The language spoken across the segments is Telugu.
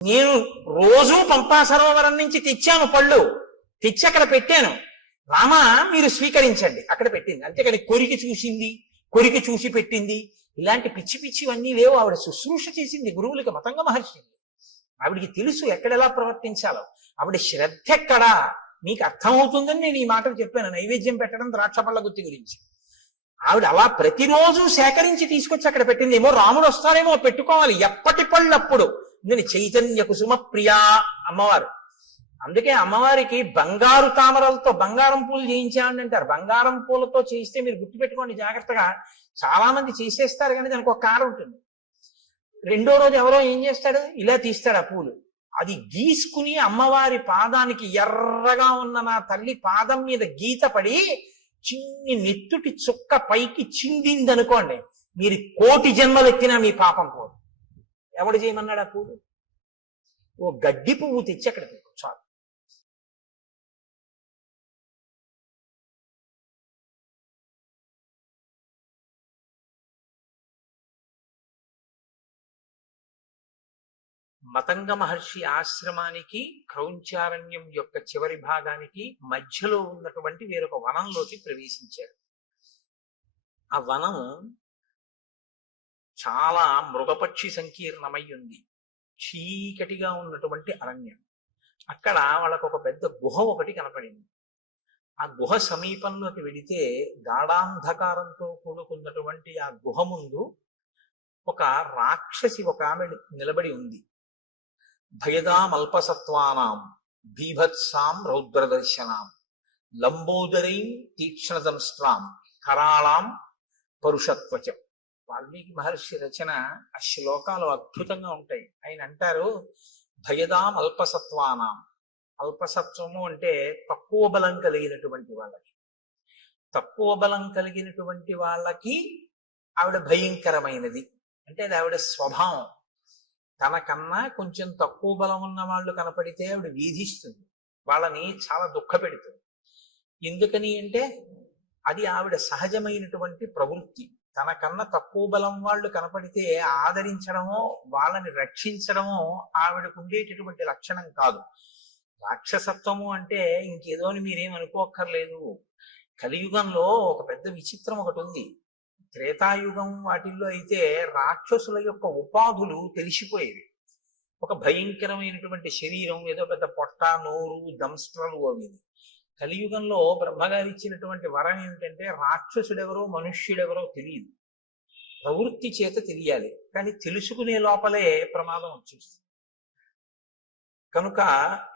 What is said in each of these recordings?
నేను రోజు పంపా సరోవరం నుంచి తెచ్చాను పళ్ళు, తెచ్చి అక్కడ పెట్టాను. రామా మీరు స్వీకరించండి, అక్కడ పెట్టింది. అంతేకాని కొరికి చూసింది, కొరికి చూసి పెట్టింది, ఇలాంటి పిచ్చి పిచ్చివన్నీ లేవు. ఆవిడ శుశ్రూష చేసింది గురువులకి, మతంగ మహర్షి. ఆవిడికి తెలుసు ఎక్కడెలా ప్రవర్తించాలో. ఆవిడ శ్రద్ధ ఎక్కడా మీకు అర్థమవుతుందని నేను ఈ మాటలు చెప్పాను. నైవేద్యం పెట్టడం ద్రాక్ష పళ్ళ గుత్తి గురించి ఆవిడ అలా ప్రతిరోజు సేకరించి తీసుకొచ్చి అక్కడ పెట్టింది. ఏమో రాముడు వస్తారేమో పెట్టుకోవాలి, ఎప్పటి పళ్ళప్పుడు. నేను చైతన్య కుసుమ ప్రియా అమ్మవారు. అందుకే అమ్మవారికి బంగారు తామరలతో బంగారం పూలు చేయించామని అంటారు. బంగారం పూలతో చేయిస్తే మీరు గుర్తుపెట్టుకోండి జాగ్రత్తగా, చాలా మంది చేసేస్తారు కానీ దానికి ఒక కారణం ఉంటుంది. రెండో రోజు ఎవరో ఏం చేస్తాడు, ఇలా తీస్తాడు ఆ పూలు. అది గీసుకుని అమ్మవారి పాదానికి ఎర్రగా ఉన్న నా తల్లి పాదం మీద గీత పడి చిన్ని నెత్తుటి చుక్క పైకి చిందిందనుకోండి, మీరు 1,000,000 జన్మలెత్తినా మీ పాపం పోదు. ఎవడు చేయమన్నాడు ఆ పూలు? ఓ గడ్డి పువ్వు తెచ్చి అక్కడ పెట్టు చాలు. మతంగ మహర్షి ఆశ్రమానికి క్రౌంచారణ్యం యొక్క చివరి భాగానికి మధ్యలో ఉన్నటువంటి వేరొక వనంలోకి ప్రవేశించారు. ఆ వనం చాలా మృగపక్షి సంకీర్ణమై ఉంది. చీకటిగా ఉన్నటువంటి అరణ్యం. అక్కడ వాళ్ళకు ఒక పెద్ద గుహ ఒకటి కనపడింది. ఆ గుహ సమీపంలోకి వెడితే గాఢాంధకారంతో కూడుకున్నటువంటి ఆ గుహ ముందు ఒక రాక్షసి ఒక ఆమె నిలబడి ఉంది. భయదామల్పసత్వానాం బీభత్సాం రౌద్రదర్శనాం లంబోదరీం తీక్ష్ణదంస్ట్రాం కరాళాం పరుషత్వచం. వాల్మీకి మహర్షి రచన ఆ శ్లోకాలు అద్భుతంగా ఉంటాయి. ఆయన అంటారు, భయదాం అల్పసత్వానాం. అల్పసత్వము అంటే తక్కువ బలం కలిగినటువంటి వాళ్ళకి. తక్కువ బలం కలిగినటువంటి వాళ్ళకి ఆవిడ భయంకరమైనది. అంటే అది ఆవిడ స్వభావం. తనకన్నా కొంచెం తక్కువ బలం ఉన్న వాళ్ళు కనపడితే ఆవిడ వీధిస్తుంది, వాళ్ళని చాలా దుఃఖ పెడుతుంది. ఎందుకని అంటే అది ఆవిడ సహజమైనటువంటి ప్రవృత్తి. తనకన్నా తక్కువ బలం వాళ్ళు కనపడితే ఆదరించడమో వాళ్ళని రక్షించడమో ఆవిడకు ఉండేటటువంటి లక్షణం కాదు. రాక్షసత్వము అంటే ఇంకేదో అని మీరేం అనుకోక్కర్లేదు. కలియుగంలో ఒక పెద్ద విచిత్రం ఒకటి ఉంది. త్రేతాయుగం వాటిల్లో అయితే రాక్షసుల యొక్క ఉపాధులు తెలిసిపోయేవి. ఒక భయంకరమైనటువంటి శరీరం, ఏదో పెద్ద పొట్ట, నోరు, దంస్ట్రలు అవి. కలియుగంలో బ్రహ్మగారు ఇచ్చినటువంటి వరం ఏమిటంటే రాక్షసుడెవరో మనుష్యుడెవరో తెలియదు, ప్రవృత్తి చేత తెలియాలి. కానీ తెలుసుకునే లోపలే ప్రమాదం వచ్చేస్తుంది. కనుక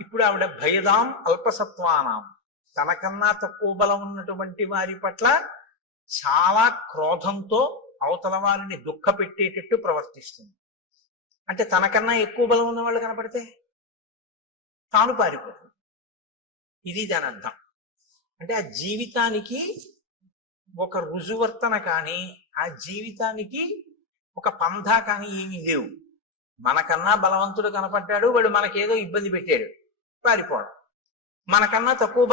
ఇప్పుడు ఆవిడ భయదాం అల్పసత్వానాం, తనకన్నా తక్కువ బలం ఉన్నటువంటి వారి పట్ల చాలా క్రోధంతో అవతల వారిని దుఃఖ పెట్టేటట్టు ప్రవర్తిస్తుంది. అంటే తనకన్నా ఎక్కువ బలం ఉన్న వాళ్ళు కనపడితే తాను పారిపోతుంది. ఇది దాని అర్థం. అంటే ఆ జీవితానికి ఒక రుజువర్తన కానీ, ఆ జీవితానికి ఒక పంధా కానీ ఏమీ లేవు. మనకన్నా బలవంతుడు కనపడ్డాడు, వాడు మనకేదో ఇబ్బంది పెట్టాడు, పారిపోవడం. మనకన్నా తక్కువ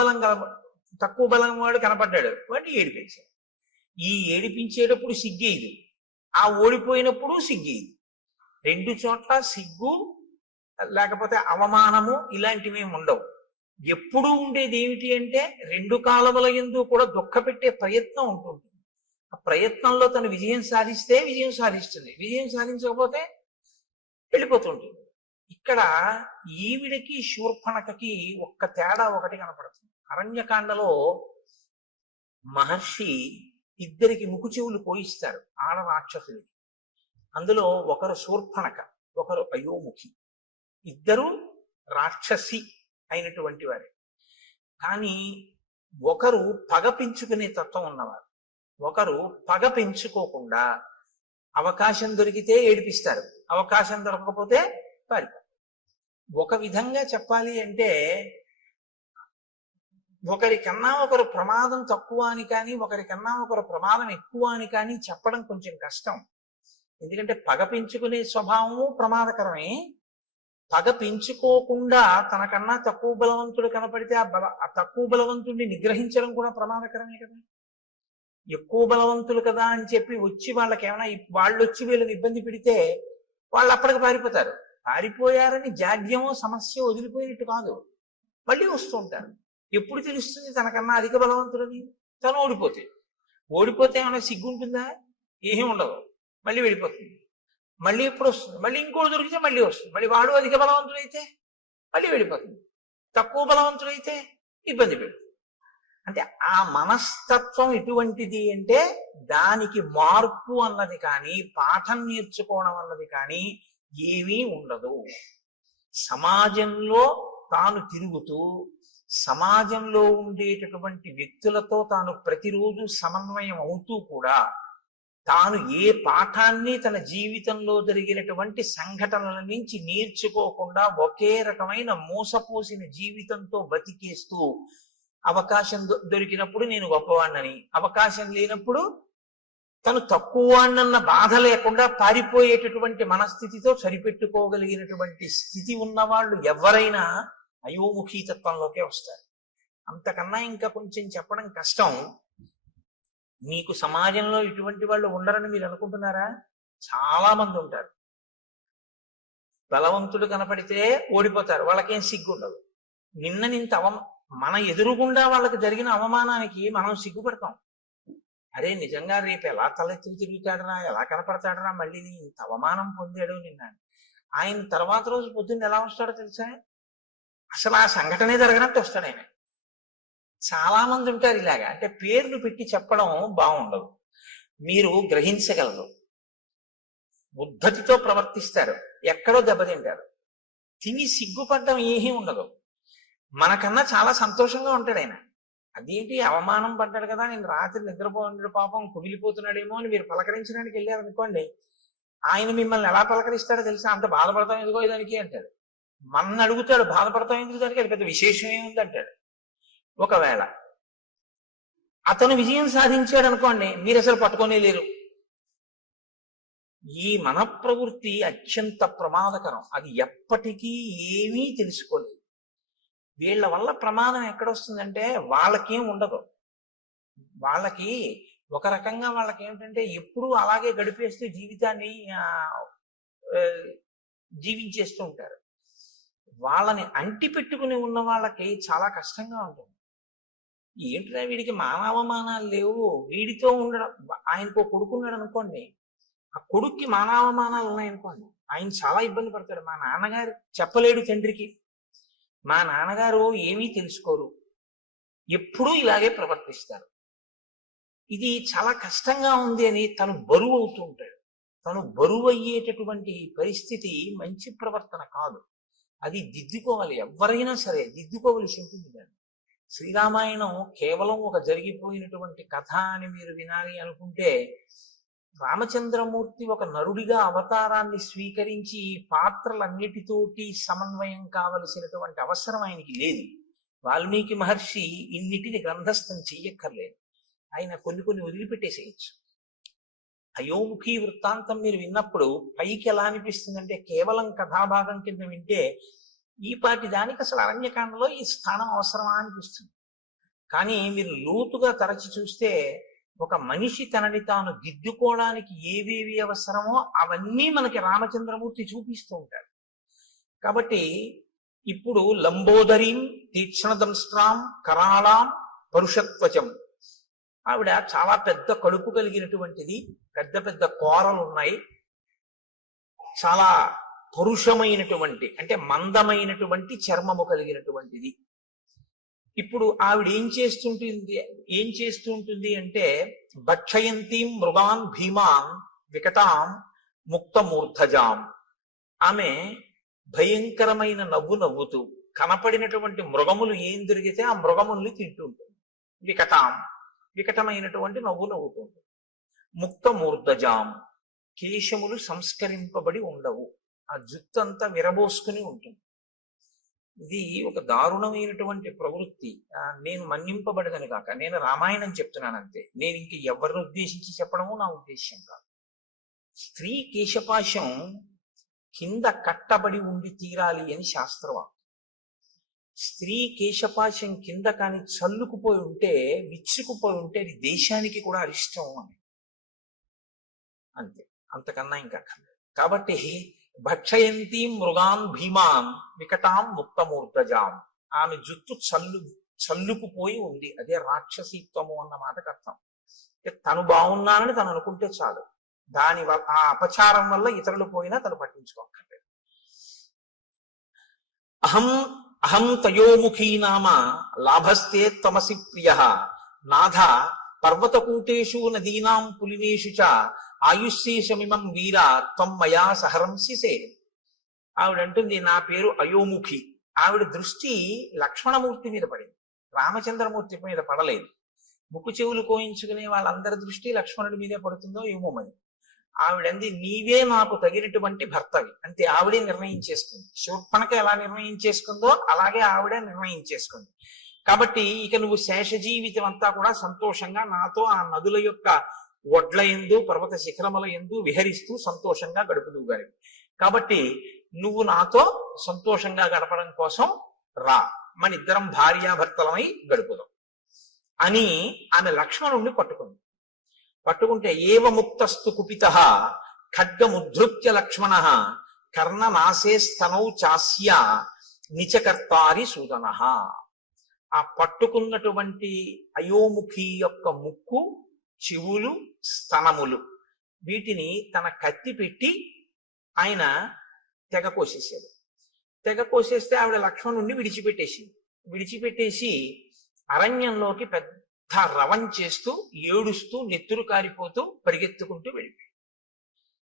బలం వాడు కనపడ్డాడు, వాడిని ఏడిపేశాడు. ఈ ఏడిపించేటప్పుడు సిగ్గేది, ఆ ఓడిపోయినప్పుడు సిగ్గేది. రెండు చోట్ల సిగ్గు లేకపోతే అవమానము ఇలాంటివి ఉండవు. ఎప్పుడూ ఉండేది ఏమిటి అంటే రెండు కాలముల యందు కూడా దుఃఖ పెట్టే ప్రయత్నం ఉంటుంది. ఆ ప్రయత్నంలో తను విజయం సాధిస్తే విజయం సాధిస్తుంది, విజయం సాధించకపోతే వెళ్ళిపోతుంటుంది. ఇక్కడ ఈవిడికి శూర్పణఖకి ఒక్క తేడా ఒకటి కనపడుతుంది. అరణ్యకాండలో మహర్షి ఇద్దరికి ముక్కు చెవులు పోయిస్తారు ఆడ రాక్షసులకి. అందులో ఒకరు శూర్పణఖ, ఒకరు అయోముఖి. ఇద్దరు రాక్షసి అయినటువంటి వారే. కానీ ఒకరు పగ పెంచుకునే తత్వం ఉన్నవారు, ఒకరు పగ పెంచుకోకుండా అవకాశం దొరికితే ఏడిపిస్తారు, అవకాశం దొరకకపోతే పారిపోతారు. ఒక విధంగా చెప్పాలి అంటే ఒకరికన్నా ఒకరు ప్రమాదం తక్కువ అని కానీ, ఒకరికన్నా ఒకరు ప్రమాదం ఎక్కువ అని కానీ చెప్పడం కొంచెం కష్టం. ఎందుకంటే పగ పెంచుకునే స్వభావము ప్రమాదకరమే. పగ పెంచుకోకుండా తనకన్నా తక్కువ బలవంతుడు కనపడితే ఆ తక్కువ బలవంతుడిని నిగ్రహించడం కూడా ప్రమాదకరమే కదా. ఎక్కువ బలవంతులు కదా అని చెప్పి వచ్చి వాళ్ళకి ఏమైనా వాళ్ళు వచ్చి వీళ్ళని ఇబ్బంది పెడితే వాళ్ళు అప్పటికి పారిపోతారు. పారిపోయారని జాడ్యమో సమస్య వదిలిపోయినట్టు కాదు, మళ్ళీ వస్తూ ఉంటారు. ఎప్పుడు తెలుస్తుంది తనకన్నా అధిక బలవంతులని? తను ఓడిపోతే. ఓడిపోతే ఏమైనా సిగ్గుంటుందా? ఏమీ ఉండదు. మళ్ళీ వెళ్ళిపోతుంది. మళ్ళీ ఎప్పుడు వస్తుంది? మళ్ళీ ఇంకోటి దొరికితే మళ్ళీ వస్తుంది. మళ్ళీ వాడు అధిక బలవంతుడైతే మళ్ళీ వెళ్ళిపోతుంది. తక్కువ బలవంతుడైతే ఇబ్బంది పెడుతుంది. అంటే ఆ మనస్తత్వం ఎటువంటిది అంటే దానికి మార్పు అన్నది కానీ పాఠం నేర్చుకోవడం అన్నది కానీ ఏమీ ఉండదు. సమాజంలో తాను తిరుగుతూ సమాజంలో ఉండేటటువంటి వ్యక్తులతో తాను ప్రతిరోజు సమన్వయం అవుతూ కూడా తాను ఏ పాఠాన్ని తన జీవితంలో జరిగినటువంటి సంఘటనల నుంచి నేర్చుకోకుండా ఒకే రకమైన మోసపోసిన జీవితంతో బతికేస్తూ అవకాశం దొరికినప్పుడు నేను గొప్పవాణ్ణని, అవకాశం లేనప్పుడు తను తక్కువ వాణ్ణన్న బాధ లేకుండా పారిపోయేటటువంటి మనస్థితితో సరిపెట్టుకోగలిగినటువంటి స్థితి ఉన్నవాళ్ళు ఎవరైనా అయోముఖీతత్వంలోకే వస్తారు. అంతకన్నా ఇంకా కొంచెం చెప్పడం కష్టం. మీకు సమాజంలో ఇటువంటి వాళ్ళు ఉండరని మీరు అనుకుంటున్నారా? చాలా మంది ఉంటారు. బలవంతుడు కనపడితే ఓడిపోతారు, వాళ్ళకేం సిగ్గు ఉండదు. నింత మన ఎదురుగుండా వాళ్ళకి జరిగిన అవమానానికి మనం సిగ్గుపడతాం. అరే నిజంగా రేపు ఎలా తలెత్తుకు తిరుగుతాడరా, ఎలా కనపడతాడరా, మళ్ళీ ఇంత అవమానం పొందాడు నిన్న. ఆయన తర్వాత రోజు పొద్దున్న ఎలా వస్తాడో తెలుసా? అసలు ఆ సంఘటనే జరగనట్టు వస్తాడు ఆయన. చాలా మంది ఉంటారు ఇలాగా. అంటే పేర్లు పెట్టి చెప్పడం బాగుండదు, మీరు గ్రహించగలరు. ఉద్ధతితో ప్రవర్తిస్తారు, ఎక్కడో దెబ్బతింటారు. తిని సిగ్గుపడడం ఏమీ ఉండదు. మనకన్నా చాలా సంతోషంగా ఉంటాడు ఆయన. అదేంటి అవమానం పడ్డాడు కదా, నేను రాత్రి నిద్రపోతున్నాడు పాపం కుమిలిపోతున్నాడేమో అని మీరు పలకరించడానికి వెళ్ళారనుకోండి, ఆయన మిమ్మల్ని ఎలా పలకరిస్తాడో తెలుసా? అంత బాధపడతాం ఎందుకో దానికి అంటాడు. మన అడుగుతాడు బాధపడతాం ఎందుకు దానికి, అది పెద్ద విశేషం ఏముంది అంటాడు. ఒకవేళ అతను విజయం సాధించాడు అనుకోండి, మీరు అసలు పట్టుకొనే లేరు. ఈ మన ప్రవృత్తి అత్యంత ప్రమాదకరం. అది ఎప్పటికీ ఏమీ తెలుసుకోలేదు. వీళ్ళ వల్ల ప్రమాదం ఎక్కడొస్తుందంటే వాళ్ళకేం ఉండదు. వాళ్ళకి ఒక రకంగా వాళ్ళకి ఏమిటంటే ఎప్పుడూ అలాగే గడిపేస్తూ జీవితాన్ని జీవించేస్తూ ఉంటారు. వాళ్ళని అంటి పెట్టుకుని ఉన్న వాళ్ళకి చాలా కష్టంగా ఉంటుంది. ఏంటిరా వీడికి మానవమానాలు లేవు, వీడితో ఉండడం. ఆయనకు కొడుకున్నాడు అనుకోండి, ఆ కొడుక్కి మానవమానాలు ఉన్నాయనుకోండి, ఆయన చాలా ఇబ్బంది పడతాడు. మా నాన్నగారు చెప్పలేడు తండ్రికి, మా నాన్నగారు ఏమీ తెలుసుకోరు, ఎప్పుడూ ఇలాగే ప్రవర్తిస్తారు. ఇది చాలా కష్టంగా ఉంది అని తను బరువు అవుతూ ఉంటాడు. తను బరువు అయ్యేటటువంటి పరిస్థితి మంచి ప్రవర్తన కాదు. అది దిద్దుకోవాలి, ఎవరైనా సరే దిద్దుకోవలసి ఉంటుంది. దాన్ని శ్రీరామాయణం కేవలం ఒక జరిగిపోయినటువంటి కథ అని మీరు వినాలి అనుకుంటే, రామచంద్రమూర్తి ఒక నరుడిగా అవతారాన్ని స్వీకరించి ఈ పాత్రలన్నిటితోటి సమన్వయం కావలసినటువంటి అవసరం ఆయనకి లేదు. వాల్మీకి మహర్షి ఇన్నిటిని గ్రంథస్థం చెయ్యక్కర్లేదు, ఆయన కొన్ని కొన్ని వదిలిపెట్టేసేయచ్చు. అయోముఖి వృత్తాంతం మీరు విన్నప్పుడు పైకి ఎలా అనిపిస్తుందంటే, కేవలం కథాభాగం కింద వింటే ఈ పాటి దానికి అసలు అరణ్యకాండలో ఈ స్థానం అవసరమా అనిపిస్తుంది. కానీ మీరు లోతుగా తరచి చూస్తే ఒక మనిషి తనని తాను దిద్దుకోవడానికి ఏవేవి అవసరమో అవన్నీ మనకి రామచంద్రమూర్తి చూపిస్తూ ఉంటాడు. కాబట్టి ఇప్పుడు లంబోదరీం తీక్ష్ణదంష్ట్రాం కరాళాం పరుషత్వచం, ఆవిడ చాలా పెద్ద కడుపు కలిగినటువంటిది, పెద్ద పెద్ద కోరలు ఉన్నాయి, చాలా పరుషమైనటువంటి అంటే మందమైనటువంటి చర్మము కలిగినటువంటిది. ఇప్పుడు ఆవిడ ఏం చేస్తూ ఉంటుంది అంటే, భక్షయంతీం మృగాన్ భీమాన్ వికటాం ముక్తమూర్ధజాం. ఆమె భయంకరమైన నవ్వు నవ్వుతూ కనపడినటువంటి మృగములు ఏం దొరికితే ఆ మృగముల్ని తింటూ ఉంటుంది. వికటమైనటువంటి నవ్వు నవ్వుతుంది. ముక్తమూర్ధజాం, కేశములు సంస్కరింపబడి ఉండవు, ఆ జుత్తంతా విరబోసుకుని ఉంటుంది. ఇది ఒక దారుణమైనటువంటి ప్రవృత్తి. నేను మన్నింపబడదని కాక, నేను రామాయణం చెప్తున్నాను అంతే. నేను ఇంక ఎవరిని ఉద్దేశించి చెప్పడము నా ఉద్దేశ్యం కాదు. స్త్రీ కేశపాశం కింద కట్టబడి ఉండి తీరాలి అని శాస్త్రవాక్యం. స్త్రీ కేశపాశం కింద కానీ చల్లుకుపోయి ఉంటే, విచ్చుకుపోయి ఉంటే అది దేశానికి కూడా అరిష్టం అని, అంతే, అంతకన్నా ఇంకా. కాబట్టి భక్షయంతి మృగాన్ భీమాన్ వికటాం ముక్తమూర్ధజాం. ఆమె జుట్టు చల్లుకుపోయి ఉంది. అదే రాక్షసీత్వము అన్న మాటకు అర్థం. తను బాగున్నానని తను అనుకుంటే చాలు, దాని వల్ల ఆ అపచారం వల్ల ఇతరులు పోయినా తను పట్టించుకోక్కర్లేదు. అహం అహం తయోముఖీ నామ లాభస్తే తమసి ప్రియ నాథ పర్వతకూటేషు నదీనాం పులినేషు చ ఆయుష్శేషమిమం వీర త్వం మయా సహరంసిసే. ఆవిడంటుంది, నా పేరు అయోముఖి. ఆవిడ దృష్టి లక్ష్మణమూర్తి మీద పడింది, రామచంద్రమూర్తి మీద పడలేదు. ముక్కు చెవులు కోయించుకునే వాళ్ళందరి దృష్టి లక్ష్మణుడి మీదే పడుతుందో ఏమో మరి. ఆవిడంది, నీవే నాకు తగినటువంటి భర్తవి. అంతే, ఆవిడే నిర్ణయించేసుకుంది. శూర్పణఖ ఎలా నిర్ణయించేసుకుందో అలాగే ఆవిడే నిర్ణయించేసుకుంది. కాబట్టి ఇక నువ్వు శేష జీవితం అంతా కూడా సంతోషంగా నాతో ఆ నదుల యొక్క ఒడ్ల ఎందు పర్వత శిఖరముల ఎందు విహరిస్తూ సంతోషంగా గడుపుదువు గారి. కాబట్టి నువ్వు నాతో సంతోషంగా గడపడం కోసం రా, మన ఇద్దరం భార్యాభర్తలమై గడుపుదాం అని ఆమె లక్ష్మణుణ్ణి పట్టుకుంటే ఏవ ముక్తస్తు కుపిత ఖడ్గముద్ధృత్య లక్ష్మణ కర్ణనాశే స్తనౌ చాస్య నిచకర్తారి సూదన. ఆ పట్టుకున్నటువంటి అయోముఖి యొక్క ముక్కు, చెవులు, స్తనములు వీటిని తన కత్తి పెట్టి ఆయన తెగ కోసేసాడు. తెగ కోసేస్తే ఆవిడ లక్ష్మణుణ్ణి విడిచిపెట్టేసి అరణ్యంలోకి పెద్ద రవం చేస్తూ ఏడుస్తూ నెత్తురు కారిపోతూ పరిగెత్తుకుంటూ వెళ్ళిపోయింది.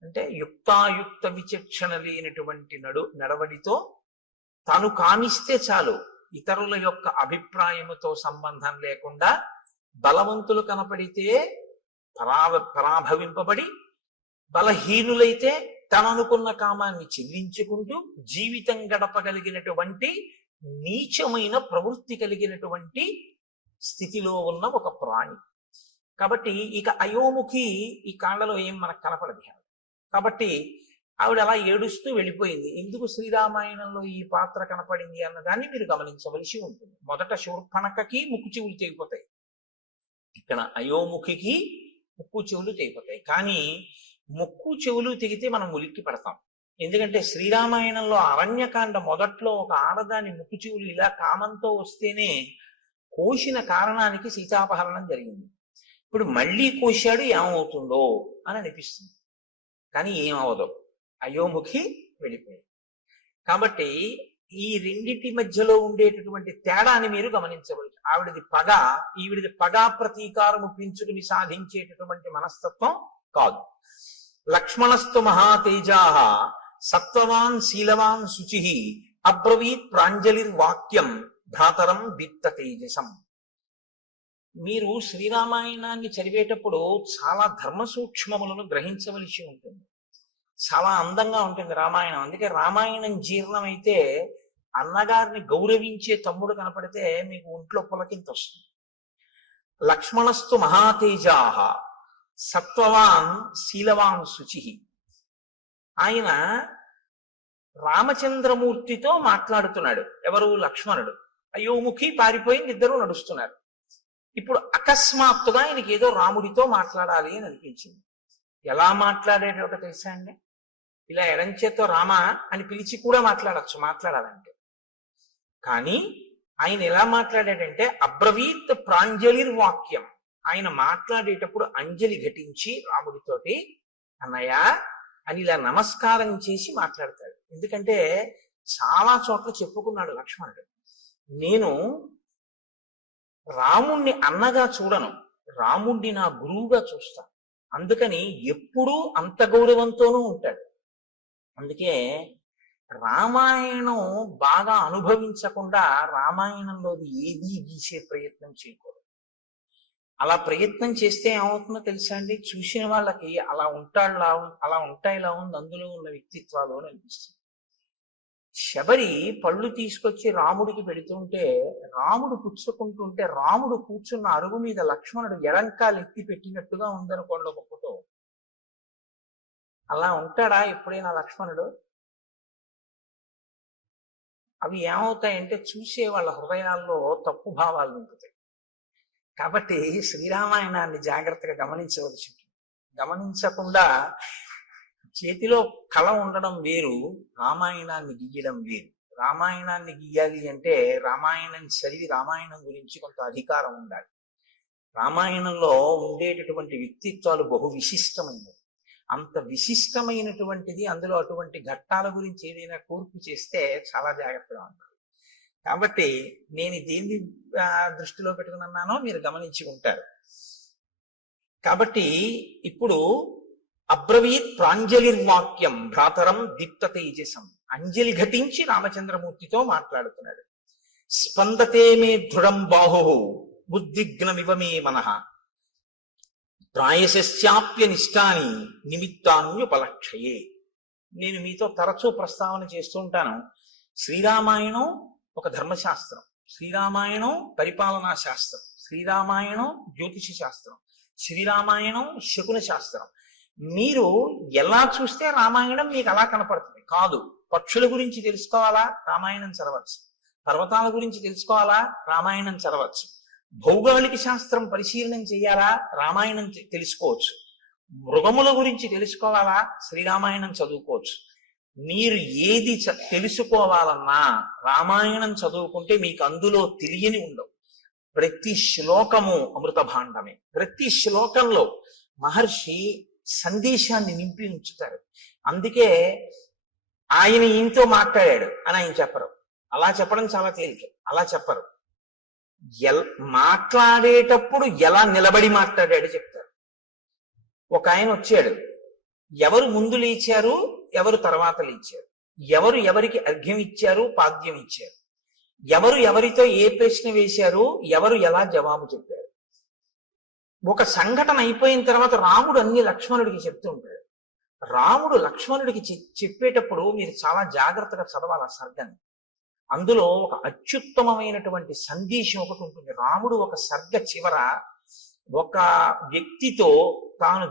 అంటే యుక్తాయుక్త విచక్షణ లేనటువంటి నడవడితో తను కామిస్తే చాలు, ఇతరుల యొక్క అభిప్రాయముతో సంబంధం లేకుండా బలవంతులు కనపడితే పరాభవింపబడి, బలహీనులైతే తను అనుకున్న కామాన్ని చెల్లించుకుంటూ జీవితం గడపగలిగినటువంటి నీచమైన ప్రవృత్తి కలిగినటువంటి స్థితిలో ఉన్న ఒక ప్రాణి. కాబట్టి ఇక అయోముఖి ఈ కాండలో ఏం మనకు కనపడదు. కాబట్టి ఆవిడ అలా ఏడుస్తూ వెళ్ళిపోయింది. ఎందుకు శ్రీరామాయణంలో ఈ పాత్ర కనపడింది అన్నదాన్ని మీరు గమనించవలసి ఉంటుంది. మొదట శూర్పణఖకి ముక్కు చెవులు తెగిపోతాయి, ఇక్కడ అయోముఖికి ముక్కు చెవులు తెగిపోతాయి. కానీ ముక్కు చెవులు తెగితే మనం ఉలిక్కి పడతాం. ఎందుకంటే శ్రీరామాయణంలో అరణ్యకాండ మొదట్లో ఒక ఆడదాని ముక్కు చెవులు ఇలా కామంతో వస్తేనే కోసిన కారణానికి సీతాపహరణం జరిగింది. ఇప్పుడు మళ్ళీ కోశాడు, ఏమవుతుందో అని అనిపిస్తుంది. కానీ ఏమవదు, అయోముఖి వెళ్ళిపోయింది. కాబట్టి ఈ రెండిటి మధ్యలో ఉండేటటువంటి తేడాని మీరు గమనించవచ్చు. ఆవిడది పగ, ఈవిడిది పగా ప్రతీకారము పెంచుకుని సాధించేటటువంటి మనస్తత్వం కాదు. లక్ష్మణస్తు మహాతేజాః సత్వవాన్ శీలవాన్ శుచి అబ్రవీత్ ప్రాంజలిర్వాక్యం భ్రాతరం దీప్త తేజసం. మీరు శ్రీరామాయణాన్ని చదివేటప్పుడు చాలా ధర్మ సూక్ష్మములను గ్రహించవలసి ఉంటుంది. చాలా అందంగా ఉంటుంది రామాయణం. అందుకే రామాయణం జీర్ణమైతే అన్నగారిని గౌరవించే తమ్ముడు కనపడితే మీకు ఒంట్లో పులకింత వస్తుంది. లక్ష్మణస్తు మహాతేజాః సత్వవాన్ శీలవాన్ శుచి. ఆయన రామచంద్రమూర్తితో మాట్లాడుతున్నాడు. ఎవరు? లక్ష్మణుడు. అయోముఖి పారిపోయింది, ఇద్దరు నడుస్తున్నారు. ఇప్పుడు అకస్మాత్తుగా ఆయనకి ఏదో రాముడితో మాట్లాడాలి అని అనిపించింది. ఎలా మాట్లాడేటో తెలుసా అండి? ఇలా ఎడంచేతో రామ అని పిలిచి కూడా మాట్లాడాలంటే. కానీ ఆయన ఎలా మాట్లాడాడంటే అబ్రవీత్ ప్రాంజలిర్వాక్యం. ఆయన మాట్లాడేటప్పుడు అంజలి ఘటించి రాముడితోటి అన్నయ్య అని ఇలా నమస్కారం చేసి మాట్లాడతాడు. ఎందుకంటే చాలా చోట్ల చెప్పుకున్నాడు లక్ష్మణుడు, నేను రాముణ్ణి అన్నగా చూడను, రాముణ్ణి నా గురువుగా చూస్తాను. అందుకని ఎప్పుడూ అంత గౌరవంతోనూ ఉంటాడు. అందుకే రామాయణం బాగా అనుభవించకుండా రామాయణంలోది ఏదీ గీసే ప్రయత్నం చేయకూడదు. అలా ప్రయత్నం చేస్తే ఏమవుతుందో తెలుసా అండి? చూసిన వాళ్ళకి అలా ఉంటాయిలా ఉంది అందులో ఉన్న వ్యక్తిత్వాలు అని అనిపిస్తుంది. శబరి పళ్ళు తీసుకొచ్చి రాముడికి పెడుతుంటే రాముడు పుచ్చుకుంటుంటే రాముడు కూర్చున్న అరుగు మీద లక్ష్మణుడు ఎడంకాలు ఎత్తి పెట్టినట్టుగా ఉందనుకోండి ఒక ఫోటో. అలా ఉంటాడా ఎప్పుడైనా లక్ష్మణుడు? అవి ఏమవుతాయంటే చూసే వాళ్ళ హృదయాల్లో తప్పు భావాలు నింపుతాయి. కాబట్టి శ్రీరామాయణాన్ని జాగ్రత్తగా గమనించవలసి ఉంటుంది. గమనించకుండా చేతిలో కళ ఉండడం వేరు, రామాయణాన్ని గీయడం వేరు. రామాయణాన్ని గీయాలి అంటే రామాయణం చదివి రామాయణం గురించి కొంత అధికారం ఉండాలి. రామాయణంలో ఉండేటటువంటి వ్యక్తిత్వాలు బహు విశిష్టమైనవి. అంత విశిష్టమైనటువంటిది, అందులో అటువంటి ఘట్టాల గురించి ఏదైనా కూర్పు చేస్తే చాలా జాగ్రత్తగా ఉంటారు. కాబట్టి నేను దేన్ని దృష్టిలో పెట్టుకున్నానో మీరు గమనించి ఉంటారు. కాబట్టి ఇప్పుడు అబ్రవీత్ ప్రాంజలిర్వాక్యం భ్రాతరం దీప్త తేజసం, అంజలి ఘటించి రామచంద్రమూర్తితో మాట్లాడుతున్నాడు. స్పందతే మే దృఢం బాహు ఉద్విగ్నమివ మే మనః ప్రాయశ్చాప్యనిష్టాని నిమిత్తాన్యుపలక్షయే. నేను మీతో తరచూ ప్రస్తావన చేస్తూ ఉంటాను. శ్రీరామాయణం ఒక ధర్మశాస్త్రం, శ్రీరామాయణం పరిపాలనా శాస్త్రం, శ్రీరామాయణం జ్యోతిష శాస్త్రం, శ్రీరామాయణం శకున శాస్త్రం. మీరు ఎలా చూస్తే రామాయణం మీకు అలా కనపడుతుంది కాదు. పక్షుల గురించి తెలుసుకోవాలా, రామాయణం చదవచ్చు. పర్వతాల గురించి తెలుసుకోవాలా, రామాయణం చదవచ్చు. భౌగోళిక శాస్త్రం పరిశీలనం చేయాలా, రామాయణం తెలుసుకోవచ్చు. మృగముల గురించి తెలుసుకోవాలా, శ్రీరామాయణం చదువుకోవచ్చు. మీరు ఏది తెలుసుకోవాలన్నా రామాయణం చదువుకుంటే మీకు అందులో తెలియని ఉండవు. ప్రతి శ్లోకము అమృత భాండమే. ప్రతి శ్లోకంలో మహర్షి సందేశాన్ని నింపి ఉంచుతారు. అందుకే ఆయన ఈయనతో మాట్లాడాడు అని ఆయన చెప్పరు. అలా చెప్పడం చాలా తేలిక. అలా చెప్పరు. మాట్లాడేటప్పుడు ఎలా నిలబడి మాట్లాడాడు చెప్తారు. ఒక ఆయన వచ్చాడు, ఎవరు ముందు లేచారు, ఎవరు తర్వాత లేచారు, ఎవరు ఎవరికి అర్ఘ్యం ఇచ్చారు, పాద్యం ఇచ్చారు, ఎవరు ఎవరితో ఏ ప్రశ్న వేశారు, ఎవరు ఎలా జవాబు చెప్పారు. ఒక సంఘటన అయిపోయిన తర్వాత రాముడు అన్ని లక్ష్మణుడికి చెప్తూ ఉంటాడు. రాముడు లక్ష్మణుడికి చెప్పేటప్పుడు మీరు చాలా జాగ్రత్తగా చదవాలి ఆ సర్గని. అందులో ఒక అత్యుత్తమమైనటువంటి సందేశం ఒకటి ఉంటుంది. రాముడు ఒక సర్గ చివర ఒక వ్యక్తితో తాను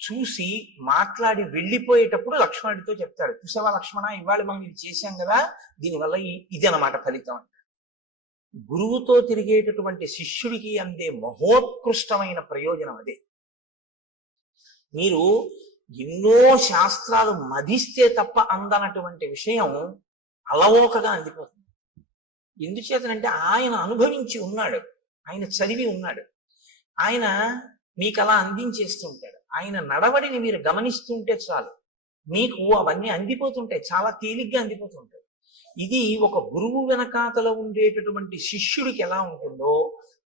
చూసి మాట్లాడి వెళ్ళిపోయేటప్పుడు లక్ష్మణుడితో చెప్తాడు, చూసావా లక్ష్మణ, ఇవాళ మనం ఇది చేశాం కదా, దీనివల్ల ఇది అన్నమాట ఫలితం. గురువుతో తిరిగేటటువంటి శిష్యుడికి అందే మహోత్కృష్టమైన ప్రయోజనం అదే. మీరు ఎన్నో శాస్త్రాలు మధిస్తే తప్ప అందనటువంటి విషయం అలవోకగా అందిపోతుంది. ఎందుచేతనంటే ఆయన అనుభవించి ఉన్నాడు, ఆయన చదివి ఉన్నాడు, ఆయన మీకు అలా అందించేస్తుంటాడు. ఆయన నడవడిని మీరు గమనిస్తుంటే చాలు, మీకు అవన్నీ అందిపోతుంటాయి, చాలా తేలిగ్గా అందిపోతుంటాయి. ఇది ఒక గురువు వెనకాతల ఉండేటటువంటి శిష్యుడికి ఎలా ఉంటుందో,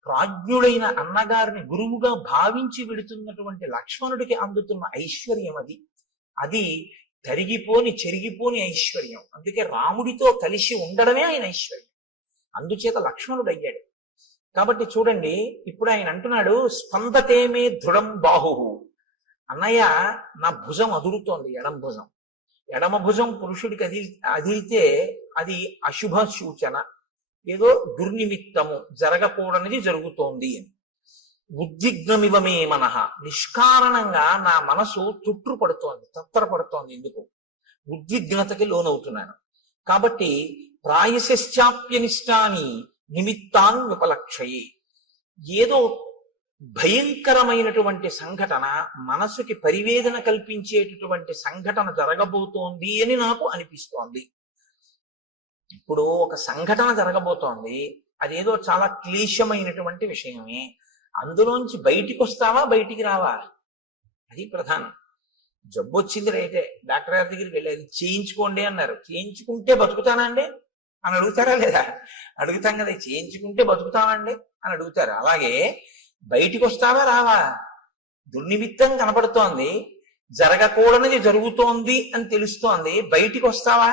ప్రాజ్ఞుడైన అన్నగారిని గురువుగా భావించి విడుతున్నటువంటి లక్ష్మణుడికి అందుతున్న ఐశ్వర్యం అది. అది తరిగిపోని చెరిగిపోని ఐశ్వర్యం. అందుకే రాముడితో కలిసి ఉండడమే ఆయన ఐశ్వర్యం. అందుచేత లక్ష్మణుడు అయ్యాడు. కాబట్టి చూడండి, ఇప్పుడు ఆయన అంటున్నాడు, స్పందతేమే దృఢం బాహు. అన్నయ్య, నా భుజం అదురుతోంది, ఎడం భుజం. ఎడమ భుజం పురుషుడికి అదిరితే అది అశుభ సూచన, ఏదో దుర్నిమిత్తము, జరగకూడనిది జరుగుతోంది అని. ఉద్విగ్నమివమే మనః, నిష్కారణంగా నా మనసు తుట్రుపడుతోంది, తత్తరపడుతోంది. ఎందుకు? ఉద్విగ్నతకి లోనవుతున్నాను. కాబట్టి ప్రాయశ్చాప్యనిష్టాని నిమిత్తాన్ విపలక్షయి. ఏదో భయంకరమైనటువంటి సంఘటన, మనసుకి పరివేదన కల్పించేటటువంటి సంఘటన జరగబోతోంది అని నాకు అనిపిస్తోంది. ఇప్పుడు ఒక సంఘటన జరగబోతోంది, అదేదో చాలా క్లేశమైనటువంటి విషయమే. అందులోంచి బయటికి వస్తావా, బయటికి రావా, అది ప్రధానం. జబ్బు వచ్చింది రైతే, డాక్టర్ గారి దగ్గరికి వెళ్ళేది, చేయించుకోండి అన్నారు. చేయించుకుంటే బతుకుతానా అండి అని అడుగుతారా లేదా? అడుగుతాం కదా, చేయించుకుంటే బతుకుతామండి అని అడుగుతారు. అలాగే బయటికి వస్తావా, రావా? దుర్నిమిత్తం కనపడుతోంది, జరగకూడనిది జరుగుతోంది అని తెలుస్తోంది, బయటికి వస్తావా?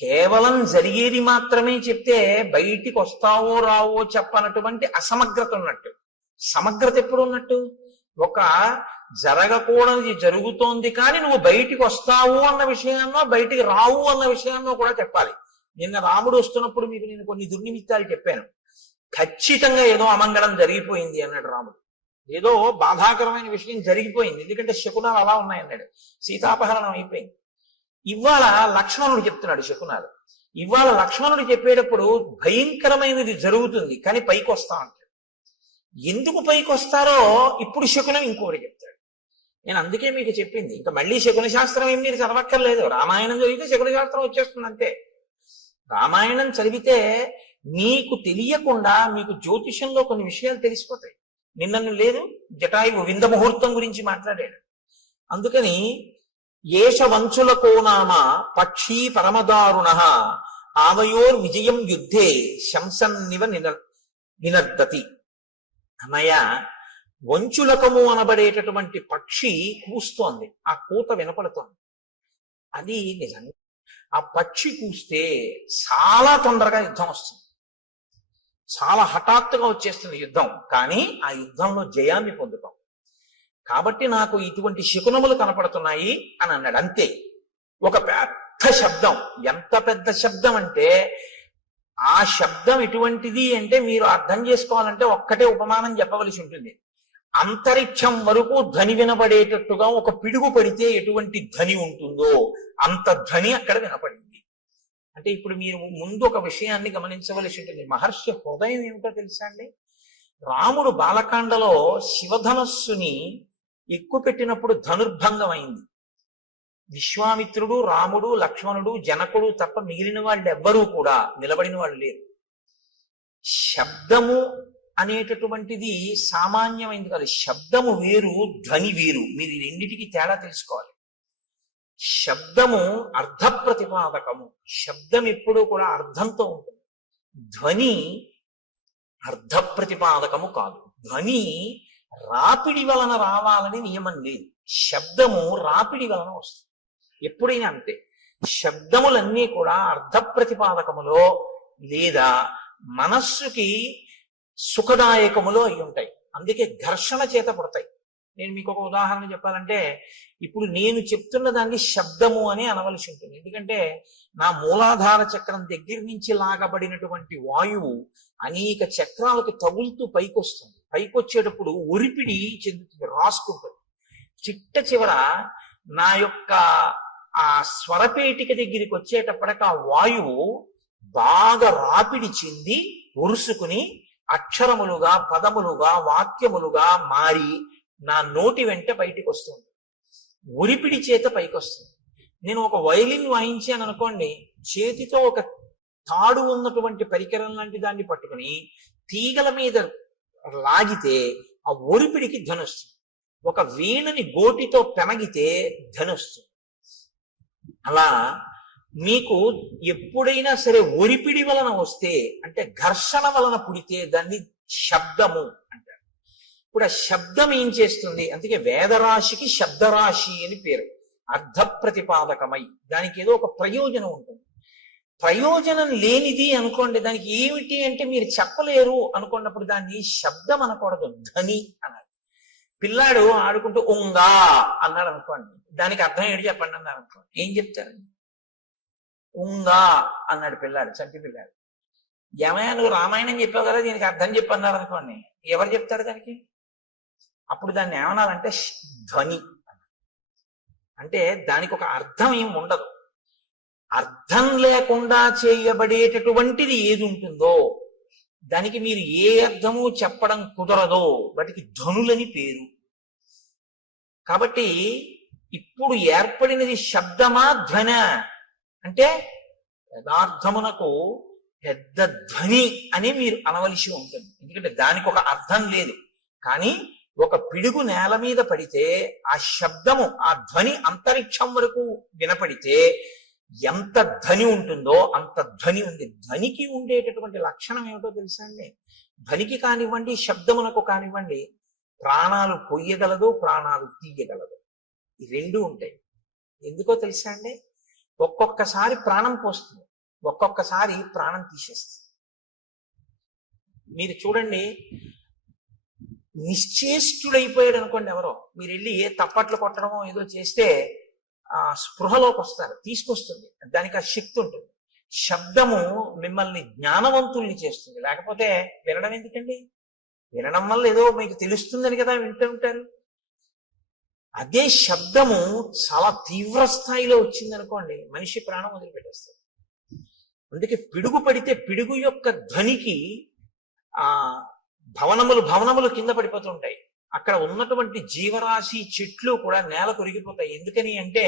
కేవలం జరిగేది మాత్రమే చెప్తే బయటికి వస్తావో రావో చెప్పనటువంటి అసమగ్రత ఉన్నట్టు. సమగ్రత ఎప్పుడు ఉన్నట్టు? ఒక జరగకూడనిది జరుగుతోంది కానీ నువ్వు బయటికి వస్తావు అన్న విషయాన్నో బయటికి రావు అన్న విషయాన్నో కూడా చెప్పాలి. నిన్న రాముడు వస్తున్నప్పుడు మీకు నేను కొన్ని దుర్నిమిత్తాలు చెప్పాను. ఖచ్చితంగా ఏదో అమంగళం జరిగిపోయింది అన్నాడు రాముడు. ఏదో బాధాకరమైన విషయం జరిగిపోయింది, ఎందుకంటే శకునాలు అలా ఉన్నాయన్నాడు. సీతాపహరణం అయిపోయింది. ఇవాళ లక్ష్మణుడు చెప్తున్నాడు శకునాలు. ఇవాళ లక్ష్మణుడు చెప్పేటప్పుడు భయంకరమైనది జరుగుతుంది కానీ పైకి వస్తా అంటాడు. ఎందుకు పైకి వస్తారో ఇప్పుడు శకునం ఇంకోటి చెప్తాడు. నేను అందుకే మీకు చెప్పింది, ఇంకా మళ్ళీ శకున శాస్త్రం ఏం మీరు చదవక్కర్లేదు. రామాయణం చదివితే శకున శాస్త్రం వచ్చేస్తుంది అంతే. రామాయణం చదివితే మీకు తెలియకుండా మీకు జ్యోతిషంలో కొన్ని విషయాలు తెలిసిపోతాయి. నిన్నను లేదు జటాయువు వింద ముహూర్తం గురించి మాట్లాడాడు. అందుకని ఏష వంచులకో నామ పక్షీ పరమదారుణ ఆవయోర్ విజయం యుద్ధే శంసన్నివ నినర్దతి. అన్నయ్య, వంచులకము అనబడేటటువంటి పక్షి కూస్తోంది, ఆ కూత వినపడుతోంది. అది నిజంగా ఆ పక్షి కూస్తే చాలా తొందరగా యుద్ధం వస్తుంది, చాలా హఠాత్తుగా వచ్చేస్తుంది యుద్ధం. కానీ ఆ యుద్ధంలో జయాన్ని పొందుతాం. కాబట్టి నాకు ఇటువంటి శకునములు కనపడుతున్నాయి అని అన్నాడు. అంతే. ఒక పెద్ద శబ్దం, ఎంత పెద్ద శబ్దం అంటే, ఆ శబ్దం ఎటువంటిది అంటే మీరు అర్థం చేసుకోవాలంటే ఒక్కటే ఉపమానం చెప్పవలసి ఉంటుంది. అంతరిక్షం వరకు ధ్వని వినపడేటట్టుగా ఒక పిడుగు పడితే ఎటువంటి ధ్వని ఉంటుందో అంత ధ్వని అక్కడ వినపడింది. అంటే ఇప్పుడు మీరు ముందు ఒక విషయాన్ని గమనించవలసి ఉంటుంది. మహర్షి హృదయం ఏమిటో తెలుసా అండి? రాముడు బాలకాండలో శివధనస్సుని ఎక్కుపెట్టినప్పుడు ధనుర్భంగం అయింది. విశ్వామిత్రుడు, రాముడు, లక్ష్మణుడు, జనకుడు తప్ప మిగిలిన వాళ్ళు ఎవ్వరూ కూడా నిలబడిన వాళ్ళు లేరు. శబ్దము అనేటటువంటిది సామాన్యమైంది కాదు. శబ్దము వేరు, ధ్వని వేరు. మీరు ఈ రెండిటికి తేడా తెలుసుకోవాలి. శబ్దము అర్థ ప్రతిపాదకము. శబ్దం ఎప్పుడూ కూడా అర్థంతో ఉంటుంది. ధ్వని అర్థ ప్రతిపాదకము కాదు. ధ్వని రాపిడి వలన రావాలని నియమం లేదు. శబ్దము రాపిడి వలన వస్తుంది ఎప్పుడైనా అంతే. శబ్దములన్నీ కూడా అర్థ ప్రతిపాదకములో లేదా మనస్సుకి సుఖదాయకములో అయి ఉంటాయి. అందుకే ఘర్షణ చేత పుడతాయి. నేను మీకు ఒక ఉదాహరణ చెప్పాలంటే, ఇప్పుడు నేను చెప్తున్న దాన్ని శబ్దము అని అనవలసి ఉంటుంది. ఎందుకంటే నా మూలాధార చక్రం దగ్గర నుంచి లాగబడినటువంటి వాయువు అనేక చక్రాలకు తగులుతూ పైకొస్తుంది. పైకొచ్చేటప్పుడు ఒరిపిడి చెందుతుంది, రాసుకుంటుంది. చిట్ట చివర నా యొక్క ఆ స్వరపేటిక దగ్గరికి వచ్చేటప్పటికి ఆ వాయువు బాగా రాపిడి చెంది ఉరుసుకుని అక్షరములుగా, పదములుగా, వాక్యములుగా మారి నా నోటి వెంట బయటికి వస్తుంది. ఉరిపిడి చేత పైకి వస్తుంది. నేను ఒక వైలిన్ వాయించాను అనుకోండి, చేతితో ఒక తాడు ఉన్నటువంటి పరికరం లాంటి దాన్ని పట్టుకుని తీగల మీద లాగితే ఆ ఒరిపిడికి ధ్వని వస్తుంది. ఒక వీణని గోటితో పెనగితే ధ్వని వస్తుంది. అలా మీకు ఎప్పుడైనా సరే ఒరిపిడి వలన వస్తే, అంటే ఘర్షణ వలన పుడితే దాన్ని శబ్దము అంటారు. ఇప్పుడు ఆ శబ్దం ఏం చేస్తుంది? అందుకే వేదరాశికి శబ్దరాశి అని పేరు. అర్థ ప్రతిపాదకమై దానికి ఏదో ఒక ప్రయోజనం ఉంటుంది. ప్రయోజనం లేనిది అనుకోండి, దానికి ఏమిటి అంటే మీరు చెప్పలేరు అనుకున్నప్పుడు దాన్ని శబ్దం అనకూడదు, ధ్వని అనాలి. పిల్లాడు ఆడుకుంటూ ఉంగా అన్నాడు అనుకోండి, దానికి అర్థం ఏంటి చెప్పండి అన్నారు అనుకోండి, ఏం చెప్తారండి? ఉంగా అన్నాడు పిల్లాడు, చంటి పిల్లాడు. ఏమయ్యా నువ్వు రామాయణం చెప్పావు కదా, దీనికి అర్థం చెప్పన్నారు అనుకోండి, ఎవరు చెప్తారు దానికి? అప్పుడు దాన్ని ఏమనాలంటే ధ్వని. అంటే దానికి ఒక అర్థం ఏం ఉండదు. అర్థం లేకుండా చేయబడేటటువంటిది ఏది ఉంటుందో దానికి మీరు ఏ అర్థము చెప్పడం కుదరదో వాటికి ధ్వనులని పేరు. కాబట్టి ఇప్పుడు ఏర్పడినది శబ్దమా ధ్వన అంటే యథార్థమునకు పెద్ద ధ్వని అని మీరు అనవలసి ఉంటుంది. ఎందుకంటే దానికి ఒక అర్థం లేదు. కానీ ఒక పిడుగు నేల మీద పడితే ఆ శబ్దము, ఆ ధ్వని అంతరిక్షం వరకు వినపడితే ఎంత ధ్వని ఉంటుందో అంత ధ్వని ఉంది. ధ్వనికి ఉండేటటువంటి లక్షణం ఏమిటో తెలుసా అండి? ధ్వనికి కానివ్వండి, శబ్దమునకు కానివ్వండి, ప్రాణాలు పొయ్యగలదు, ప్రాణాలు తీయగలదు. ఈ రెండు ఉంటాయి. ఎందుకో తెలుసా అండి? ఒక్కొక్కసారి ప్రాణం పోస్తుంది, ఒక్కొక్కసారి ప్రాణం తీసేస్తుంది. మీరు చూడండి, నిశ్చేష్టుడైపోయాడు అనుకోండి ఎవరో, మీరు వెళ్ళి ఏ తప్పట్లు కొట్టడమో ఏదో చేస్తే ఆ స్పృహలోకి వస్తారు, తీసుకొస్తుంది. దానికి ఆ శక్తి ఉంటుంది. శబ్దము మిమ్మల్ని జ్ఞానవంతుల్ని చేస్తుంది. లేకపోతే వినడం ఎందుకండి? వినడం వల్ల ఏదో మీకు తెలుస్తుందని కదా వింటూ ఉంటారు. అదే శబ్దము చాలా తీవ్ర స్థాయిలో వచ్చింది అనుకోండి, మనిషి ప్రాణం వదిలిపెట్టేస్తారు. అందుకే పిడుగు పడితే పిడుగు యొక్క ధ్వనికి ఆ భవనములు కింద పడిపోతుంటాయి. అక్కడ ఉన్నటువంటి జీవరాశి చెట్లు కూడా నేల కొరిగిపోతాయి. ఎందుకని అంటే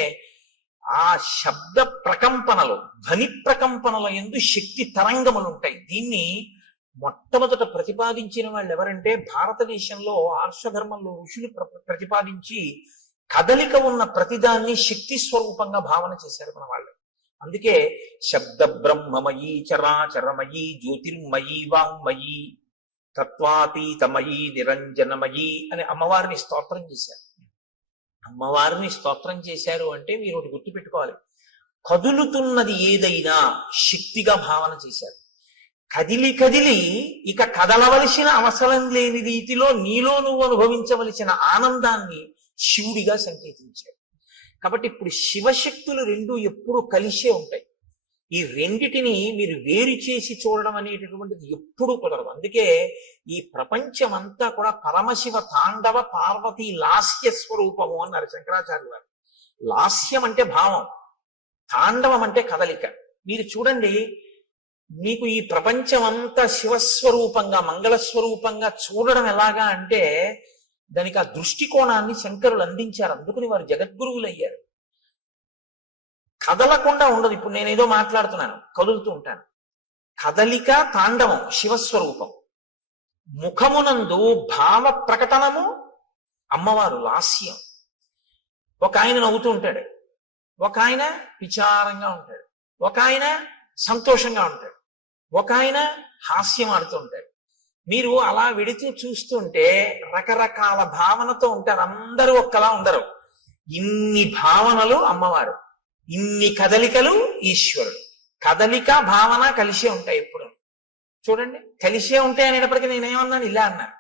ఆ శబ్ద ప్రకంపనలు, ధ్వని ప్రకంపనల యందు శక్తి తరంగములు ఉంటాయి. దీన్ని మొట్టమొదట ప్రతిపాదించిన వాళ్ళు ఎవరంటే భారతదేశంలో ఆర్షధర్మంలో ఋషులు ప్రతిపాదించి కదలిక ఉన్న ప్రతిదాన్ని శక్తి స్వరూపంగా భావన చేశారు మన వాళ్ళు. అందుకే శబ్ద బ్రహ్మమయీ చరాచరమయీ జ్యోతిర్మయీ వాంగ్మయీ తత్వాతీతమయీ నిరంజనమయీ అని అమ్మవారిని స్తోత్రం చేశారు. అమ్మవారిని స్తోత్రం చేశారు అంటే మీరు ఒకటి గుర్తుపెట్టుకోవాలి, కదులుతున్నది ఏదైనా శక్తిగా భావన చేశారు. కదిలి కదిలి ఇక కదలవలసిన అవసరం లేని రీతిలో నీలో నువ్వు అనుభవించవలసిన ఆనందాన్ని శివుడిగా సంకేతించాడు. కాబట్టి ఇప్పుడు శివశక్తులు రెండు ఎప్పుడు కలిసే ఉంటాయి. ఈ రెండిటిని మీరు వేరు చేసి చూడడం అనేటటువంటిది ఎప్పుడూ కుదరదు. అందుకే ఈ ప్రపంచం అంతా కూడా పరమశివ తాండవ పార్వతీ లాస్య స్వరూపము అన్నారు శంకరాచార్య వారు. లాస్యం అంటే భావం, తాండవం అంటే కదలిక. మీరు చూడండి, మీకు ఈ ప్రపంచం అంతా శివస్వరూపంగా మంగళస్వరూపంగా చూడడం ఎలాగా అంటే దానికి ఆ దృష్టికోణాన్ని శంకరులు అందించారు. అందుకని వారు జగద్గురువులు అయ్యారు. కదలకుండా ఉండదు. ఇప్పుడు నేనేదో మాట్లాడుతున్నాను, కదులుతూ ఉంటాను. కదలిక తాండవం శివస్వరూపం. ముఖమునందు భావ ప్రకటనము అమ్మవారు లాస్యం. ఒక ఆయన నవ్వుతూ ఉంటాడు, ఒక ఆయన విచారంగా ఉంటాడు, ఒక ఆయన సంతోషంగా ఉంటాడు, ఒక ఆయన హాస్యం ఆడుతూ ఉంటాడు. మీరు అలా వెడితూ చూస్తుంటే రకరకాల భావనతో ఉంటారు. అందరూ ఒక్కలా ఉండరు. ఇన్ని భావనలు అమ్మవారు, ఇన్ని కదలికలు ఈశ్వరుడు. కదలిక భావన కలిసే ఉంటాయి. ఎప్పుడు చూడండి, కలిసే ఉంటాయి అనేటప్పటికీ నేనేమన్నాను, ఇలా అన్నాను.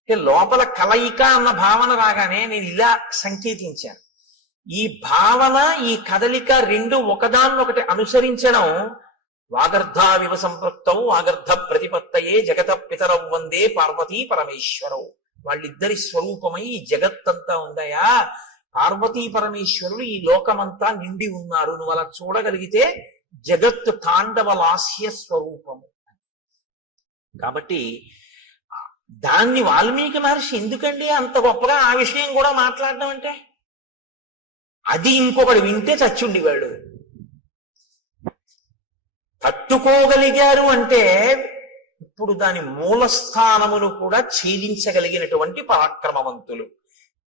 అంటే లోపల కలయిక అన్న భావన రాగానే నేను ఇలా సంకేతించాను. ఈ భావన ఈ కదలిక రెండు ఒకదాన్నొకటి అనుసరించడం. వాగర్ధావివ సంపృక్తౌ వాగర్ధ ప్రతిపత్తయే జగత పితరౌ వందే పార్వతీ పరమేశ్వరౌ. వాళ్ళిద్దరి స్వరూపమై ఈ జగత్తంతా ఉందయా. పార్వతీ పరమేశ్వరులు ఈ లోకమంతా నిండి ఉన్నారు. నువ్వు అలా చూడగలిగితే జగత్తు తాండవ లాస్య స్వరూపము. కాబట్టి దాన్ని వాల్మీకి మహర్షి ఎందుకండి అంత గొప్పగా ఆ విషయం కూడా మాట్లాడడం అంటే, అది ఇంకొకటి వింటే చచ్చుండివాడు. తట్టుకోగలిగారు అంటే ఇప్పుడు దాని మూలస్థానమును కూడా ఛేదించగలిగినటువంటి పరాక్రమవంతులు.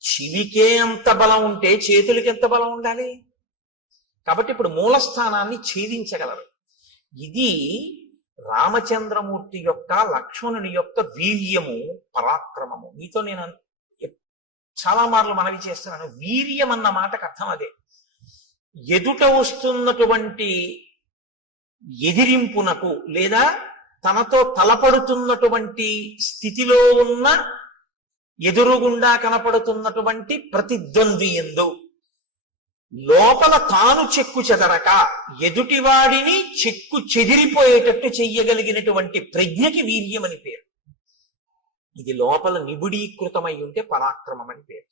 చిలికే అంత బలం ఉంటే చేతులకి ఎంత బలం ఉండాలి. కాబట్టి ఇప్పుడు మూలస్థానాన్ని ఛేదించగలరు. ఇది రామచంద్రమూర్తి యొక్క లక్ష్మణుని యొక్క వీర్యము, పరాక్రమము. మీతో నేను చాలా మార్లు మనవి చేస్తున్నాను, వీర్యం అన్న మాటకు అర్థం అదే. ఎదుట వస్తున్నటువంటి ఎదిరింపునకు లేదా తనతో తలపడుతున్నటువంటి స్థితిలో ఉన్న ఎదురుగుండా కనపడుతున్నటువంటి ప్రతిద్వంద్వి యందు లోపల తాను చెక్కు చెదరక ఎదుటివాడిని చెక్కు చెదిరిపోయేటట్టు చెయ్యగలిగినటువంటి ప్రజ్ఞకి వీర్యం అని పేరు. ఇది లోపల నిబిడీకృతమై ఉంటే పరాక్రమం అని పేరు.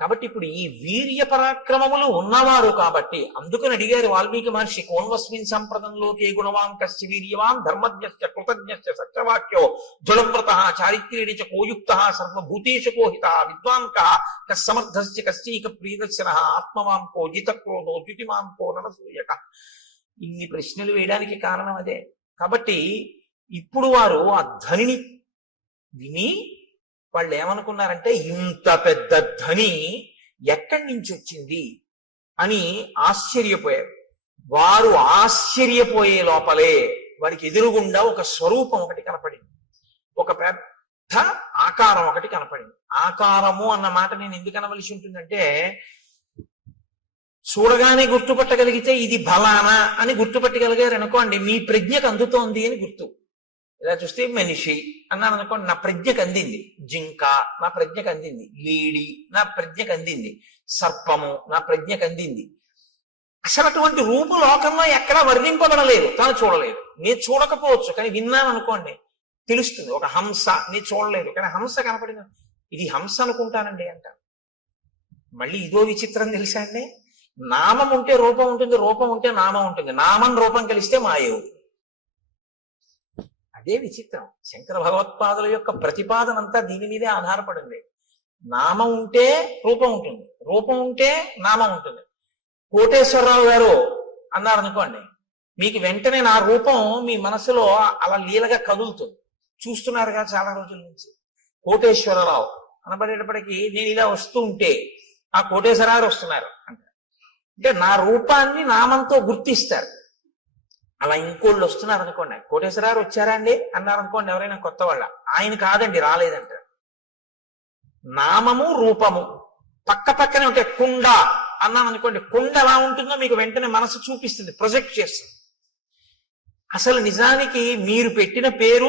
కాబట్టి ఇప్పుడు ఈ వీర్య పరాక్రమములు ఉన్నవారు కాబట్టి అందుకని అడిగారు వాల్మీకి మహర్షి, కోన్వస్మిన్ సంప్రదంలోకే గుణవాన్ కశ్చి వీర్యవాన్ ధర్మజ్ఞశ్చ కృతజ్ఞశ్చ సత్యవాక్యో దృఢవ్రతః చారిత్ర్యేణ చ కోయుక్తః సర్వభూతేషు కోహితః విద్వాన్ కః కస్సమర్థశ్చ కశ్చైక ప్రియదర్శనః ఆత్మవాన్ కో జితక్రోధో ద్యుతిమాన్ కో రణసూయకః. ఇన్ని ప్రశ్నలు వేయడానికి కారణం అదే. కాబట్టి ఇప్పుడు వారు ఆ ధ్వనిని విని వాళ్ళు ఏమనుకున్నారంటే ఇంత పెద్ద ధ్వని ఎక్కడి నుంచి వచ్చింది అని ఆశ్చర్యపోయారు. వారు ఆశ్చర్యపోయే లోపలే వారికి ఎదురుగుండా ఒక స్వరూపం ఒకటి కనపడింది, ఒక పెద్ద ఆకారం ఒకటి కనపడింది. ఆకారము అన్న మాట నేను ఎందుకు అనవలసి ఉంటుందంటే, చూడగానే గుర్తుపట్టగలిగితే ఇది బలానా అని గుర్తుపట్టగలిగారు అనుకోండి, మీ ప్రజ్ఞకు అందుతోంది అని గుర్తు. ఇలా చూస్తే మనిషి అన్నాను అనుకోండి, నా ప్రజ్ఞకు అందింది. జింక నా ప్రజ్ఞకు అందింది, లేడి నా ప్రజ్ఞకు అందింది, సర్పము నా ప్రజ్ఞకు అందింది. అసలు అటువంటి రూపు లోకంలో ఎక్కడా వర్ణింపబడలేదు, తాను చూడలేదు. నేను చూడకపోవచ్చు కానీ విన్నాను అనుకోండి తెలుస్తుంది. ఒక హంస నేను చూడలేదు కానీ హంస కనపడింది, ఇది హంస అనుకుంటానండి అంటాను. మళ్ళీ ఇదో విచిత్రం తెలుసా అండి, నామం ఉంటే రూపం ఉంటుంది, రూపం ఉంటే నామం ఉంటుంది, నామం రూపం కలిస్తే మాయవు. అదే విచిత్రం. శంకర భగవత్పాదుల యొక్క ప్రతిపాదన అంతా దీని మీదే ఆధారపడింది. నామం ఉంటే రూపం ఉంటుంది, రూపం ఉంటే నామం ఉంటుంది. కోటేశ్వరరావు గారు అన్నారు అనుకోండి, మీకు వెంటనే నా రూపం మీ మనసులో అలా లీలగా కదులుతుంది. చూస్తున్నారుగా చాలా రోజుల నుంచి. కోటేశ్వరరావు అనబడేటప్పటికీ నేను ఇలా వస్తూ ఉంటే ఆ కోటేశ్వరరావు వస్తున్నారు అంటే నా రూపాన్ని నామంతో గుర్తిస్తారు. అలా ఇంకోళ్ళు వస్తున్నారు అనుకోండి, కోటేశ్వరరావు వచ్చారా అండి అన్నారు అనుకోండి ఎవరైనా కొత్త వాళ్ళ, ఆయన కాదండి రాలేదంటారు. నామము రూపము పక్క పక్కనే ఉంటాయి. కుండ అన్నాను అనుకోండి, కుండ ఎలా ఉంటుందో మీకు వెంటనే మనసు చూపిస్తుంది, ప్రొజెక్ట్ చేస్తుంది. అసలు నిజానికి మీరు పెట్టిన పేరు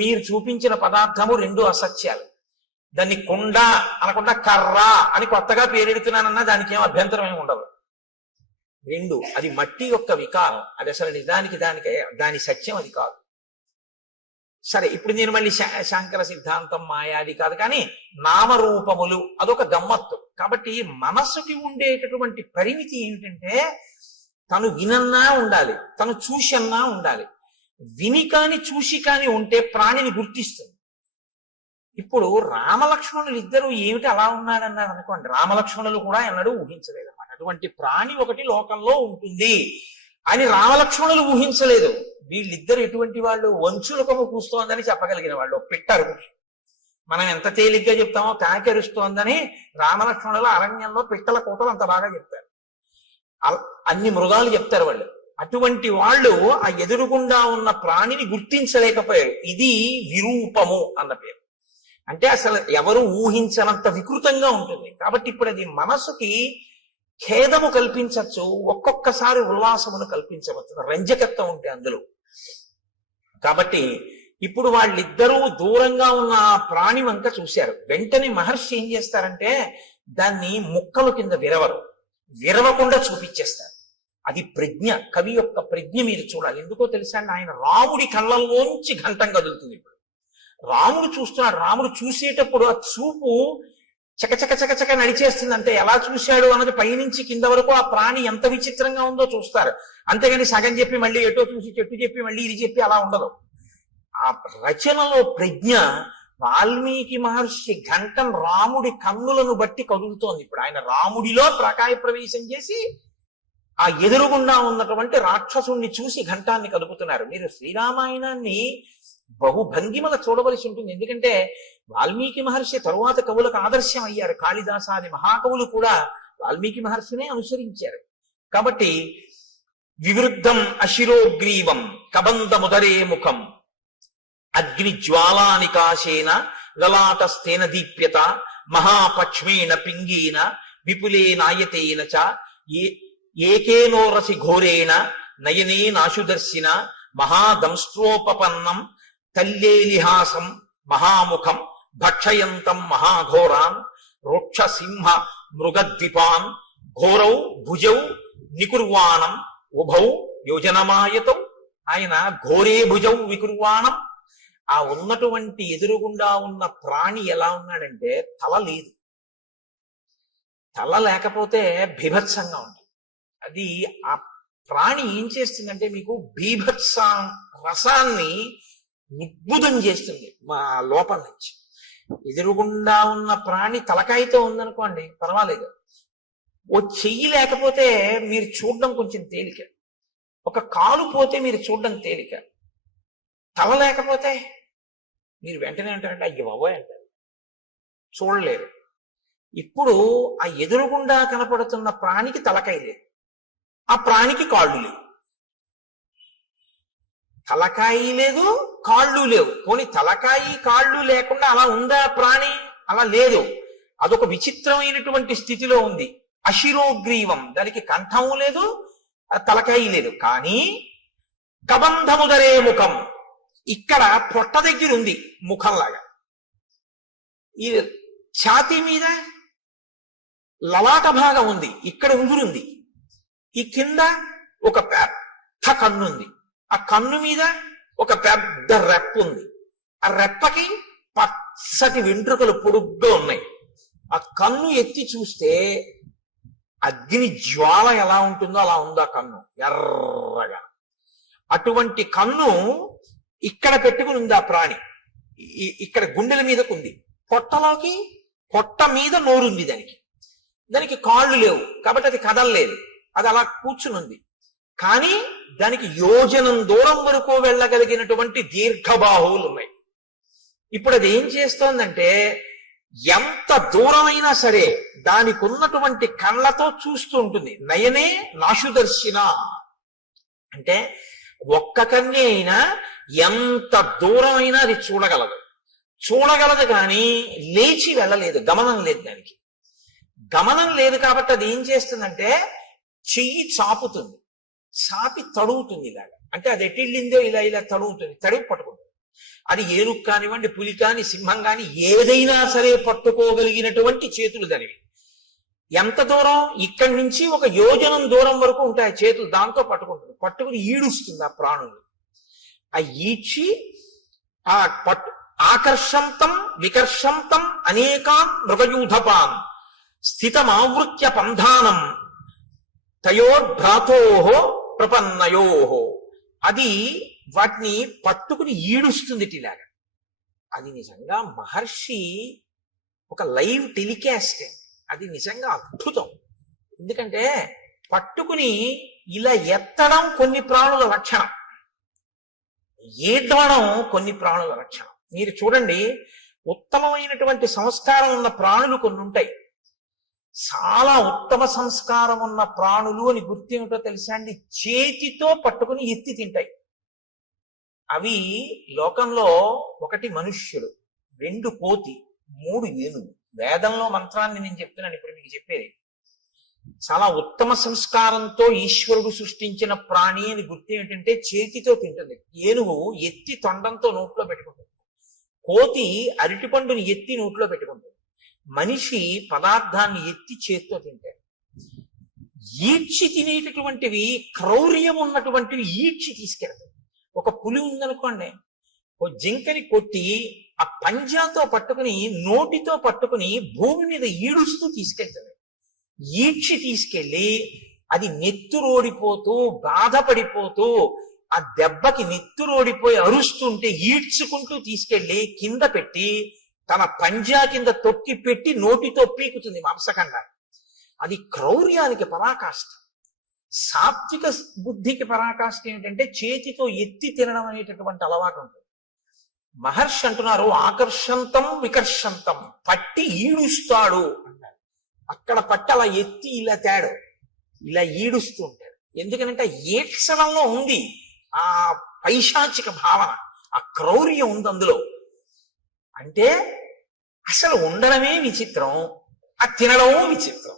మీరు చూపించిన పదార్థము రెండు అసత్యాలు. దాన్ని కుండ అనకుండా కర్ర అని కొత్తగా పేరెడుతున్నానన్నా దానికి ఏం అభ్యంతరం ఏమి ఉండదు. రెండు, అది మట్టి యొక్క వికారం, అది అసలు నిజానికి దాని సత్యం అది కాదు. సరే, ఇప్పుడు నేను మళ్ళీ శాంకర సిద్ధాంతం మాయాది కాదు, కానీ నామరూపములు అదొక గమ్మత్తు. కాబట్టి మనస్సుకి ఉండేటటువంటి పరిమితి ఏమిటంటే తను వినన్నా ఉండాలి, తను చూసన్నా ఉండాలి. విని కాని చూసి కాని ఉంటే ప్రాణిని గుర్తిస్తుంది. ఇప్పుడు రామలక్ష్మణులు ఇద్దరు ఏమిటి అలా ఉన్నాడన్నాడు అనుకోండి, రామలక్ష్మణులు కూడా ఎన్నడూ ఊహించలేదు అన్నమాట. అటువంటి ప్రాణి ఒకటి లోకంలో ఉంటుంది అని రామలక్ష్మణులు ఊహించలేదు. వీళ్ళిద్దరు ఎటువంటి వాళ్ళు, వంచులకము కూస్తోందని చెప్పగలిగిన వాళ్ళు. పిట్టరు మనం ఎంత తేలిగ్గా చెప్తామో కాకెరుస్తోందని రామలక్ష్మణుల అరణ్యంలో పిట్టల కూటలు అంత బాగా చెప్తారు. అన్ని మృగాలు చెప్తారు వాళ్ళు. అటువంటి వాళ్ళు ఆ ఎదురుగుండా ఉన్న ప్రాణిని గుర్తించలేకపోయారు. ఇది విరూపము అన్న పేరు. అంటే అసలు ఎవరు ఊహించనంత వికృతంగా ఉంటుంది. కాబట్టి ఇప్పుడు అది మనసుకి ఖేదము కల్పించవచ్చు, ఒక్కొక్కసారి ఉల్లాసమును కల్పించవచ్చు, రంజకత్వం ఉంటే అందులో. కాబట్టి ఇప్పుడు వాళ్ళిద్దరూ దూరంగా ఉన్న ఆ ప్రాణి వంక చూశారు. వెంటనే మహర్షి ఏం చేస్తారంటే దాన్ని ముక్కల కింద విరవకుండా చూపించేస్తారు. అది ప్రజ్ఞ, కవి యొక్క ప్రజ్ఞ మీరు చూడాలి. ఎందుకో తెలుసా అండి, ఆయన రాముడి కళ్ళల్లోంచి ఘంటం కదులుతుంది. ఇప్పుడు రాముడు చూస్తున్నాడు, రాముడు చూసేటప్పుడు ఆ చూపు చకచక నడిచేస్తుంది. అంటే ఎలా చూశాడు అన్నది పైనుంచి కింద వరకు ఆ ప్రాణి ఎంత విచిత్రంగా ఉందో చూస్తారు. అంతేగాని సగం చెప్పి మళ్ళీ ఎటో చూసి చెట్టు చెప్పి మళ్ళీ ఇది చెప్పి అలా ఉండదు. ఆ రచనలో ప్రజ్ఞ. వాల్మీకి మహర్షి ఘంటం రాముడి కన్నులను బట్టి కదులుతోంది. ఇప్పుడు ఆయన రాముడిలో ప్రకాయ ప్రవేశం చేసి ఆ ఎదురుగుండా ఉన్నటువంటి రాక్షసుణ్ణి చూసి ఘంటాన్ని కదుపుతున్నారు. మీరు శ్రీరామాయణాన్ని బహుభంగిమల చూడవలసి ఉంటుంది. ఎందుకంటే వాల్మీకి మహర్షి తరువాత కవులకు ఆదర్శం అయ్యారు. కాళిదాసాది మహాకవులు కూడా వాల్మీకి మహర్షినే అనుసరించారు. కాబట్టి వివృద్ధం అశిరోగ్రీవం కబంధముదరే ముఖం అగ్నిజ్వాలానికాశేన లలాటస్థేన దీప్యత మహాపక్ష్మేణ పింగేన విపులే నాయతేన చ ఏకేనోరసి ఘోరేణ నయనే నాశుదర్శిన మహాదంస్ట్రోపపన్నం తల్లేలిహాసం మహాముఖం భక్షయంతం మహాఘోరాన్ రోక్ష సింహ మృగద్విపాన్ ఘోరౌ భుజౌ నికుర్వాణం ఉభౌ యోజనమాయతం. ఆయన ఘోరే భుజౌ వికుర్వాణం. ఆ ఉన్నటువంటి ఎదురుగుండా ఉన్న ప్రాణి ఎలా ఉన్నాడంటే తల లేదు. తల లేకపోతే బీభత్సంగా ఉంటుంది. అది ఆ ప్రాణి ఏం చేస్తుందంటే మీకు బీభత్స రసాన్ని ఉద్భుతం చేస్తుంది మా లోపల నుంచి. ఎదురుగుండా ఉన్న ప్రాణి తలకాయతో ఉందనుకోండి పర్వాలేదు, ఓ చెయ్యి లేకపోతే మీరు చూడడం కొంచెం తేలిక, ఒక కాలు పోతే మీరు చూడడం తేలిక. తల లేకపోతే మీరు వెంటనే అంటారంటే అయ్య బాబోయ్ అంటారు, చూడలేరు. ఇప్పుడు ఆ ఎదురుగుండా కనపడుతున్న ప్రాణికి తలకాయ లేదు, ఆ ప్రాణికి కాళ్ళు లేవు. తలకాయి లేదు, కాళ్ళు లేవు. పోనీ తలకాయి కాళ్ళు లేకుండా అలా ఉందా ప్రాణి? అలా లేదు. అదొక విచిత్రమైనటువంటి స్థితిలో ఉంది. అశిరోగ్రీవం, దానికి కంఠము లేదు, తలకాయి లేదు. కానీ కబంధముదరే ముఖం, ఇక్కడ పొట్ట దగ్గర ఉంది ముఖంలాగా. ఈ ఛాతీ మీద లలాట భాగం ఉంది, ఇక్కడ ఉంగురుంది. ఈ కింద ఒక పెద్ద కన్ను ఉంది, ఆ కన్ను మీద ఒక పెద్ద రెప్ప ఉంది. ఆ రెప్పకి పచ్చటి వెంట్రుకలు పొడుగ్గా ఉన్నాయి. ఆ కన్ను ఎత్తి చూస్తే అగ్ని జ్వాల ఎలా ఉంటుందో అలా ఉంది ఆ కన్ను, ఎర్రగా. అటువంటి కన్ను ఇక్కడ పెట్టుకుని ఉంది ఆ ప్రాణి. ఇక్కడ గుండెల మీదకు ఉంది. పొట్టలోకి పొట్ట మీద నోరుంది దానికి, దానికి కాళ్ళు లేవు కాబట్టి అది కదలలేదు, అది అలా కూర్చుని ఉంది. కానీ దానికి యోజనం దూరం వరకు వెళ్ళగలిగినటువంటి దీర్ఘబాహువులు ఉన్నాయి. ఇప్పుడు అది ఏం చేస్తోందంటే ఎంత దూరమైనా సరే దానికి ఉన్నటువంటి కళ్ళతో చూస్తూ ఉంటుంది. నయనే నాశుదర్శిన అంటే ఒక్క కన్య అయినా ఎంత దూరమైనా అది చూడగలదు కానీ లేచి వెళ్ళలేదు, గమనం లేదు. దానికి గమనం లేదు కాబట్టి అది ఏం చేస్తుందంటే చెయ్యి చాపుతుంది, చాపి తడుగుతుంది ఇలాగా. అంటే అది ఎటిళ్ళిందో ఇలా తడుగుతుంది, తడివి పట్టుకుంటుంది. అది ఏనుగు కానివ్వండి, పులి కాని, సింహం కాని ఏదైనా సరే పట్టుకోగలిగినటువంటి చేతులు దానివి. ఎంత దూరం? ఇక్కడి నుంచి ఒక యోజనం దూరం వరకు ఉంటాయి చేతులు, దాంతో పట్టుకుంటుంది. పట్టుకుని ఈడుస్తుంది ఆ ప్రాణులు. ఆ ఈడ్చి ఆ ఆకర్షంతం వికర్షంతం అనేకాం మృగయూధపాన్ స్థితమావృత్య పంధానం తయోర్భ్రాతోహో ప్రపన్నయోహో. అది వాటిని పట్టుకుని ఈడుస్తుంది ఇలాగా. అది నిజంగా మహర్షి ఒక లైవ్ టెలికాస్ట్, అది నిజంగా అద్భుతం. ఎందుకంటే పట్టుకుని ఇలా ఎత్తడం కొన్ని ప్రాణుల లక్షణం, ఏడవడం కొన్ని ప్రాణుల లక్షణం. మీరు చూడండి, ఉత్తమమైనటువంటి సంస్కారం ఉన్న ప్రాణులు కొన్ని ఉంటాయి. చాలా ఉత్తమ సంస్కారం ఉన్న ప్రాణులు అని గుర్తేమిటో తెలుసా అండి? చేతితో పట్టుకుని ఎత్తి తింటాయి. అవి లోకంలో 1 మనుష్యుడు, 2 కోతి, 3 ఏనుగు. వేదంలో మంత్రాన్ని నేను చెప్తున్నాను ఇప్పుడు మీకు చెప్పేది. చాలా ఉత్తమ సంస్కారంతో ఈశ్వరుడు సృష్టించిన ప్రాణి అని గుర్తు ఏంటంటే చేతితో తింటుంది. ఏనుగు ఎత్తి తొండంతో నోట్లో పెట్టుకుంటుంది, కోతి అరటిపండుని ఎత్తి నోట్లో పెట్టుకుంటుంది, మనిషి పదార్థాన్ని ఎత్తి చేతితో తింటాడు. ఈడ్చి తినేటటువంటివి, క్రౌర్యం ఉన్నటువంటివి ఈడ్చి తీసుకెళ్తాయి. ఒక పులి ఉందనుకోండి, ఓ జింకని కొట్టి ఆ పంజాతో పట్టుకుని, నోటితో పట్టుకుని భూమి మీద ఈడుస్తూ తీసుకెళ్తాడు. ఈడ్చి తీసుకెళ్ళి అది నెత్తురోడిపోతూ బాధపడిపోతూ ఆ దెబ్బకి నెత్తురోడిపోయి అరుస్తుంటే ఈడ్చుకుంటూ తీసుకెళ్లి కింద పెట్టి తన పంజా కింద తొక్కి పెట్టి నోటితో పీకుతుంది మాంసఖండాన్ని. అది క్రౌర్యానికి పరాకాష్ఠ. సాత్విక బుద్ధికి పరాకాష్ఠ ఏమిటంటే చేతితో ఎత్తి తినడం అనేటటువంటి అలవాటు ఉంటుంది. మహర్షి అంటున్నారు ఆకర్షంతం వికర్షంతం, పట్టి ఈడుస్తాడు అన్నారు. అక్కడ పట్టి అలా ఎత్తి ఇలా తేడు, ఇలా ఈడుస్తూ ఉంటాడు. ఎందుకంటే ఏడ్చడంలో ఉంది ఆ పైశాచిక భావన, ఆ క్రౌర్యం ఉంది అందులో. అంటే అసలు ఉండడమే విచిత్రం, ఆ తినడమూ విచిత్రం.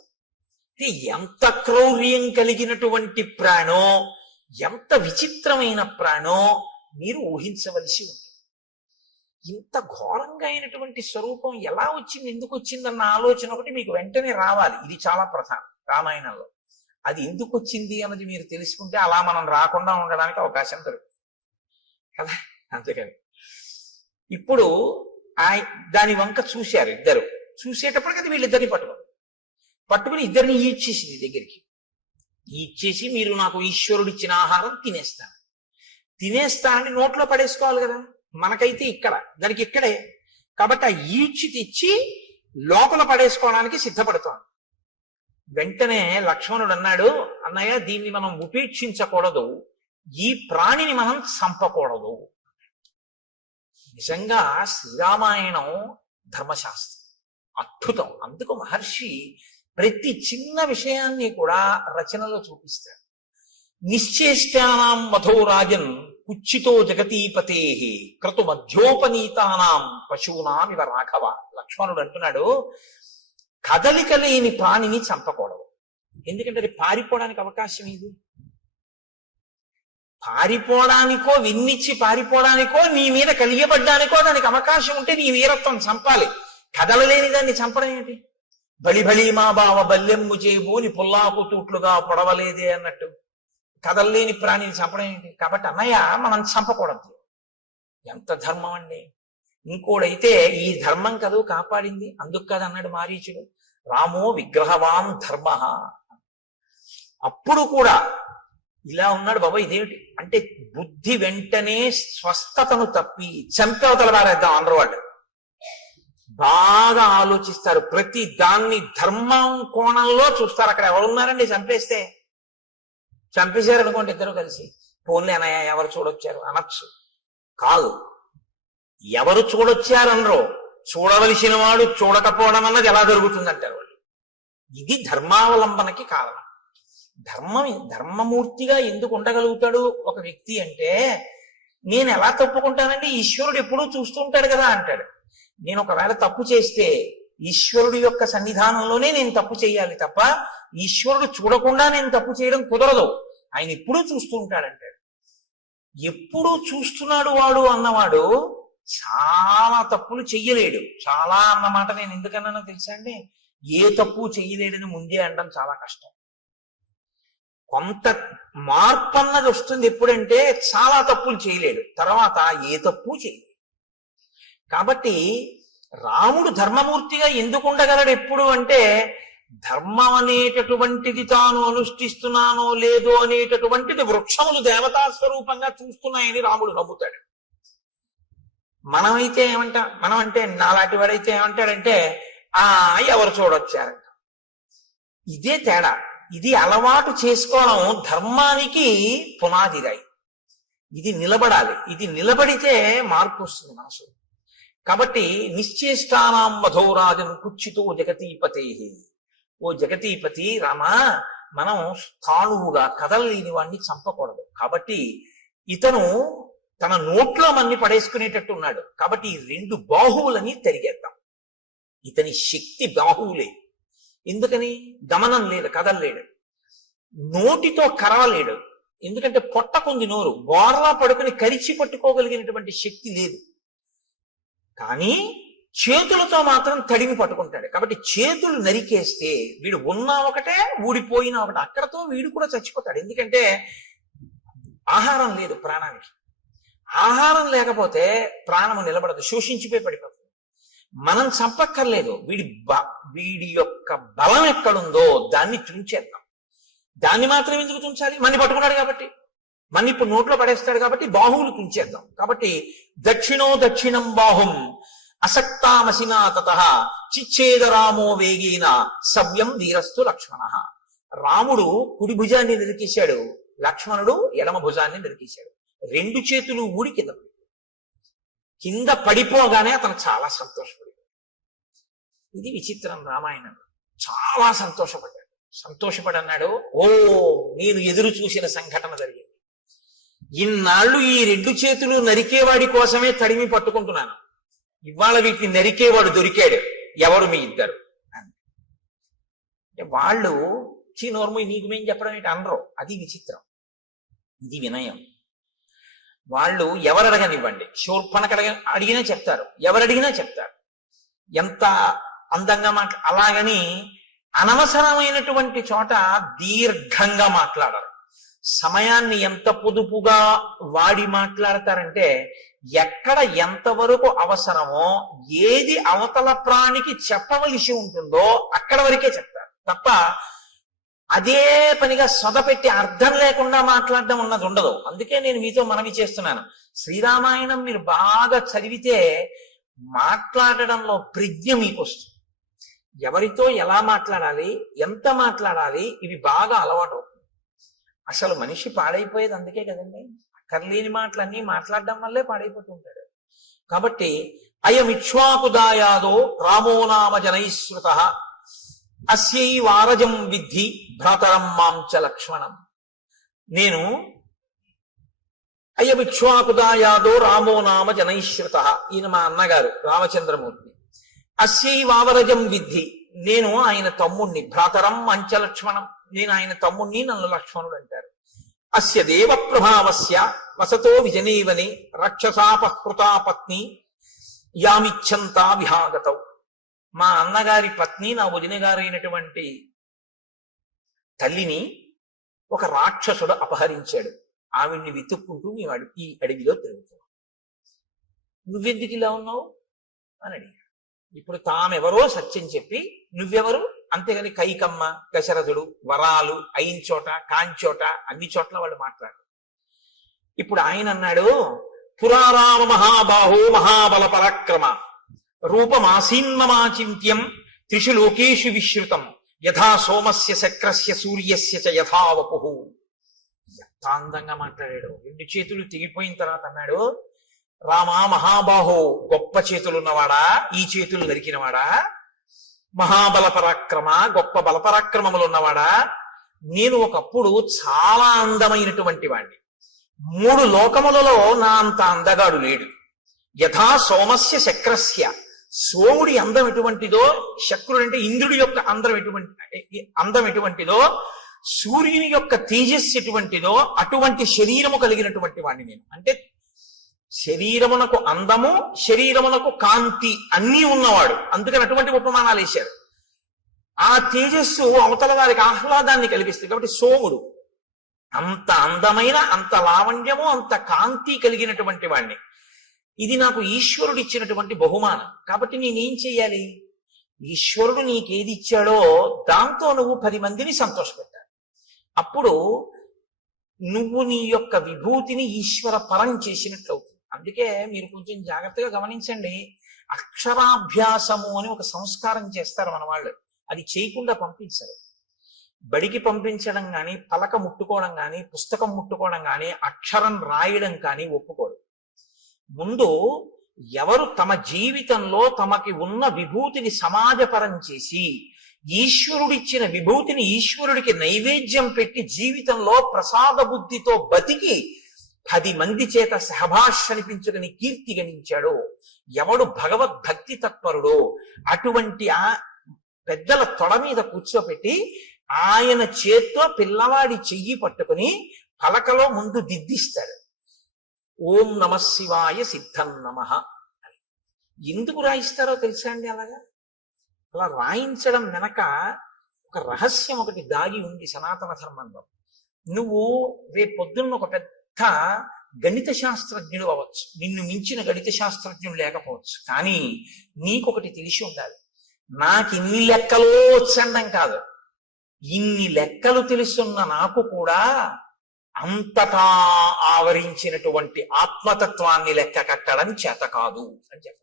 ఎంత క్రౌర్యం కలిగినటువంటి ప్రాణో, ఎంత విచిత్రమైన ప్రాణో మీరు ఊహించవలసి ఉంటుంది. ఇంత ఘోరంగా అయినటువంటి స్వరూపం ఎలా వచ్చింది, ఎందుకు వచ్చిందన్న ఆలోచన ఒకటి మీకు వెంటనే రావాలి. ఇది చాలా ప్రధానం రామాయణంలో. అది ఎందుకు వచ్చింది అన్నది మీరు తెలుసుకుంటే అలా మనం రాకుండా ఉండడానికి అవకాశం దొరుకుతుంది కదా. అందుకని ఇప్పుడు దాని వంక చూశారు ఇద్దరు. చూసేటప్పటికి అది వీళ్ళిద్దరిని పట్టుకుని ఇద్దరిని ఈడ్చేసింది దగ్గరికి. ఈడ్చేసి మీరు నాకు ఈశ్వరుడు ఇచ్చిన ఆహారం తినేస్తానని నోట్లో పడేసుకోవాలి కదా. మనకైతే ఇక్కడ, దానికి ఇక్కడే. కాబట్టి ఆ ఈడ్చి తెచ్చి లోపల పడేసుకోవడానికి సిద్ధపడుతోంది. వెంటనే లక్ష్మణుడు అన్నాడు, అన్నయ్య దీన్ని మనం ఉపేక్షించకూడదు, ఈ ప్రాణిని మనం చంపకూడదు. నిజంగా శ్రీరామాయణం ధర్మశాస్త్రం అద్భుతం. అందుకు మహర్షి ప్రతి చిన్న విషయాన్ని కూడా రచనలో చూపిస్తాడు. నిశ్చేష్టానాం మధో రాజన్ కుచ్చితో జగతీపతే క్రతు మధ్యోపనీతానాం పశూనాం ఇవ రాఘవ. లక్ష్మణుడు అంటున్నాడు, కదలిక లేని ప్రాణిని చంపకూడదు. ఎందుకంటే అది పారిపోవడానికి అవకాశం ఇది. పారిపోవడానికో, విన్నిచ్చి పారిపోవడానికో, నీ మీద కలియబడ్డానికో దానికి అవకాశం ఉంటే నీ వీరత్వం చంపాలి. కదలలేని దాన్ని చంపడం ఏంటి? బలి మా బావ బల్లెమ్ము చేయబోని పుల్లాకు తూట్లుగా పొడవలేదే అన్నట్టు కదలలేని ప్రాణిని చంపడం ఏంటి? కాబట్టి అన్నయ్య మనం చంపకూడదు. ఎంత ధర్మం అండి. ఇంకోడైతే ఈ ధర్మం కదూ కాపాడింది, అందుకు కదా అన్నాడు మారీచుడు, రామో విగ్రహవాన్ ధర్మ. అప్పుడు కూడా ఇలా ఉన్నాడు బాబా. ఇదేమిటి అంటే బుద్ధి వెంటనే స్వస్థతను తప్పి చంపవతల వారేద్దాం అందరూ వాళ్ళు. బాగా ఆలోచిస్తారు, ప్రతి దాన్ని ధర్మం కోణంలో చూస్తారు. అక్కడ ఎవరున్నారండి చంపేస్తే? చంపేశారు అనుకోండి ఇద్దరు కలిసి, పోన్లే అనయ్య ఎవరు చూడొచ్చారు అనొచ్చు. కాదు, ఎవరు చూడొచ్చారనరో, చూడవలసిన వాడు చూడకపోవడం అన్నది ఎలా జరుగుతుందంటారు వాళ్ళు. ఇది ధర్మావలంబనకి కారణం. ధర్మమూర్తిగా ఎందుకు ఉండగలుగుతాడు ఒక వ్యక్తి అంటే, నేను ఎలా తప్పుకుంటానండి, ఈశ్వరుడు ఎప్పుడూ చూస్తుంటాడు కదా అంటాడు. నేను ఒకవేళ తప్పు చేస్తే ఈశ్వరుడు యొక్క సన్నిధానంలోనే నేను తప్పు చేయాలి తప్ప ఈశ్వరుడు చూడకుండా నేను తప్పు చేయడం కుదరదు. ఆయన ఎప్పుడూ చూస్తూ ఉంటాడంటాడు. ఎప్పుడూ చూస్తున్నాడు వాడు అన్నవాడు చాలా తప్పులు చెయ్యలేడు. చాలా అన్నమాట నేను ఎందుకన్నానో తెలుసా అండి, ఏ తప్పు చెయ్యలేడని ముందే అనడం చాలా కష్టం. కొంత మార్పు అన్నది వస్తుంది ఎప్పుడంటే చాలా తప్పులు చేయలేడు, తర్వాత ఏ తప్పు చేయలేడు. కాబట్టి రాముడు ధర్మమూర్తిగా ఎందుకు ఉండగలడు ఎప్పుడు అంటే, ధర్మం అనేటటువంటిది తాను అనుష్ఠిస్తున్నానో లేదో అనేటటువంటిది వృక్షములు దేవతా స్వరూపంగా చూస్తున్నాయని రాముడు నమ్ముతాడు. మనం అంటే నాలాంటి వాడైతే ఏమంటాడంటే, ఎవరు చూడొచ్చారంట. ఇదే తేడా. ఇది అలవాటు చేసుకోవడం ధర్మానికి పునాదిరాయి. ఇది నిలబడాలి. ఇది నిలబడితే మార్పు వస్తుంది మనసు. కాబట్టి నిశ్చేష్టానాం వధోరాజం కుచ్చితో జగతీపతే. ఓ జగతీపతి రామా, మనం స్థాణువుగా కదలలేని వాడిని చంపకూడదు. కాబట్టి ఇతను తన నోట్లో మన్ని పడేసుకునేటట్టు ఉన్నాడు. కాబట్టి ఈ రెండు బాహువులని తరిగేద్దాం. ఇతని శక్తి బాహువులే. ఎందుకని? గమనం లేదు, కదలలేడు, నోటితో కరవలేడు. ఎందుకంటే పొట్టకుంది నోరు, గోరలా పడుకుని కరిచి పట్టుకోగలిగినటువంటి శక్తి లేదు. కానీ చేతులతో మాత్రం తడిమి పట్టుకుంటాడు. కాబట్టి చేతులు నరికేస్తే వీడు ఉన్నా ఒకటే, ఊడిపోయినా ఒకటే. అక్కడతో వీడు కూడా చచ్చిపోతాడు. ఎందుకంటే ఆహారం లేదు ప్రాణానికి. ఆహారం లేకపోతే ప్రాణము నిలబడదు, శోషించిపోయి పడిపోతుంది. మనం చంపక్కర్లేదు, వీడి యొక్క బలం ఎక్కడుందో దాన్ని తుంచేద్దాం. దాన్ని మాత్రం ఎందుకు తుంచాలి? మన్ని పట్టుకున్నాడు కాబట్టి, మన్ని ఇప్పుడు నోట్లో పడేస్తాడు కాబట్టి బాహువులు తుంచేద్దాం. కాబట్టి దక్షిణం బాహుం అసక్తామసినా తతః చిచ్ఛేద రామో వేగేన సవ్యం వీరస్తు లక్ష్మణ. రాముడు కుడి భుజాన్ని నరికేశాడు, లక్ష్మణుడు ఎడమ భుజాన్ని నరికేశాడు. రెండు చేతులు ఊడి కింద పడిపోగానే అతను చాలా సంతోషపడ్డాడు. ఇది విచిత్రం. రామాయణం చాలా సంతోషపడి అన్నాడు, ఓ నేను ఎదురు చూసిన సంఘటన జరిగింది. ఇన్నాళ్ళు ఈ రెండు చేతులు నరికేవాడి కోసమే తడిమి పట్టుకుంటున్నాను, ఇవాళ వీటిని నరికేవాడు దొరికాడు. ఎవరు? మీ ఇద్దరు అంటే వాళ్ళు నోర్ము నీకు మేం చెప్పడం ఏంటి అనరు. అది విచిత్రం, ఇది వినయం. వాళ్ళు ఎవరు అడగనివ్వండి, శూర్పణఖ అడిగినా చెప్తారు, ఎవరు అడిగినా చెప్తారు. ఎంత అందంగా అలాగని అనవసరమైనటువంటి చోట దీర్ఘంగా మాట్లాడరు. సమయాన్ని ఎంత పొదుపుగా వాడి మాట్లాడతారంటే, ఎక్కడ ఎంతవరకు అవసరమో, ఏది అవతల ప్రాణికి చెప్పవలసి ఉంటుందో అక్కడ వరకే చెప్తారు తప్ప అదే పనిగా సొదపెట్టి అర్థం లేకుండా మాట్లాడడం ఉన్నది ఉండదు. అందుకే నేను మీతో మనవి చేస్తున్నాను, శ్రీరామాయణం మీరు బాగా చదివితే మాట్లాడడంలో ప్రజ్ఞ మీకు వస్తుంది. ఎవరితో ఎలా మాట్లాడాలి, ఎంత మాట్లాడాలి, ఇవి బాగా అలవాటు అవుతుంది. అసలు మనిషి పాడైపోయేది అందుకే కదండి. అక్కర్లేని మాటలన్నీ మాట్లాడడం వల్లే పాడైపోతుంటాడు. కాబట్టి అయమిక్ష్వాకుదాయాదో రామో నామ జనైశ్రుత అస్యై వారజం విద్ధి భ్రాతరం మాంచ లక్ష్మణం. నేను అయమిక్ష్వాకుదాయాదో రామో నామ జనైశ్రుత, ఈయన మా అన్నగారు రామచంద్రమూర్తి. అస్యై వావరజం విద్ధి, నేను ఆయన తమ్ముణ్ణి. భ్రాతరం మంచ లక్ష్మణం, నేను ఆయన తమ్ముణ్ణి, నన్ను లక్ష్మణుడు అంటారు. అస్య దేవ ప్రభావస్య వసతో విజనీవని రక్షసాపహృతా పత్ని యామిచ్చంతా విహాగతౌ. మా అన్నగారి పత్ని, నా వదిన గారైనటువంటి తల్లిని ఒక రాక్షసుడు అపహరించాడు. ఆవిడ్ని వెతుక్కుంటూ ఈ అడవిలో తిరుగుతున్నాం. నువ్వెందుకు ఇలా ఉన్నావు అని అడిగాడు. ఇప్పుడు తామెవరో సత్యం చెప్పి నువ్వెవరు, అంతేగాని కైకమ్మ, దశరథుడు, వరాలు అయిన చోట కాంచోట అన్ని చోట్ల వాళ్ళు మాట్లాడారు. ఇప్పుడు ఆయన అన్నాడు, పురారామ మహాబాహో మహాబల పరాక్రమ రూపమాసీన్మమాచింత్యం త్రిషు లోకేషు విశ్రుతం యథా సోమస్య శక్రస్య సూర్యస్య చ యథా వపుః. ఎంత అందంగా మాట్లాడాడు. రెండు చేతులు తెగిపోయిన తర్వాత అన్నాడు, రామా మహాబాహో, గొప్ప చేతులున్నవాడా, ఈ చేతులు నరికినవాడా, మహాబల పరాక్రమ, గొప్ప బలపరాక్రమములు ఉన్నవాడా, నేను ఒకప్పుడు చాలా అందమైనటువంటి వాణ్ణి. 3 లోకములలో నా అంత అందగాడు లేడు. యథా సోమస్య శక్రస్య, సోముడి అందం ఎటువంటిదో, శక్రుడు అంటే ఇంద్రుడి యొక్క అందం ఎటువంటిదో, సూర్యుని యొక్క తేజస్సు ఎటువంటిదో అటువంటి శరీరము కలిగినటువంటి వాడిని నేను. అంటే శరీరమునకు అందము, శరీరమునకు కాంతి అన్నీ ఉన్నవాడు. అందుకని అటువంటి ఉపమానాలు వేశారు. ఆ తేజస్సు అవతల వారికి ఆహ్లాదాన్ని కల్పిస్తుంది. కాబట్టి సోముడు అంత అందమైన, అంత లావణ్యము, అంత కాంతి కలిగినటువంటి వాణ్ణి. ఇది నాకు ఈశ్వరుడు ఇచ్చినటువంటి బహుమానం. కాబట్టి నేనేం చెయ్యాలి? ఈశ్వరుడు నీకేది ఇచ్చాడో దాంతో నువ్వు 10 మందిని సంతోషపెట్టాలి. అప్పుడు నువ్వు నీ యొక్క విభూతిని ఈశ్వర పరం చేసినట్లు అవుతుంది. అందుకే మీరు కొంచెం జాగ్రత్తగా గమనించండి. అక్షరాభ్యాసము అని ఒక సంస్కారం చేస్తారు మన వాళ్ళు. అది చేయకుండా పంపించరు. బడికి పంపించడం కానీ, పలక ముట్టుకోవడం కానీ, పుస్తకం ముట్టుకోవడం కానీ, అక్షరం రాయడం కానీ ఒప్పుకోరు. ముందు ఎవరు తమ జీవితంలో తమకి ఉన్న విభూతిని సమాజపరం చేసి ఈశ్వరుడిచ్చిన విభూతిని ఈశ్వరుడికి నైవేద్యం పెట్టి జీవితంలో ప్రసాద బుద్ధితో బతికి 10 మంది చేత సహభాష అనిపించుకుని కీర్తి గణించాడో, ఎవడు భగవద్భక్తి తత్పరుడో అటువంటి ఆ పెద్దల తొడ మీద కూర్చోపెట్టి ఆయన చేత్తో పిల్లవాడి చెయ్యి పట్టుకుని పలకలో ముందు దిద్దిస్తాడు. ఓం నమ శివాయ సిద్ధం నమః. ఎందుకు రాయిస్తారో తెలుసా అండి? అలా రాయించడం వెనక ఒక రహస్యం ఒకటి దాగి ఉంది సనాతన ధర్మంలో. నువ్వు రేపు పొద్దున్న ఒక పెద్ద గణిత శాస్త్రజ్ఞుడు అవ్వచ్చు, నిన్ను మించిన గణిత శాస్త్రజ్ఞుడు లేకపోవచ్చు, కానీ నీకొకటి తెలిసి ఉండాలి. నాకు ఇన్ని లెక్కలో వచ్చండం కాదు, ఇన్ని లెక్కలు తెలుసున్న నాకు కూడా అంతటా ఆవరించినటువంటి ఆత్మతత్వాన్ని లెక్క కట్టడం చేత కాదు అని చెప్పారు.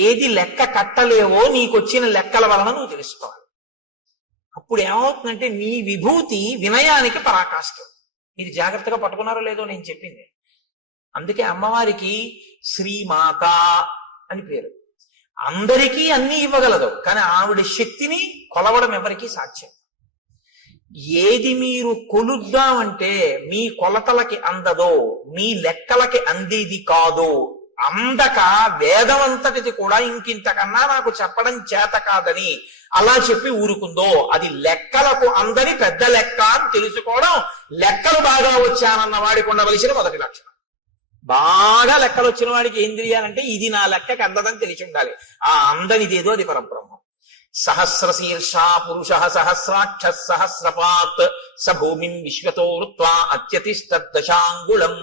ఏది లెక్క కట్టలేవో నీకొచ్చిన లెక్కల వలన నువ్వు తెలుసుకోవాలి. అప్పుడు ఏమవుతుందంటే నీ విభూతి వినయానికి పరాకాష్ఠం. ఇది జాగ్రత్తగా పట్టుకున్నారో లేదో నేను చెప్పింది. అందుకే అమ్మవారికి శ్రీమాత అని పేరు. అందరికీ అన్ని ఇవ్వగలదు, కానీ ఆవిడ శక్తిని కొలవడం ఎవరికీ సాధ్యం. ఏది మీరు కొలుద్దామంటే మీ కొలతలకి అందదో, మీ లెక్కలకి అందేది కాదో, అందక వేదమంతటిది కూడా ఇంకింతకన్నా నాకు చెప్పడం చేత కాదని అలా చెప్పి ఊరుకుందో, అది లెక్కలకు అందని పెద్ద లెక్క అని తెలుసుకోవడం లెక్కలు బాగా వచ్చానన్న వాడికి ఉండవలసిన మొదటి లక్షణం. బాగా లెక్కలు వచ్చిన వాడికి ఏం తెలియాలంటే ఇది నా లెక్కకి అందదని తెలిసి ఉండాలి. ఆ అందనిదేదో అది పరబ్రహ్మం. సహస్రశీర్ష పురుష సహస్రాక్ష సహస్రపాత్ స భూమిం విశ్వతో వృత్వా అత్యతిష్టదశాంగుళం.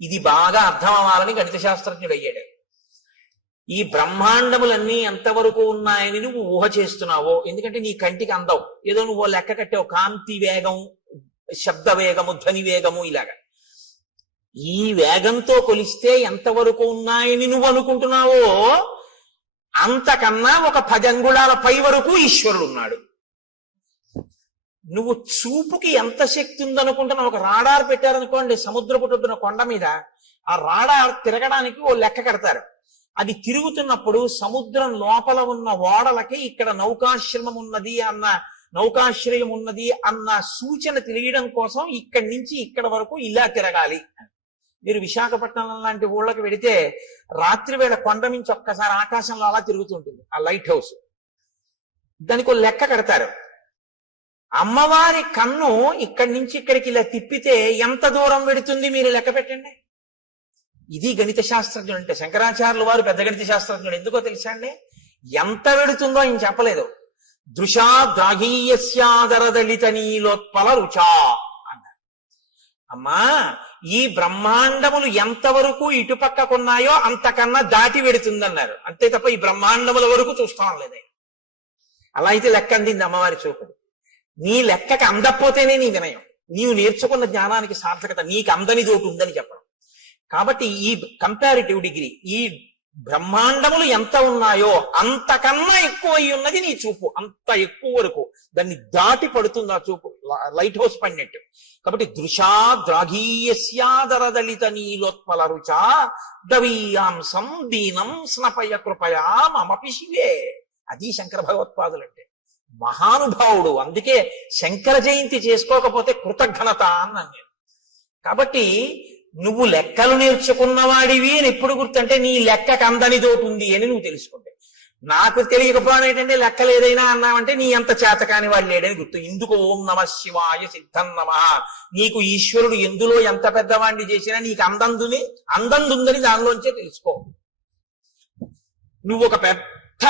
ఇది బాగా అర్థం అవ్వాలని గణిత శాస్త్రజ్ఞుడు అయ్యాడు. ఈ బ్రహ్మాండములన్నీ ఎంతవరకు ఉన్నాయని నువ్వు ఊహ చేస్తున్నావో, ఎందుకంటే నీ కంటికి అందవు, ఏదో నువ్వు లెక్క కట్టావు, కాంతి వేగం, శబ్ద వేగము, ధ్వని వేగము, ఇలాగా ఈ వేగంతో కొలిస్తే ఎంతవరకు ఉన్నాయని నువ్వు అనుకుంటున్నావో అంతకన్నా ఒక 10 అంగుళాల పై వరకు ఈశ్వరుడు ఉన్నాడు. నువ్వు చూపుకి ఎంత శక్తి ఉందనుకుంటున్నా, ఒక రాడార్ పెట్టారనుకోండి సముద్రపుటొడ్డున కొండ మీద, ఆ రాడార్ తిరగడానికి ఓ లెక్క కడతారు. అది తిరుగుతున్నప్పుడు సముద్రం లోపల ఉన్న ఓడలకి ఇక్కడ నౌకాశ్రమం ఉన్నది అన్న, నౌకాశ్రయం ఉన్నది అన్న సూచన తెలియడం కోసం ఇక్కడి నుంచి ఇక్కడ వరకు ఇలా తిరగాలి. మీరు విశాఖపట్నం లాంటి ఊళ్ళకి వెడితే రాత్రి వేళ కొండ నుంచి ఒక్కసారి ఆకాశంలో అలా తిరుగుతుంటుంది ఆ లైట్ హౌస్. దానికి లెక్క కడతారు. అమ్మవారి కన్ను ఇక్కడి నుంచి ఇక్కడికి ఇలా తిప్పితే ఎంత దూరం వెడుతుంది మీరు లెక్క పెట్టండి. ఇది గణిత శాస్త్రజ్ఞుడు అంటే. శంకరాచార్యులు వారు పెద్ద గణిత శాస్త్రజ్ఞుడు. ఎందుకో తెలుసా అండి? ఎంత వెడుతుందో ఆయన చెప్పలేదు. దృశా ద్రాఘీయస్యాదరదళిత నీలోత్పల రుచా అన్నారు. అమ్మా, ఈ బ్రహ్మాండములు ఎంతవరకు ఇటుపక్కకున్నాయో అంతకన్నా దాటి వెడుతుందన్నారు. అంతే తప్ప ఈ బ్రహ్మాండముల వరకు చూస్తాం లేదు. అలా అయితే లెక్క అందింది అమ్మవారి చూపుడు. నీ లెక్కకి అందకపోతేనే నీ వినయం, నీవు నేర్చుకున్న జ్ఞానానికి సార్థకత. నీకు అందని తోటి ఉందని చెప్పడం. కాబట్టి ఈ కంపారిటివ్ డిగ్రీ, ఈ బ్రహ్మాండములు ఎంత ఉన్నాయో అంతకన్నా ఎక్కువ అయి ఉన్నది నీ చూపు. అంత ఎక్కువ వరకు దాన్ని దాటి పడుతుంది ఆ చూపు, లైట్ హౌస్ పడినట్టు. కాబట్టి దృశా ద్రాఘీయస్యాదరదళిత నీలోత్పల రుచా దవీయాంసం దీనం స్నపయ కృపయా మమపి శివే. అది శంకర భగవత్పాదులు అంటే. మహానుభావుడు. అందుకే శంకర జయంతి చేసుకోకపోతే కృతజ్ఞత అన్నాను నేను. కాబట్టి నువ్వు లెక్కలు నేర్చుకున్నవాడివి అని ఎప్పుడు గుర్తంటే నీ లెక్కకు అందనిదోటి ఉంది అని నువ్వు తెలుసుకుంటే. నాకు తెలియకపోవడం ఏంటంటే లెక్కలు ఏదైనా అన్నావంటే నీ అంత చేతకాని వాడు లేడని గుర్తు. ఇందుకు ఓం నమ శివాయ సిద్ధం నమ. నీకు ఈశ్వరుడు ఎందులో ఎంత పెద్దవాడిని చేసినా నీకు అందందుందని దానిలోంచే తెలుసుకో. నువ్వు ఒక పెద్ద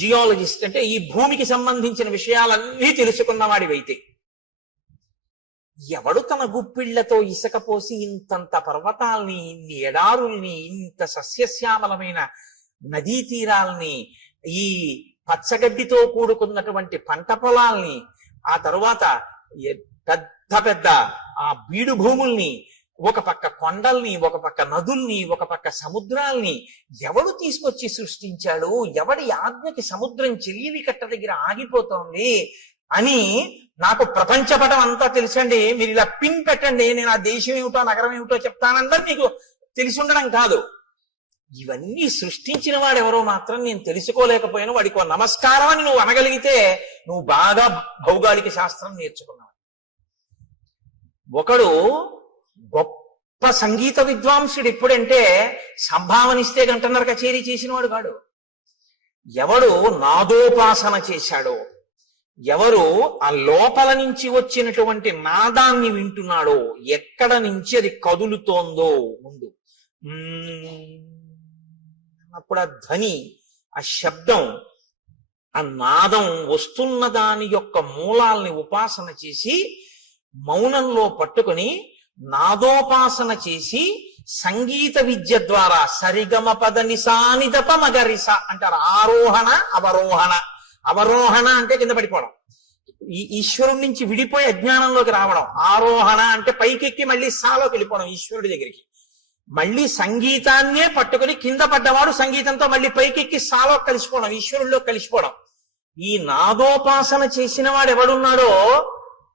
జియాలజిస్ట్ అంటే ఈ భూమికి సంబంధించిన విషయాలన్నీ తెలుసుకున్నవాడివైతే ఎవడు తన గుప్పిళ్లతో ఇసుక పోసి ఇంతంత పర్వతాల్ని, ఇన్ని ఎడారుల్ని, ఇంత సస్యశ్యామలమైన నదీ తీరాల్ని, ఈ పచ్చగడ్డితో కూడుకున్నటువంటి పంట పొలాల్ని, ఆ తరువాత పెద్ద పెద్ద ఆ బీడు భూముల్ని, ఒక పక్క కొండల్ని, ఒక పక్క నదుల్ని, ఒక పక్క సముద్రాల్ని ఎవడు తీసుకొచ్చి సృష్టించాడు? ఎవడి ఆజ్ఞకి సముద్రం చెలియవి కట్ట దగ్గర ఆగిపోతోంది అని నాకు ప్రపంచపటం అంతా తెలుసండి. మీరు ఇలా పిన్ పెట్టండి, నేను ఆ దేశం ఏమిటో నగరం ఏమిటో చెప్తానందరూ మీకు తెలిసి ఉండడం కాదు. ఇవన్నీ సృష్టించిన వాడెవరో మాత్రం నేను తెలుసుకోలేకపోయాను. వాడికి ఒక నమస్కారం అని నువ్వు అనగలిగితే నువ్వు బాగా భౌగోళిక శాస్త్రం నేర్చుకున్నావు. ఒకడు గొప్ప సంగీత విద్వాంసుడు ఎప్పుడంటే సంభావనిస్తే గంటన్నర కచేరీ చేసిన వాడు కాడు. ఎవడు నాదోపాసన చేశాడో, ఎవరు ఆ లోపల నుంచి వచ్చినటువంటి నాదాన్ని వింటున్నాడో, ఎక్కడ నుంచి అది కదులుతోందో ముందు అప్పుడు ఆ ధ్వని, ఆ శబ్దం, ఆ నాదం వస్తున్న దాని యొక్క మూలాల్ని ఉపాసన చేసి మౌనంలో పట్టుకుని నాదోపాసన చేసి సంగీత విద్య ద్వారా సరిగమ పద నిసానిదప మగరిస అంటారు. ఆరోహణ అవరోహణ. అవరోహణ అంటే కింద పడిపోవడం, ఈ ఈశ్వరుడి నుంచి విడిపోయి అజ్ఞానంలోకి రావడం. ఆరోహణ అంటే పైకెక్కి మళ్ళీ సాలోకి వెళ్ళిపోవడం ఈశ్వరుడి దగ్గరికి. మళ్ళీ సంగీతాన్నే పట్టుకుని కింద పడ్డవాడు సంగీతంతో మళ్ళీ పైకెక్కి సాలో కలిసిపోవడం, ఈశ్వరుడిలో కలిసిపోవడం. ఈ నాదోపాసన చేసిన వాడు ఎవడున్నాడో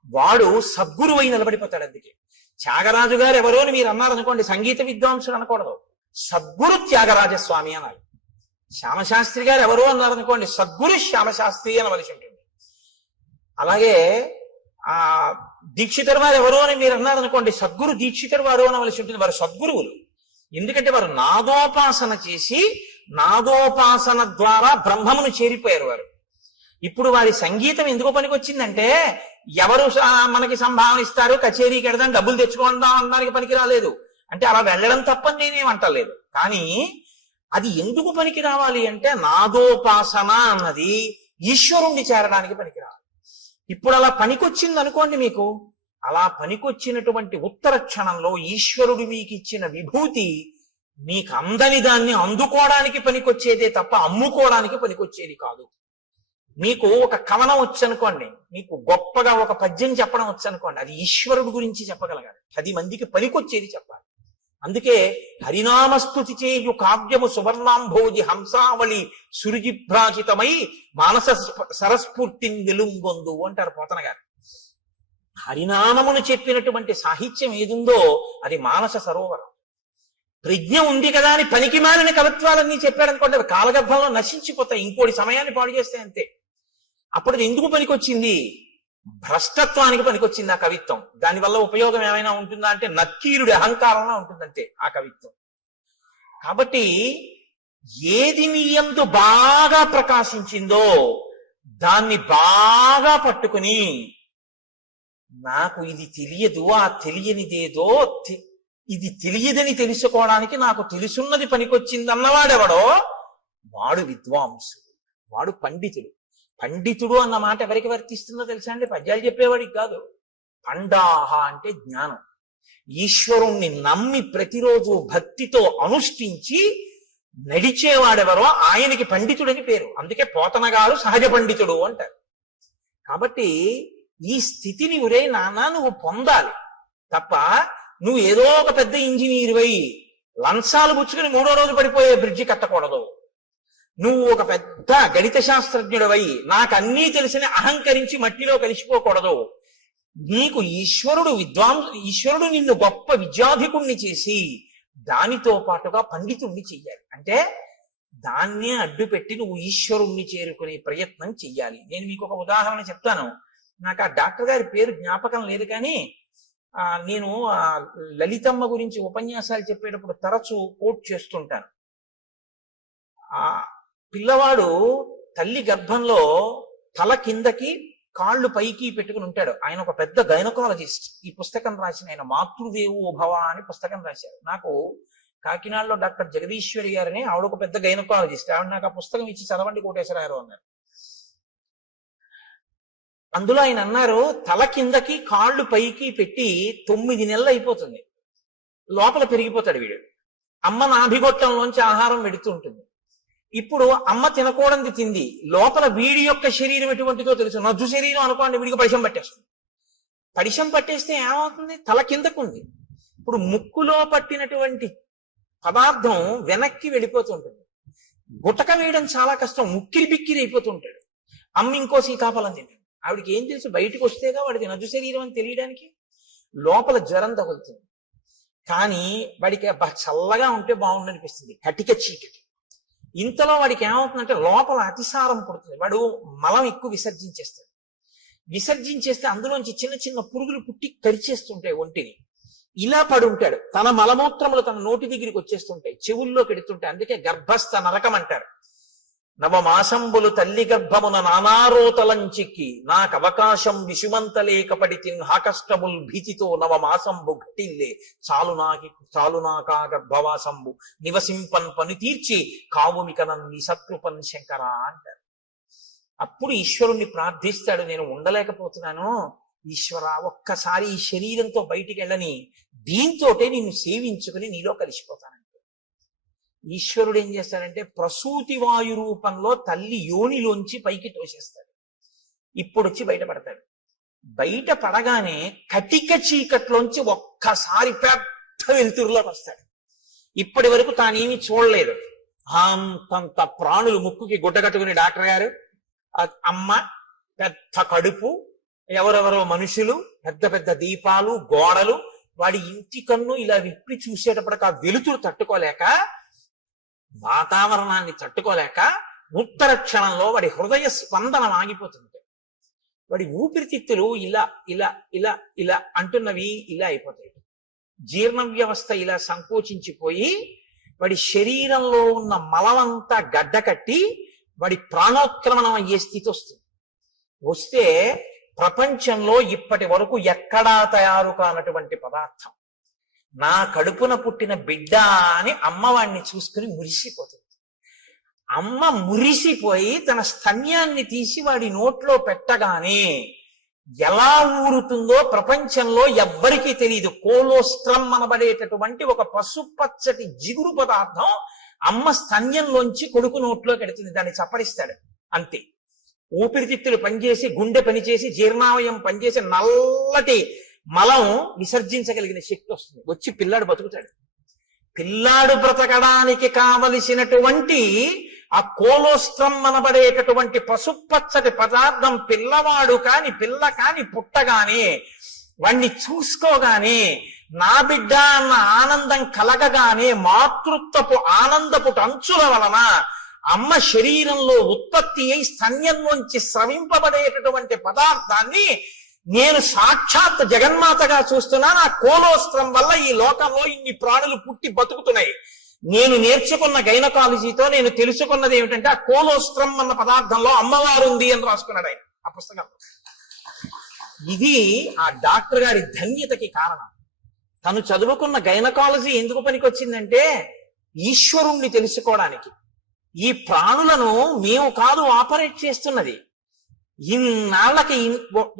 వాడు సద్గురువు అయి నిలబడిపోతాడు. అందుకే త్యాగరాజు గారు ఎవరో అని మీరు అన్నారనుకోండి, సంగీత విద్వాంసుడు అనకూడదు, సద్గురు త్యాగరాజస్వామి అనాలి. శ్యామశాస్త్రి గారు ఎవరో అన్నారనుకోండి, సద్గురు శ్యామశాస్త్రి అనవలసి ఉంటుంది. అలాగే ఆ దీక్షితర్ వారు ఎవరో అని మీరు అన్నారనుకోండి, సద్గురు దీక్షితర్ వారు అనవలసి ఉంటుంది. వారు సద్గురువులు. ఎందుకంటే వారు నాదోపాసన చేసి నాదోపాసన ద్వారా బ్రహ్మమును చేరిపోయారు వారు. ఇప్పుడు వారి సంగీతం ఎందుకు పనికొచ్చిందంటే ఎవరు మనకి సంభావన ఇస్తారు, కచేరీకి వెడదాం, డబ్బులు తెచ్చుకుందాం అనడానికి పనికి రాలేదు. అంటే అలా వెళ్ళడం తప్పని నేనేమంటలేదు. కానీ అది ఎందుకు పనికి రావాలి అంటే నాదోపాసన అన్నది ఈశ్వరుణ్ణి చేరడానికి పనికి రావాలి. ఇప్పుడు అలా పనికొచ్చింది అనుకోండి, మీకు అలా పనికొచ్చినటువంటి ఉత్తర క్షణంలో ఈశ్వరుడు మీకు ఇచ్చిన విభూతి మీకు అందని దాన్ని అందుకోవడానికి పనికొచ్చేదే తప్ప అమ్ముకోవడానికి పనికొచ్చేది కాదు. మీకు ఒక కవనం వచ్చనుకోండి, మీకు గొప్పగా ఒక పద్యం చెప్పడం వచ్చనుకోండి, అది ఈశ్వరుడు గురించి చెప్పగలగాలి. 10 మందికి పనికొచ్చేది చెప్పాలి. అందుకే హరినామస్తుతి చేయు కావ్యము సువర్ణాంభోజి హంసావళి సురుజిభ్రాజితమై మానస సరస్ఫూర్తిని వెలుంగొందు అంటారు పోతన గారు. హరినామమును చెప్పినటువంటి సాహిత్యం ఏదుందో అది మానస సరోవరం. ప్రజ్ఞ ఉంది కదా అని పనికి మాలిన కవిత్వాలన్నీ చెప్పాడనుకోండి, అవి కాలగర్భంలో నశించిపోతాయి, ఇంకోటి సమయాన్ని పాడు చేస్తాయి అంతే. అప్పుడు అది ఎందుకు పనికొచ్చింది? భ్రష్టత్వానికి పనికొచ్చింది ఆ కవిత్వం. దానివల్ల ఉపయోగం ఏమైనా ఉంటుందా అంటే నక్కీరుడి అహంకారంలో ఉంటుందంతే ఆ కవిత్వం. కాబట్టి ఏది నీ యందు బాగా ప్రకాశించిందో దాన్ని బాగా పట్టుకుని నాకు ఇది తెలియదు, ఆ తెలియనిదేదో ఇది తెలియదని తెలుసుకోవడానికి నాకు తెలుసున్నది పనికొచ్చింది అన్నవాడెవడో వాడు విద్వాంసుడు, వాడు పండితుడు. పండితుడు అన్న మాట ఎవరికి వర్తిస్తుందో తెలుసా అండి? పద్యాలు చెప్పేవాడికి కాదు. పండాహ అంటే జ్ఞానం. ఈశ్వరుణ్ణి నమ్మి ప్రతిరోజు భక్తితో అనుష్ఠించి నడిచేవాడెవరో ఆయనకి పండితుడని పేరు. అందుకే పోతన గారు సహజ పండితుడు అంటారు. కాబట్టి ఈ స్థితిని ఒరే నాన్న నువ్వు పొందాలి తప్ప నువ్వు ఏదో ఒక పెద్ద ఇంజనీర్ వై లంచాలు పుచ్చుకుని 3వ రోజు పడిపోయే బ్రిడ్జి కట్టకూడదు. నువ్వు ఒక పెద్ద గణిత శాస్త్రజ్ఞుడివై నాకు అన్నీ తెలిసిన అహంకరించి మట్టిలో కలిసిపోకూడదు. నీకు ఈశ్వరుడు నిన్ను గొప్ప విద్యాధికుణ్ణి చేసి దానితో పాటుగా పండితుణ్ణి చెయ్యాలి. అంటే దాన్నే అడ్డు పెట్టి నువ్వు ఈశ్వరుణ్ణి చేరుకునే ప్రయత్నం చెయ్యాలి. నేను మీకు ఒక ఉదాహరణ చెప్తాను. నాకు ఆ డాక్టర్ గారి పేరు జ్ఞాపకం లేదు, కానీ నేను లలితమ్మ గురించి ఉపన్యాసాలు చెప్పేటప్పుడు తరచూ కోట్ చేస్తుంటాను. ఆ పిల్లవాడు తల్లి గర్భంలో తల కిందకి కాళ్ళు పైకి పెట్టుకుని ఉంటాడు. ఆయన ఒక పెద్ద గైనకాలజిస్ట్. ఈ పుస్తకం రాసిన ఆయన మాతృదేవో భవ అని పుస్తకం రాశారు. నాకు కాకినాడలో డాక్టర్ జగదీశ్వరి గారని ఆవిడ ఒక పెద్ద గైనకాలజిస్ట్. ఆవిడ నాకు ఆ పుస్తకం ఇచ్చి చదవండి కోటేశ్వరరావు అన్నారు. అందులో ఆయన అన్నారు, తల కిందకి కాళ్ళు పైకి పెట్టి 9 నెలలు అయిపోతుంది, లోపల పెరిగిపోతాడు వీడు. అమ్మ నాభిగొట్టంలోంచి ఆహారం వెడుతూ ఉంటుంది. ఇప్పుడు అమ్మ తినకూడదు తింది, లోపల వీడి యొక్క శరీరం ఎటువంటిదో తెలుసు. నజ్జు శరీరం అనుకోండి, వీడికి పరిశం పట్టేస్తుంది. పరిశం పట్టేస్తే ఏమవుతుంది? తల కిందకు ఉంది. ఇప్పుడు ముక్కులో పట్టినటువంటి పదార్థం వెనక్కి వెళ్ళిపోతుంటుంది. గుటక వేయడం చాలా కష్టం, ముక్కిరి బిక్కిరి అయిపోతుంటాడు. అమ్మ ఇంకో సీతాఫలం తింటుంది. ఆవిడికి ఏం తెలుసు? బయటకు వస్తేగా వాడికి నజ్జు శరీరం అని తెలియడానికి. లోపల జ్వరం తగులుతుంది, కానీ వాడికి చల్లగా ఉంటే బాగుండనిపిస్తుంది, కటిక చీకటి. ఇంతలో వాడికి ఏమవుతుందంటే లోపల అతిసారం పుడుతుంది. వాడు మలం ఎక్కువ విసర్జించేస్తాడు. విసర్జించేస్తే అందులోంచి చిన్న చిన్న పురుగులు పుట్టి కరిచేస్తుంటాయి ఒంటిని. ఇలా పడి ఉంటాడు. తన మలమూత్రములు తన నోటి దగ్గరికి వచ్చేస్తుంటాయి, చెవుల్లో పెడుతుంటాయి. అందుకే గర్భస్థ నరకం అంటారు. నవమాసంబులు తల్లి గర్భమున నానారోతలంచిక్కి నాకు అవకాశం విషుమంతలేకపడి హాకష్టముల్ భీతితో నవమాసంబు ఘటిల్లే చాలు నాకా గర్భవాసంబు నివసింపన్ పని తీర్చి కావుమికనన్ నిసత్కృపన్ శంకర అంటారు. అప్పుడు ఈశ్వరుణ్ణి ప్రార్థిస్తాడు, నేను ఉండలేకపోతున్నాను ఈశ్వర, ఒక్కసారి ఈ శరీరంతో బయటికి వెళ్ళని, దీంతోటే నిన్ను సేవించుకుని నీలో కలిసిపోతాను. ఈశ్వరుడు ఏం చేస్తాడంటే ప్రసూతి వాయు రూపంలో తల్లి యోనిలోంచి పైకి తోసేస్తాడు. ఇప్పుడు వచ్చి బయటపడతాడు. బయట పడగానే కటిక చీకట్లోంచి ఒక్కసారి పెద్ద వెలుతురులోకి వస్తాడు. ఇప్పటి వరకు తానేమి చూడలేదు. అంతంత ప్రాణులు ముక్కుకి గుడ్డ కట్టుకుని డాక్టర్ గారు, అమ్మ, పెద్ద కడుపు, ఎవరెవరో మనుషులు, పెద్ద పెద్ద దీపాలు, గోడలు. వాడి ఇంటి కన్ను ఇలా విప్పి చూసేటప్పటికి ఆ వెలుతురు తట్టుకోలేక, వాతావరణాన్ని తట్టుకోలేక ఉత్తర క్షణంలో వాడి హృదయ స్పందనం ఆగిపోతుంది. వాడి ఊపిరితిత్తులు ఇలా ఇలా ఇలా ఇలా అంటున్నవి ఇలా అయిపోతాయి. జీర్ణ వ్యవస్థ ఇలా సంకోచించిపోయి వాడి శరీరంలో ఉన్న మలమంతా గడ్డ కట్టి వాడి ప్రాణోత్క్రమణం అయ్యే స్థితి వస్తుంది. వస్తే ప్రపంచంలో ఇప్పటి వరకు ఎక్కడా తయారు కానటువంటి పదార్థం, నా కడుపున పుట్టిన బిడ్డ అని అమ్మవాడిని చూసుకుని మురిసిపోతుంది. అమ్మ మురిసిపోయి తన స్తన్యాన్ని తీసి వాడి నోట్లో పెట్టగానే ఎలా ఊరుతుందో ప్రపంచంలో ఎవ్వరికీ తెలియదు. కోలోస్ట్రమ్ అనబడేటటువంటి ఒక పసుపచ్చటి జిగురు పదార్థం అమ్మ స్తన్యంలోంచి కొడుకు నోట్లో పెడుతుంది. దాన్ని చప్పరిస్తాడు అంతే. ఊపిరితిత్తులు పనిచేసి, గుండె పనిచేసి, జీర్ణావయం పనిచేసి నల్లటి మలం విసర్జించగలిగిన శక్తి వస్తుంది. వచ్చి పిల్లాడు బతుకుతాడు. పిల్లాడు బ్రతకడానికి కావలసినటువంటి ఆ కోలోస్ట్రమ్ అనబడేటటువంటి పసుపచ్చటి పదార్థం పిల్లవాడు కాని పిల్ల కాని పుట్టగానే వాణ్ణి చూసుకోగానే నా బిడ్డ అన్న ఆనందం కలగగానే మాతృత్వపు ఆనందపు అంచుల వలన అమ్మ శరీరంలో ఉత్పత్తి అయి స్తన్యంలోంచి స్రవింపబడేటటువంటి పదార్థాన్ని నేను సాక్షాత్ జగన్మాతగా చూస్తున్నాను. ఆ కోలోస్ట్రం వల్ల ఈ లోకంలో ఇన్ని ప్రాణులు పుట్టి బతుకుతున్నాయి. నేను నేర్చుకున్న గైనకాలజీతో నేను తెలుసుకున్నది ఏమిటంటే ఆ కోలోస్ట్రం అన్న పదార్థంలో అమ్మవారు ఉంది అని రాసుకున్నాడు ఆయన ఆ పుస్తకంలో. ఇది ఆ డాక్టర్ గారి ధన్యతకి కారణం. తను చదువుకున్న గైనకాలజీ ఎందుకు పనికొచ్చిందంటే ఈశ్వరుణ్ణి తెలుసుకోవడానికి. ఈ ప్రాణులను మేము కాదు ఆపరేట్ చేస్తున్నది. ఇన్నాళ్ళకి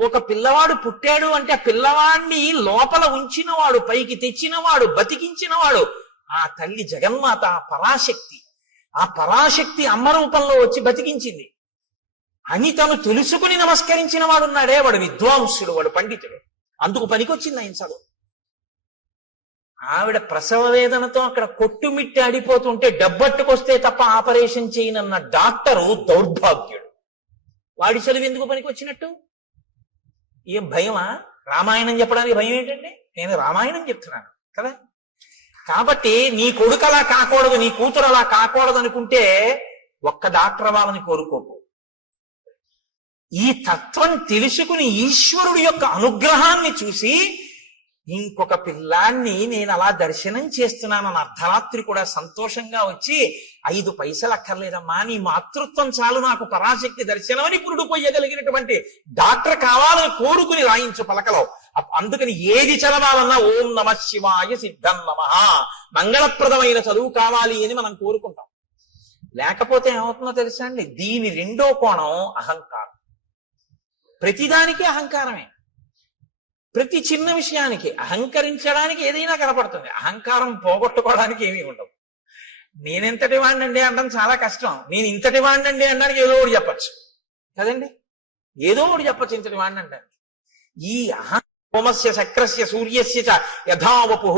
ఒక పిల్లవాడు పుట్టాడు అంటే ఆ పిల్లవాడిని లోపల ఉంచినవాడు, పైకి తెచ్చినవాడు, బతికించినవాడు ఆ తల్లి జగన్మాత, ఆ పరాశక్తి. ఆ పరాశక్తి అమ్మ రూపంలో వచ్చి బతికించింది అని తను తెలుసుకుని నమస్కరించిన వాడున్నాడే, వాడు విద్వాంసుడు, వాడు పండితుడు. అందుకు పనికొచ్చింది ఆయన చదువు. ఆవిడ ప్రసవ వేదనతో అక్కడ కొట్టుమిట్టి ఆడిపోతుంటే డబ్బట్టుకొస్తే తప్ప ఆపరేషన్ చేయనన్న డాక్టరు దౌర్భాగ్యుడు. వాడి చదువు ఎందుకు పనికి వచ్చినట్టు? ఏం భయమా? రామాయణం చెప్పడానికి భయం ఏంటండి? నేను రామాయణం చెప్తున్నాను కదా. కాబట్టి నీ కొడుకు అలా కాకూడదు, నీ కూతురు అలా కాకూడదు అనుకుంటే ఒక్క డాక్టర్ వాళ్ళని కోరుకోకు. ఈ తత్వం తెలుసుకుని ఈశ్వరుడి యొక్క అనుగ్రహాన్ని చూసి ఇంకొక పిల్లాన్ని నేను అలా దర్శనం చేస్తున్నానని అర్ధరాత్రి కూడా సంతోషంగా వచ్చి 5 పైసలు అక్కర్లేదమ్మా, నీ మాతృత్వం చాలు నాకు పరాశక్తి దర్శనం అని పురుడు పోయగలిగినటువంటి డాక్టర్ కావాలని కోరుకుని రాయించు పలకలో. అందుకని ఏది చదవాలన్నా ఓం నమ శివాయ సిద్ధం నమః, మంగళప్రదమైన చదువు కావాలి అని మనం కోరుకుంటాం. లేకపోతే ఏమవుతుందో తెలుసా అండి? దీని రెండో కోణం అహంకారం. ప్రతిదానికి అహంకారమే. ప్రతి చిన్న విషయానికి అహంకరించడానికి ఏదైనా కనపడుతుంది. అహంకారం పోగొట్టుకోవడానికి ఏమీ ఉండవు. నేనెంతటి వాడినండి అనడం చాలా కష్టం. నేను ఇంతటి వాడినండి అనడానికి ఏదో ఒకటి చెప్పచ్చు కదండి. ఏదో ఒకటి చెప్పచ్చు ఇంతటి వాడిని అనడానికి. ఈ హోమస్య చక్రస్య సూర్యస్య చ యథావపు,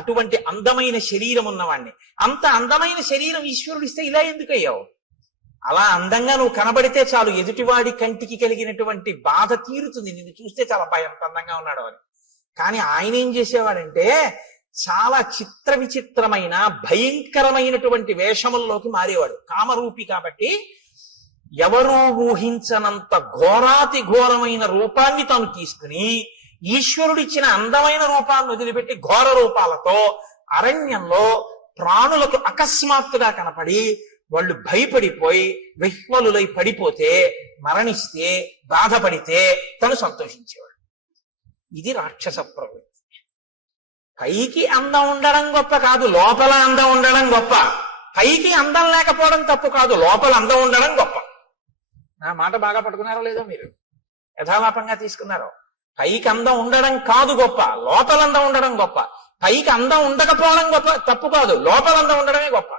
అటువంటి అందమైన శరీరం ఉన్నవాణ్ణి, అంత అందమైన శరీరం ఈశ్వరుడిస్తే ఇలా ఎందుకయ్యావు? అలా అందంగా నువ్వు కనబడితే చాలు ఎదుటివాడి కంటికి కలిగినటువంటి బాధ తీరుతుంది. నిన్ను చూస్తే చాలా ఎంత అందంగా ఉన్నాడు అని. కానీ ఆయన ఏం చేసేవాడంటే చాలా చిత్ర విచిత్రమైన భయంకరమైనటువంటి వేషముల్లోకి మారేవాడు. కామరూపి కాబట్టి ఎవరూ ఊహించనంత ఘోరాతి ఘోరమైన రూపాన్ని తాను తీసుకుని ఈశ్వరుడిచ్చిన అందమైన రూపాన్ని వదిలిపెట్టి ఘోర రూపాలతో అరణ్యంలో ప్రాణులకు అకస్మాత్తుగా కనపడి వాళ్ళు భయపడిపోయి విహ్వలులై పడిపోతే, మరణిస్తే, బాధపడితే తను సంతోషించేవాడు. ఇది రాక్షస ప్రవృత్తి. పైకి అందం ఉండడం గొప్ప కాదు, లోపల అందం ఉండడం గొప్ప. పైకి అందం లేకపోవడం తప్పు కాదు, లోపల అందం ఉండడం గొప్ప. నా మాట బాగా పట్టుకున్నారో లేదో మీరు? యథాలాపంగా తీసుకున్నారో? పైకి అందం ఉండడం కాదు గొప్ప, లోపల అందం ఉండడం గొప్ప. పైకి అందం ఉండకపోవడం గొప్ప తప్పు కాదు, లోపల అందం ఉండడమే గొప్ప.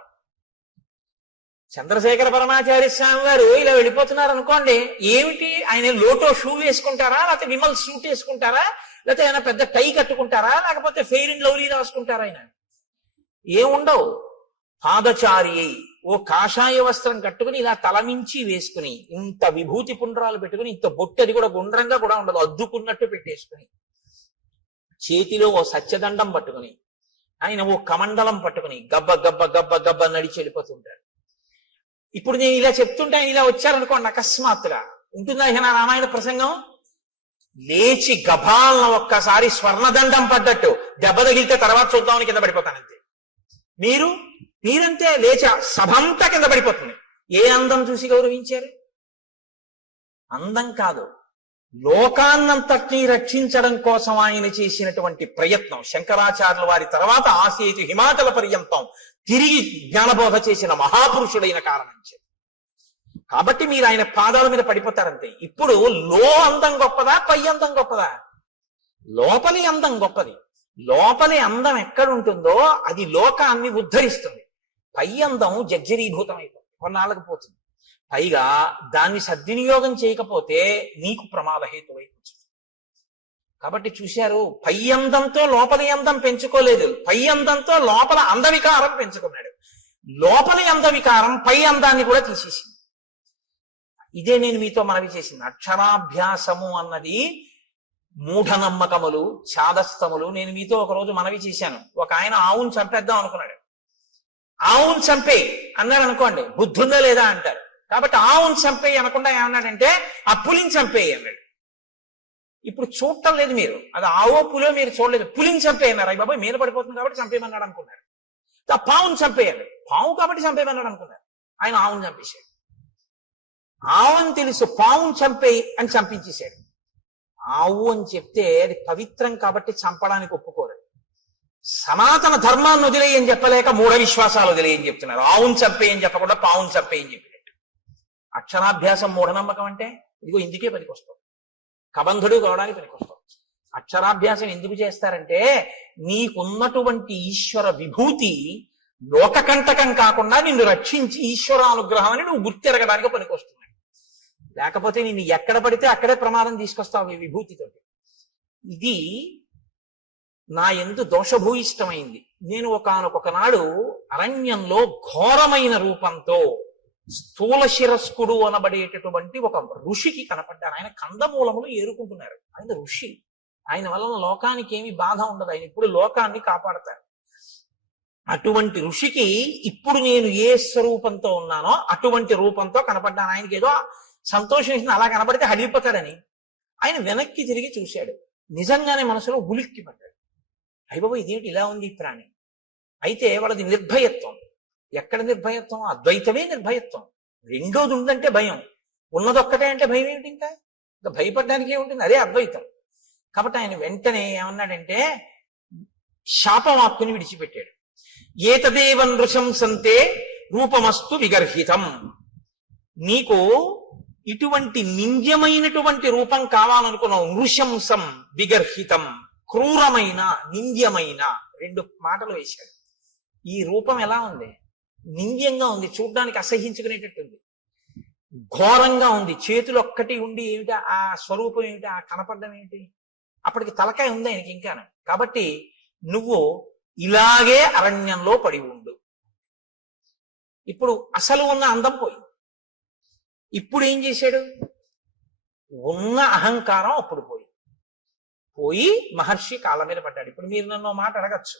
చంద్రశేఖర పరమాచార్య స్వామి గారు ఇలా వెళ్ళిపోతున్నారు అనుకోండి, ఏమిటి ఆయన లోటో షూ వేసుకుంటారా, లేకపోతే విమల్ సూట్ వేసుకుంటారా, లేకపోతే ఆయన పెద్ద టై కట్టుకుంటారా, లేకపోతే ఫెయిర్ అండ్ లవ్లీ రాసుకుంటారా? ఆయన ఏముండవు. పాదచారి ఓ కాషాయ వస్త్రం కట్టుకుని ఇలా తలమించి వేసుకుని, ఇంత విభూతి పుండ్రాలు పెట్టుకుని, ఇంత బొట్టు, అది కూడా గుండ్రంగా కూడా ఉండదు, అద్దుకున్నట్టు పెట్టేసుకుని, చేతిలో ఓ సత్యదండం పట్టుకుని, ఆయన ఓ కమండలం పట్టుకుని గబ్బ గబ్బ గబ్బ గబ్బ నడిచి వెళ్ళిపోతుంటాడు. ఇప్పుడు నేను ఇలా చెప్తుంటే ఆయన ఇలా వచ్చారనుకోండి, అకస్మాత్తుగా ఉంటుందా నా రామాయణ ప్రసంగం? లేచి గభాలను ఒక్కసారి స్వర్ణదండం పడ్డట్టు దెబ్బ తగిలితే తర్వాత చూద్దామని కింద పడిపోతానంతే. మీరంతే లేచి సభంతా కింద పడిపోతుంది. ఏ అందం చూసి గౌరవించారు? అందం కాదు, లోకాన్నంతటినీ రక్షించడం కోసం ఆయన చేసినటువంటి ప్రయత్నం. శంకరాచార్యుల వారి తర్వాత ఆసేతు హిమాచల పర్యంతం తిరిగి జ్ఞానబోధ చేసిన మహాపురుషుడైన కారణం. కాబట్టి మీరు ఆయన పాదాల మీద పడిపోతారంతే. ఇప్పుడు అందం గొప్పదా, పై అందం గొప్పదా? లోపలి అందం గొప్పది. లోపలి అందం ఎక్కడుంటుందో అది లోకాన్ని ఉద్ధరిస్తుంది. పై అందం జర్జరీభూతం అయిపోతుంది, కొన్నాళ్ళకు పోతుంది. పైగా దాన్ని సద్వినియోగం చేయకపోతే నీకు ప్రమాదహేతువైపోతుంది. కాబట్టి చూశారు, పై అందంతో లోపలి అందం పెంచుకోలేదు, పై అందంతో లోపల అందవికారం పెంచుకున్నాడు. లోపలి అందవికారం పై అందాన్ని కూడా తీసేసింది. ఇదే నేను మీతో మనవి చేసింది. అక్షరాభ్యాసము అన్నది మూఢనమ్మకములు, చాదస్తములు. నేను మీతో ఒకరోజు మనవి చేశాను. ఒక ఆయన ఆవును చంపేద్దాం అనుకున్నాడు. ఆవును చంపే అన్నాడు అనుకోండి, బుద్ధుందా లేదా అంటారు. కాబట్టి ఆవును చంపేయి అనకుండా ఏమన్నాడంటే ఆ పులిని చంపేయి అన్నాడు. ఇప్పుడు చూడటం లేదు మీరు, అది ఆవో పులో మీరు చూడలేదు. పులిని చంపేయన్నారు. అయ్యి బాబాయ్ మీద పడిపోతుంది కాబట్టి చంపేయమన్నాడు అనుకున్నారు. ఆ పావును చంపేయాలి, పావు కాబట్టి చంపేయమన్నాడు అనుకున్నారు. ఆయన ఆవును చంపేశాడు. ఆవుని తెలుసు, పావును చంపేయి అని చంపించేశాడు. ఆవు అని చెప్తే అది పవిత్రం కాబట్టి చంపడానికి ఒప్పుకోరు. సనాతన ధర్మాన్ని వదిలేయని చెప్పలేక మూఢ విశ్వాసాలు వదిలేయని చెప్తున్నారు. ఆవును చంపేయని చెప్పకుండా పావును చంపేయని చెప్పినట్టు. అక్షరాభ్యాసం మూఢనమ్మకం అంటే ఇదిగో ఇందుకే పనికొస్తాం, కబంధుడు కావడానికి పనికొస్తాం. అక్షరాభ్యాసం ఎందుకు చేస్తారంటే నీకున్నటువంటి ఈశ్వర విభూతి లోకకంటకం కాకుండా నిన్ను రక్షించి ఈశ్వరానుగ్రహం అని నువ్వు గుర్తెరగడానికి పనికొస్తుంది. లేకపోతే నిన్ను ఎక్కడ పడితే అక్కడే ప్రమాదం తీసుకొస్తావు ఈ విభూతితో. ఇది నా యందు దోషభూయిష్టమైంది. నేను ఒకానొక నాడు అరణ్యంలో ఘోరమైన రూపంతో స్థూల శిరస్కుడు అనబడేటటువంటి ఒక ఋషికి కనపడ్డాను. ఆయన కందమూలములు ఏరుకుంటున్నారు. ఆయన ఋషి. ఆయన వలన లోకానికి ఏమి బాధ ఉండదు. ఆయన ఇప్పుడు లోకాన్ని కాపాడతారు. అటువంటి ఋషికి ఇప్పుడు నేను ఏ స్వరూపంతో ఉన్నానో అటువంటి రూపంతో కనపడ్డాను. ఆయనకి ఏదో సంతోషం వేసింది, అలా కనపడితే హడిపోతాడని. ఆయన వెనక్కి తిరిగి చూశాడు. నిజంగానే మనసులో ఉలిక్కి పడ్డాడు. అయ్యబాబు, ఇదేంటి ఇలా ఉంది ఈ ప్రాణి? అయితే వాళ్ళది నిర్భయత్వం. ఎక్కడ నిర్భయత్వం? అద్వైతమే నిర్భయత్వం. రెండోది ఉందంటే భయం, ఉన్నదొక్కటే అంటే భయం ఏమిటి? ఇంకా భయపడడానికి ఏముంటుంది? అదే అద్వైతం. కాబట్టి ఆయన వెంటనే ఏమన్నాడంటే శాపవాక్కుని విడిచిపెట్టాడు. ఏతదేవ నృశంసంతే రూపమస్తు విగర్హితం. నీకు ఇటువంటి నింద్యమైనటువంటి రూపం కావాలనుకున్నావు. నృశంసం విగర్హితం, క్రూరమైన నింద్యమైన, రెండు మాటలు వేశాడు. ఈ రూపం ఎలా ఉంది? నింద్యంగా ఉంది, చూడ్డానికి అసహించుకునేటట్టుంది, ఘోరంగా ఉంది. చేతులు ఒక్కటి ఉండి ఏమిటి ఆ స్వరూపం ఏమిటి, ఆ కనపడడం ఏమిటి? అప్పటికి తలకాయ ఉంది ఆయనకి ఇంకా. కాబట్టి నువ్వు ఇలాగే అరణ్యంలో పడి ఉండు. ఇప్పుడు అసలు ఉన్న అందం పోయింది. ఇప్పుడు ఏం చేశాడు? ఉన్న అహంకారం అప్పుడు పోయి మహర్షి కాళ్ళ మీద పడ్డాడు. ఇప్పుడు మీరు నన్ను మాట అడగచ్చు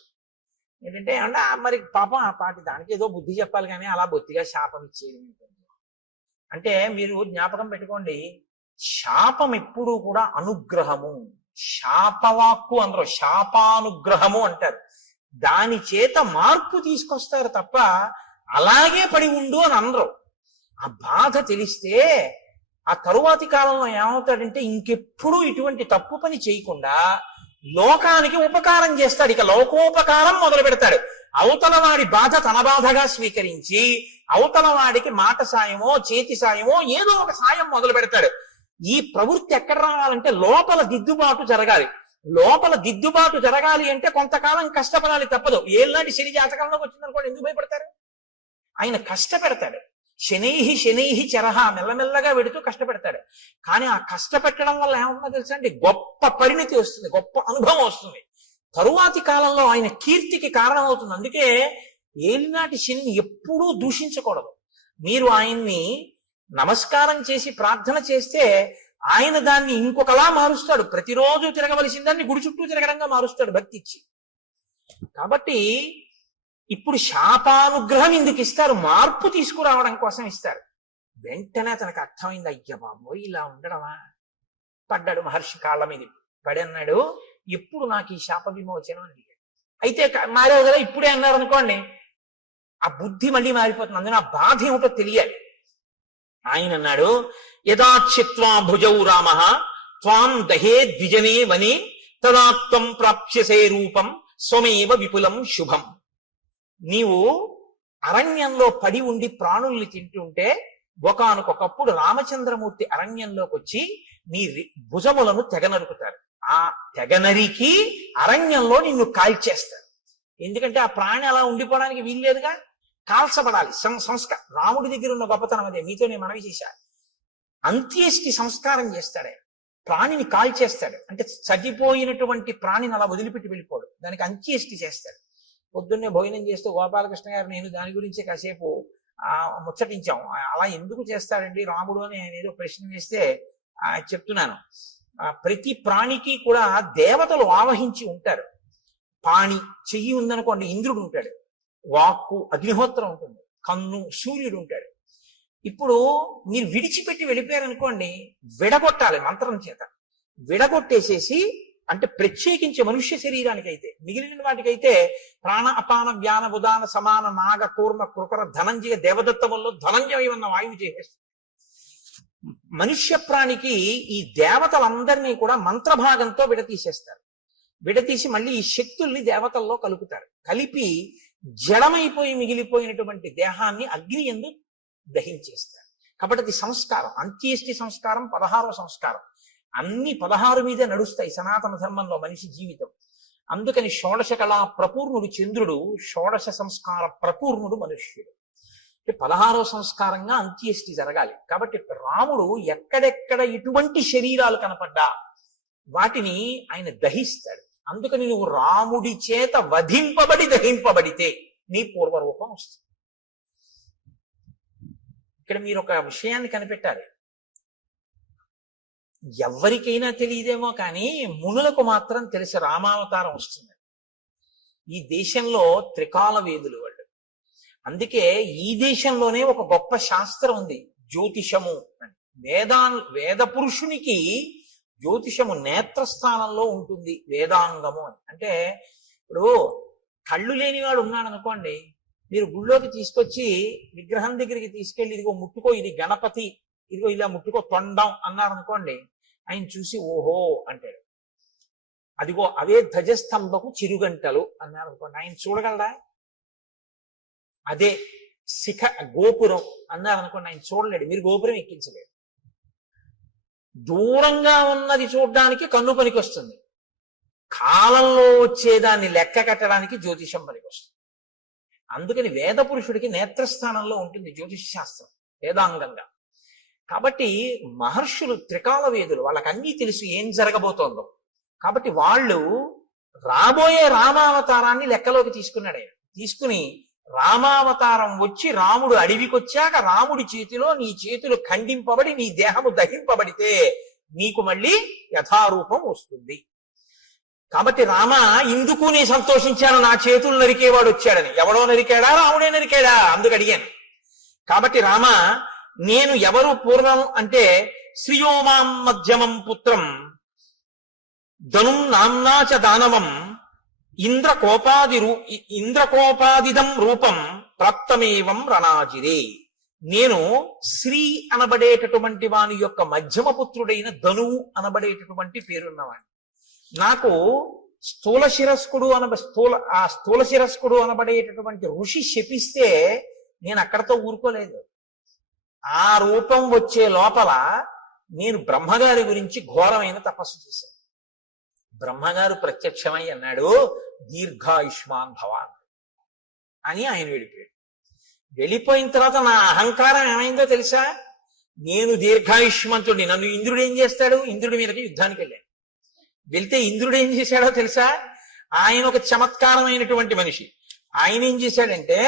ఏంటంటే, అంటే మరి పాపం ఆ పాటి దానికి ఏదో బుద్ధి చెప్పాలి కానీ అలా బొత్తిగా శాపం ఇచ్చేది అంటే, మీరు జ్ఞాపకం పెట్టుకోండి, శాపం ఎప్పుడూ కూడా అనుగ్రహము. శాపవాక్కు అందరూ శాపానుగ్రహము అంటారు. దాని చేత మార్పు తీసుకొస్తారు తప్ప అలాగే పడి ఉండు అని అందరూ. ఆ బాధ తెలిస్తే ఆ తరువాతి కాలంలో ఏమవుతాడంటే ఇంకెప్పుడు ఇటువంటి తప్పు పని చేయకుండా లోకానికి ఉపకారం చేస్తాడు. ఇక లోకోపకారం మొదలు పెడతాడు. అవతల వాడి బాధ తన బాధగా స్వీకరించి అవతల వాడికి మాట సాయమో చేతి సాయమో ఏదో ఒక సాయం మొదలు పెడతాడు. ఈ ప్రవృత్తి ఎక్కడ రావాలంటే లోపల దిద్దుబాటు జరగాలి. లోపల దిద్దుబాటు జరగాలి అంటే కొంతకాలం కష్టపడాలి, తప్పదు. ఏళ్ళనాటి శని జాతకంలోకి వచ్చిందనుకోండి, ఎందుకు భయపడతారు? ఆయన కష్టపెడతాడు. శనైహి చరహ, మెల్లమెల్లగా వెడుతూ కష్టపెడతాడు. కానీ ఆ కష్టపెట్టడం వల్ల ఏమవుతుందో తెలుసా అండి? గొప్ప పరిణితి వస్తుంది, గొప్ప అనుభవం వస్తుంది. తరువాతి కాలంలో ఆయన కీర్తికి కారణం అవుతుంది. అందుకే ఏలినాటి శనిని ఎప్పుడూ దూషించకూడదు. మీరు ఆయన్ని నమస్కారం చేసి ప్రార్థన చేస్తే ఆయన దాన్ని ఇంకొకలా మారుస్తాడు. ప్రతిరోజు తిరగవలసిన దాన్ని గుడి చుట్టూ తిరగడంగా మారుస్తాడు భక్తి ఇచ్చి. కాబట్టి ఇప్పుడు శాపానుగ్రహం ఎందుకు ఇస్తారు? మార్పు తీసుకురావడం కోసం ఇస్తారు. వెంటనే తనకు అర్థమైంది, అయ్య బాబోయ్ ఇలా ఉండడమా? పడ్డాడు మహర్షి కాళ్ళ మీద పడి అన్నాడు, ఎప్పుడు నాకు ఈ శాప విమోచనం అని అడిగాడు. అయితే మారేవు కదా, ఇప్పుడే అన్నారు అనుకోండి, ఆ బుద్ధి మళ్ళీ మారిపోతుంది. అందులో ఆ బాధ ఏమిటో తెలియాలి. ఆయన అన్నాడు, యదాచిత్వా భుజౌ రామ త్వాం దహే ద్విజనే వనే తదాత్వం ప్రాప్స్యసే రూపం స్వమేవ విపులం శుభం. నీవు అరణ్యంలో పడి ఉండి ప్రాణుల్ని తింటుంటే ఒకానొకప్పుడు రామచంద్రమూర్తి అరణ్యంలోకి వచ్చి నీ భుజములను తెగనరుకుతారు. ఆ తెగనరికి అరణ్యంలో నిన్ను కాల్చేస్తారు. ఎందుకంటే ఆ ప్రాణి అలా ఉండిపోవడానికి వీల్లేదుగా, కాల్చబడాలి. సంస్కారం రాముడి దగ్గర ఉన్న గొప్పతనం అదే. మీతో నేను మనవి చేశా. అంత్యేష్టి సంస్కారం చేస్తాడే, ప్రాణిని కాల్చేస్తాడు. అంటే చనిపోయినటువంటి ప్రాణిని అలా వదిలిపెట్టి వెళ్ళిపోడు, దానికి అంత్యేష్టి చేస్తాడు. పొద్దున్నే భోజనం చేస్తూ గోపాలకృష్ణ గారు నేను దాని గురించి కాసేపు ముచ్చటించాం. అలా ఎందుకు చేస్తాడండి రాముడు అని ఆయన ఏదో ప్రశ్న వేస్తే చెప్తున్నాను. ప్రతి ప్రాణికి కూడా దేవతలు ఆవహించి ఉంటారు. పాణి చెయ్యి ఉందనుకోండి, ఇంద్రుడు ఉంటాడు. వాక్కు అగ్నిహోత్రం ఉంటుంది. కన్ను సూర్యుడు ఉంటాడు. ఇప్పుడు మీరు విడిచిపెట్టి వెళ్ళిపోయారనుకోండి, విడగొట్టాలి మంత్రం చేత. విడగొట్టేసేసి, అంటే ప్రత్యేకించే మనుష్య శరీరానికి అయితే, మిగిలిన వాటికైతే ప్రాణ అపాన వ్యాన ఉదాన సమాన నాగ కూర్మ కృకర ధనంజయ దేవదత్తముల్లో ధనంజయమన్న వాయువు చేసేస్తుంది. మనుష్య ప్రాణికి ఈ దేవతలందరినీ కూడా మంత్రభాగంతో విడతీసేస్తారు. విడతీసి మళ్ళీ ఈ శక్తుల్ని దేవతల్లో కలుపుతారు. కలిపి జడమైపోయి మిగిలిపోయినటువంటి దేహాన్ని అగ్ని యందు దహించేస్తారు. కాబట్టి అది సంస్కారం. అంత్యేష్టి సంస్కారం 16వ సంస్కారం. అన్ని 16 మీదే నడుస్తాయి సనాతన ధర్మంలో మనిషి జీవితం. అందుకని షోడశ కళా ప్రపూర్ణుడు చంద్రుడు, షోడశ సంస్కార ప్రపూర్ణుడు మనుష్యుడు. 16వ సంస్కారంగా అంత్యేష్టి జరగాలి. కాబట్టి రాముడు ఎక్కడెక్కడ ఇటువంటి శరీరాలు కనపడ్డా వాటిని ఆయన దహిస్తాడు. అందుకని నువ్వు రాముడి చేత వధింపబడి దహింపబడితే నీ పూర్వరూపం వస్తుంది. ఇక్కడ మీరు ఒక విషయాన్ని కనిపెట్టాలి. ఎవరికైనా తెలియదేమో కానీ మునులకు మాత్రం తెలిసి రామావతారం వస్తుంది. ఈ దేశంలో త్రికాల వేదులు వాళ్ళు. అందుకే ఈ దేశంలోనే ఒక గొప్ప శాస్త్రం ఉంది, జ్యోతిషము అని. వేద పురుషునికి జ్యోతిషము నేత్రస్థానంలో ఉంటుంది, వేదాంగము అని. అంటే ఇప్పుడు కళ్ళు లేనివాడు ఉన్నాడు అనుకోండి, మీరు గుళ్ళోకి తీసుకొచ్చి విగ్రహం దగ్గరికి తీసుకెళ్ళి ఇదిగో ముట్టుకో, ఇది గణపతి, ఇదిగో ఇలా ముట్టుకో తొండం అన్నారు అనుకోండి, ఆయన చూసి ఓహో అంటాడు. అదిగో అవే ధ్వజస్తంభకు చిరుగంటలు అన్నారు అనుకోండి, ఆయన చూడగలరా? అదే శిఖ గోపురం అన్నారు అనుకోండి, ఆయన చూడలేడు, మీరు గోపురం ఎక్కించలేడు. దూరంగా ఉన్నది చూడడానికి కన్ను పనికి వస్తుంది, కాలంలో వచ్చేదాన్ని లెక్క కట్టడానికి జ్యోతిషం పనికి వస్తుంది. అందుకని వేద పురుషుడికి నేత్రస్థానంలో ఉంటుంది జ్యోతిష శాస్త్రం వేదాంగంగా. కాబట్టి మహర్షులు త్రికాల వేదులు, వాళ్ళకి అన్నీ తెలుసు ఏం జరగబోతోందో. కాబట్టి వాళ్ళు రాబోయే రామావతారాన్ని లెక్కలోకి తీసుకున్నాడు. ఆయన తీసుకుని రామావతారం వచ్చి రాముడు అడవికి వచ్చాక రాముడి చేతిలో నీ చేతులు ఖండింపబడి నీ దేహము దహింపబడితే నీకు మళ్ళీ యథారూపం వస్తుంది. కాబట్టి రామ ఇందుకు నీ సంతోషించాను, నా చేతులు నరికేవాడు వచ్చాడని. ఎవడో నరికాడా? రాముడే నరికాడా? అందుకు అడిగాను. కాబట్టి రామ నేను ఎవరు పూర్వం అంటే శ్రియోమాం మధ్యమం పుత్రం ధనుం నామ్నాచ దానవం ఇంద్రకోపాదిదం రూపం ప్రాప్తమేవం రణాజిరే. నేను శ్రీ అనబడేటటువంటి వాని యొక్క మధ్యమ పుత్రుడైన ధనువు అనబడేటటువంటి పేరున్నవాడిని. నాకు స్థూల శిరస్కుడు అనబడేటటువంటి ఋషి శపిస్తే నేను అక్కడతో ఊరుకోలేదు. ఆ రూపం వచ్చే లోపల నేను బ్రహ్మగారి గురించి ఘోరమైన తపస్సు చేశాను. బ్రహ్మగారు ప్రత్యక్షమై అన్నాడు, దీర్ఘాయుష్మాన్ భవాన్ అని. ఆయన వెళ్ళిపోయాడు. వెళ్ళిపోయిన తర్వాత నా అహంకారం ఏమైందో తెలుసా? నేను దీర్ఘాయుష్మంతుడిని, నన్ను ఇంద్రుడు ఏం చేస్తాడు? ఇంద్రుడి మీదకి యుద్ధానికి వెళ్ళాను. వెళ్తే ఇంద్రుడు ఏం చేశాడో తెలుసా? ఆయన ఒక చమత్కారమైనటువంటి మనిషి. ఆయన ఏం చేశాడంటే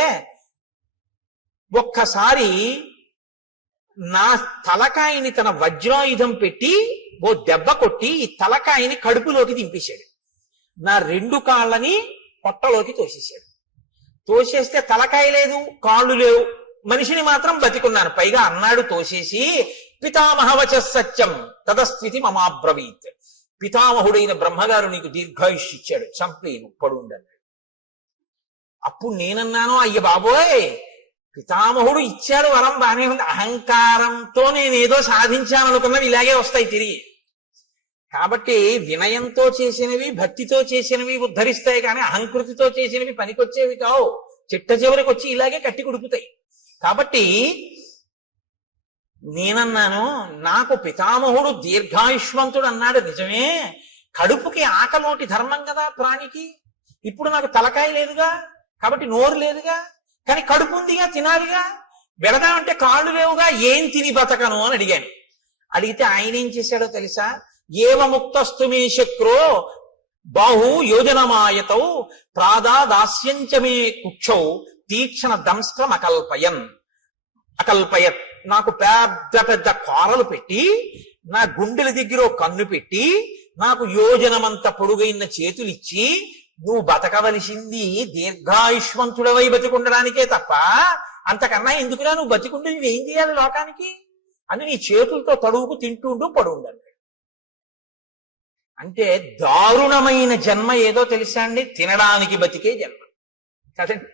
ఒక్కసారి నా తలకాయని తన వజ్రాయుధం పెట్టి ఓ దెబ్బ కొట్టి ఈ తలకాయని కడుపులోకి దింపేశాడు. నా 2 కాళ్ళని పొట్టలోకి తోసేశాడు. తోసేస్తే తలకాయ లేదు, కాళ్ళు లేవు, మనిషిని మాత్రం బతికున్నాను. పైగా అన్నాడు తోసేసి, పితామహవచ సత్యం తదస్థితి మమాబ్రవీత్. పితామహుడైన బ్రహ్మగారు నీకు దీర్ఘాయుష్ ఇచ్చాడు, చంపేను పడుండన్నాడు. అప్పుడు నేనన్నాను, అయ్య బాబోయ్, పితామహుడు ఇచ్చాడు వరం బానే ఉంది, అహంకారంతో నేనేదో సాధించాననుకున్నవి ఇలాగే వస్తాయి తిరిగి. కాబట్టి వినయంతో చేసినవి, భక్తితో చేసినవి ఉద్ధరిస్తాయి, కానీ అహంకృతితో చేసినవి పనికొచ్చేవి కావు. చిట్ట చివరికి వచ్చి ఇలాగే కట్టి కుడుపుతాయి. కాబట్టి నేనన్నాను, నాకు పితామహుడు దీర్ఘాయుష్మంతుడు అన్నాడు నిజమే, కడుపుకి ఆకలోటి ధర్మం కదా ప్రాణికి. ఇప్పుడు నాకు తలకాయ లేదుగా, కాబట్టి నోరు లేదుగా, కానీ కడుపు ఉందిగా, తినాలిగా. వెళదామంటే కాళ్ళు లేవుగా, ఏం తిని బతకను అని అడిగాను. అడిగితే ఆయన ఏం చేశాడో తెలుసా? ఏవముక్తస్తు మే శక్రో బాహు యోజనమాయతౌ ప్రాదాదాస్యంచమే కుక్షౌ తీక్షణ దంస్ట్రం అకల్పయత్. నాకు పెద్ద పెద్ద కోరలు పెట్టి, నా గుండెల దగ్గర కన్ను పెట్టి, నాకు యోజనమంత పొడుగైన చేతులు ఇచ్చి, నువ్వు బతకవలసింది దీర్ఘాయుష్మంతుడవై బతికుండడానికే తప్ప అంతకన్నా ఎందుకురా నువ్వు బతికుండి నువ్వేం చేయాలి లోకానికి అని నీ చేతులతో తడువుకు తింటుండు పడుండండి. అంటే దారుణమైన జన్మ ఏదో తెలుసా అండి? తినడానికి బతికే జన్మ కదండి.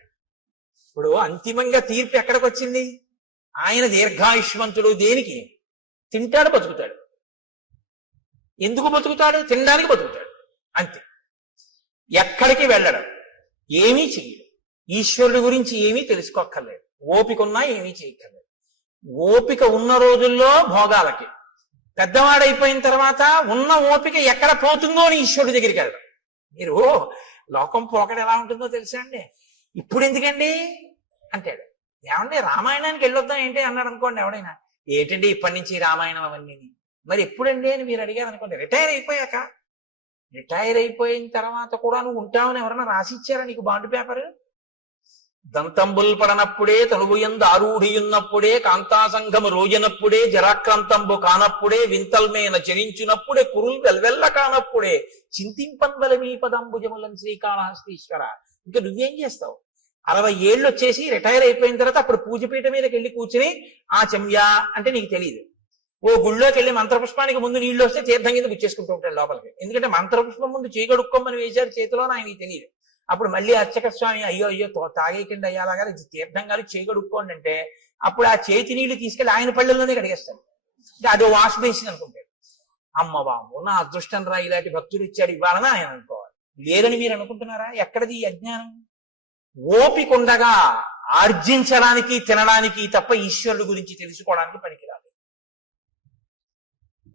ఇప్పుడు అంతిమంగా తీర్పు ఎక్కడికి వచ్చింది? ఆయన దీర్ఘాయుష్మంతుడు దేనికి? తింటాడు, బతుకుతాడు. ఎందుకు బతుకుతాడు? తినడానికి బతుకుతాడు, అంతే. ఎక్కడికి వెళ్ళడం, ఏమీ చెయ్యడు. ఈశ్వరుడి గురించి ఏమీ తెలుసుకోక్కర్లేదు. ఓపిక ఉన్నా ఏమీ చేయక్కర్లేదు. ఓపిక ఉన్న రోజుల్లో భోగాలకి, పెద్దవాడైపోయిన తర్వాత ఉన్న ఓపిక ఎక్కడ పోతుందో అని ఈశ్వరుడి దగ్గరికి వెళ్ళడం. మీరు లోకం పోకడ ఎలా ఉంటుందో తెలుసా అండి? ఇప్పుడు ఎందుకండి అంటాడు. ఏమంటే రామాయణానికి వెళ్ళొద్దాం ఏంటి అన్నాడు అనుకోండి ఎవడైనా. ఏంటండి ఇప్పటి నుంచి రామాయణం అవన్నీ, మరి ఎప్పుడండి అని మీరు అడిగారు అనుకోండి, రిటైర్ అయిపోయాక. రిటైర్ అయిపోయిన తర్వాత కూడా నువ్వు ఉంటావని ఎవరైనా రాసిచ్చారా నీకు బాండ్ పేపర్? దంతంబుల్ పడనప్పుడే తనుగుయందు ఆరూఢియున్నప్పుడే కాంతాసంఘము రోజనప్పుడే జరాక్రాంతంబు కానప్పుడే వింతల్మేన చరించినప్పుడే కురుల్ వెల్వెల్ల కానప్పుడే చింతింపన్వల మీ పదంబుజములం శ్రీకాళహస్తీశ్వర. ఇంకా నువ్వేం చేస్తావు? 60 ఏళ్ళు వచ్చేసి రిటైర్ అయిపోయిన తర్వాత అప్పుడు పూజపీఠ మీదకి వెళ్ళి కూర్చుని ఆ చెమ్యా అంటే నీకు తెలియదు. ఓ గుళ్ళోకి వెళ్ళి మంత్రపుష్పానికి ముందు నీళ్లు వస్తే తీర్థం కింద గుచ్చేసుకుంటూ ఉంటాడు లోపలికి. ఎందుకంటే మంత్రపుష్పం ముందు చేయగడుక్కోమని వేశారు చేతిలో, ఆయనకి తెలియదు. అప్పుడు మళ్ళీ అర్చక స్వామి అయ్యో అయ్యో తాగేకండి అయ్యాలాగా తీర్థం గారు చేయగడుక్కోండి అంటే అప్పుడు ఆ చేతి నీళ్లు తీసుకెళ్లి ఆయన పళ్ళల్లోనే కడిగేస్తాడు. అదో వాష్ బేసిన్ అనుకుంటాడు. అమ్మ బాబు నా అదృష్టం రా, ఇలాంటి భక్తుడు ఇచ్చాడు ఇవ్వాలని ఆయన అనుకోవాలి. లేదని మీరు అనుకుంటున్నారా? ఎక్కడది ఈ అజ్ఞానం? ఓపిక ఉండగా ఆర్జించడానికి తినడానికి తప్ప ఈశ్వరుడు గురించి తెలుసుకోవడానికి పనికిరాదు.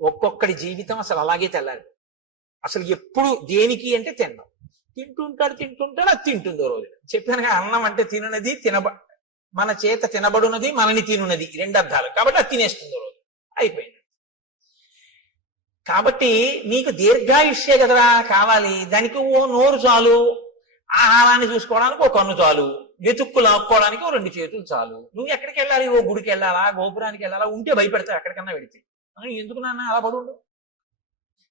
ఒక్కొక్కడి జీవితం అసలు అలాగే తెల్లాలి. అసలు ఎప్పుడు దేనికి అంటే తినడం. తింటుంటాడు అది తింటుందో రోజు. చెప్పానుగా, అన్నం అంటే తినున్నది మన చేత తినబడున్నది మనని తినున్నది, 2 అర్థాలు. కాబట్టి అది తినేస్తుందో రోజు అయిపోయింది. కాబట్టి నీకు దీర్ఘాయుష్యే కదరా కావాలి. దానికి ఓ నోరు చాలు, ఆహారాన్ని చూసుకోవడానికి ఓ కన్ను చాలు, వెతుక్కు లాక్కోవడానికి ఓ 2 చేతులు చాలు. నువ్వు ఎక్కడికి వెళ్ళాలి? ఓ గుడికి వెళ్ళాలా, గోపురానికి వెళ్ళాలా? ఉంటే భయపెడతావు ఎక్కడికన్నా వెళితే. ఎందుకు నాన్న అలా పడుండు,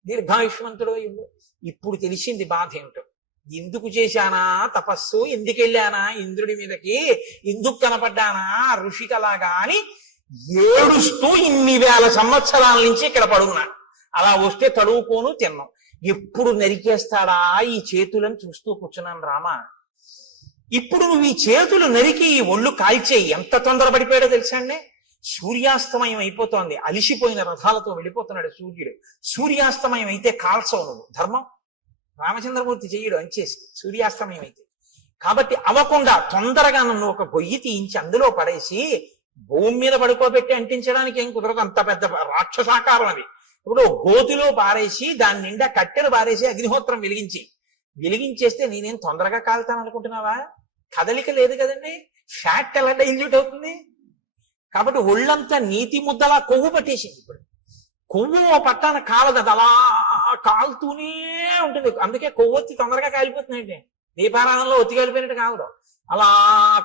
దీర్ఘాయుష్మంతుడు ఉండు. ఇప్పుడు తెలిసింది బాధ ఏమిటో. ఎందుకు చేశానా తపస్సు, ఎందుకు వెళ్ళానా ఇంద్రుడి మీదకి, ఎందుకు కనపడ్డానా ఋషికలాగా అని ఏడుస్తూ ఇన్ని వేల సంవత్సరాల నుంచి ఇక్కడ పడున్నా. అలా వస్తే తడువుకోను తిన్నాం. ఎప్పుడు నరికేస్తాడా ఈ చేతులను చూస్తూ కూర్చున్నాను రామా. ఇప్పుడు నువ్వు ఈ చేతులు నరికి ఈ ఒళ్ళు కాల్చేయి. ఎంత తొందరపడిపోయాడో తెలుసా అండి? సూర్యాస్తమయం అయిపోతోంది, అలిసిపోయిన రథాలతో వెళ్ళిపోతున్నాడు సూర్యుడు. సూర్యాస్తమయం అయితే కాల్చవు నువ్వు, ధర్మం. రామచంద్రమూర్తి చెయ్యడు అంచేసి సూర్యాస్తమయం అయితే. కాబట్టి అవ్వకుండా తొందరగా నన్ను ఒక గొయ్యి తీయించి అందులో పడేసి భూమి మీద పడుకోబెట్టి అంటించడానికి ఏం కుదరదు, అంత పెద్ద రాక్షసాకారం అది. ఇప్పుడు గోతిలో పారేసి దాని నిండా కట్టెలు పారేసి అగ్నిహోత్రం వెలిగించేస్తే నేనేం తొందరగా కాలుతాను అనుకుంటున్నావా? కదలిక లేదు కదండి, ఫ్యాట్ ఎలా డైల్యూట్ అవుతుంది? కాబట్టి ఒళ్ళంతా నీతి ముద్దలా కొవ్వు పట్టేసింది. ఇప్పుడు కొవ్వు పట్టాన కాలదు, అది అలా కాలుతూనే ఉంటుంది. అందుకే కొవ్వొత్తి తొందరగా కాలిపోతుందండి. దీపారాధనలో ఒత్తి కాలిపోయినట్టు కాదు, అలా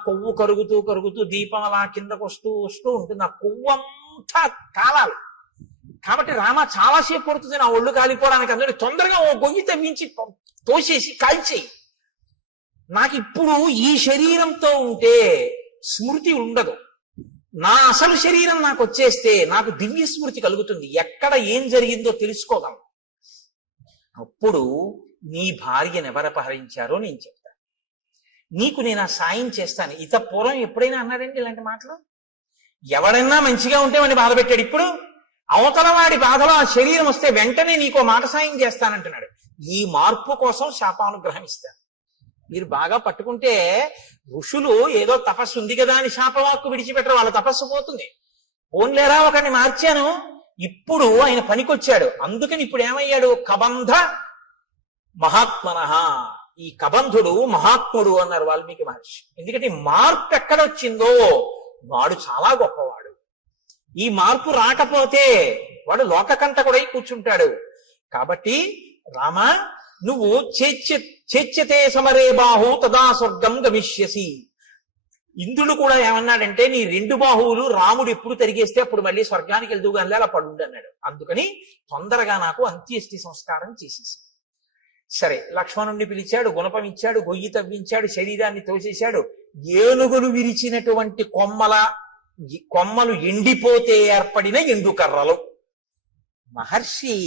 కొవ్వు కరుగుతూ కరుగుతూ దీపం అలా కిందకు వస్తూ ఉంటుంది. ఆ కొవ్వు అంతా కాలాలి. కాబట్టి రామ చాలాసేపు పడుతుంది నా ఒళ్ళు కాలిపోవడానికి. అందుకే తొందరగా ఓ గొయ్యి తవ్వించి తోసేసి కాల్చేయి. నాకు ఇప్పుడు ఈ శరీరంతో ఉంటే స్మృతి ఉండదు. నా అసలు శరీరం నాకు వచ్చేస్తే నాకు దివ్య స్మృతి కలుగుతుంది, ఎక్కడ ఏం జరిగిందో తెలుసుకోగలను. అప్పుడు నీ భార్యను ఎవరు అపహరించారో నేను చెప్తాను, నీకు నేను ఆ సాయం చేస్తాను. ఇత పూర్వం ఎప్పుడైనా అన్నాడండి ఇలాంటి మాటలు? ఎవడైనా మంచిగా ఉంటే వాడిని బాధ పెట్టాడు. ఇప్పుడు అవతల వాడి బాధలో ఆ శరీరం వస్తే వెంటనే నీకో మాట సాయం చేస్తానంటున్నాడు. ఈ మార్పు కోసం శాపానుగ్రహం ఇస్తాను. మీరు బాగా పట్టుకుంటే ఋషులు ఏదో తపస్సు ఉంది కదా అని శాపవాక్కు విడిచిపెట్టరు, వాళ్ళ తపస్సు పోతుంది. ఓన్లేరా ఒకరిని మార్చాను, ఇప్పుడు ఆయన పనికొచ్చాడు. అందుకని ఇప్పుడు ఏమయ్యాడు? కబంధ మహాత్మనః. ఈ కబంధుడు మహాత్ముడు అన్నారు వాల్మీకి మహర్షి. ఎందుకంటే మార్పు ఎక్కడొచ్చిందో వాడు చాలా గొప్పవాడు. ఈ మార్పు రాకపోతే వాడు లోకకంటకుడై కూర్చుంటాడు. కాబట్టి రామ, నువ్వు చేచ్యతే సమరే బాహు తదా స్వర్గం గమిష్యసి. ఇంద్రుడు కూడా ఏమన్నాడంటే, నీ 2 బాహువులు రాముడు ఎప్పుడు తరిగేస్తే అప్పుడు మళ్ళీ స్వర్గానికి వెళ్దుగానే అలా పడుండి అన్నాడు. అందుకని తొందరగా నాకు అంత్యేష్టి సంస్కారం చేసేసి. సరే, లక్ష్మణుణ్ణి పిలిచాడు, గుణపం ఇచ్చాడు, గొయ్యి తవ్వించాడు, శరీరాన్ని తోసేశాడు. ఏనుగులు విరిచినటువంటి కొమ్మలు ఎండిపోతే ఏర్పడిన ఎండుకర్రలు. మహర్షి,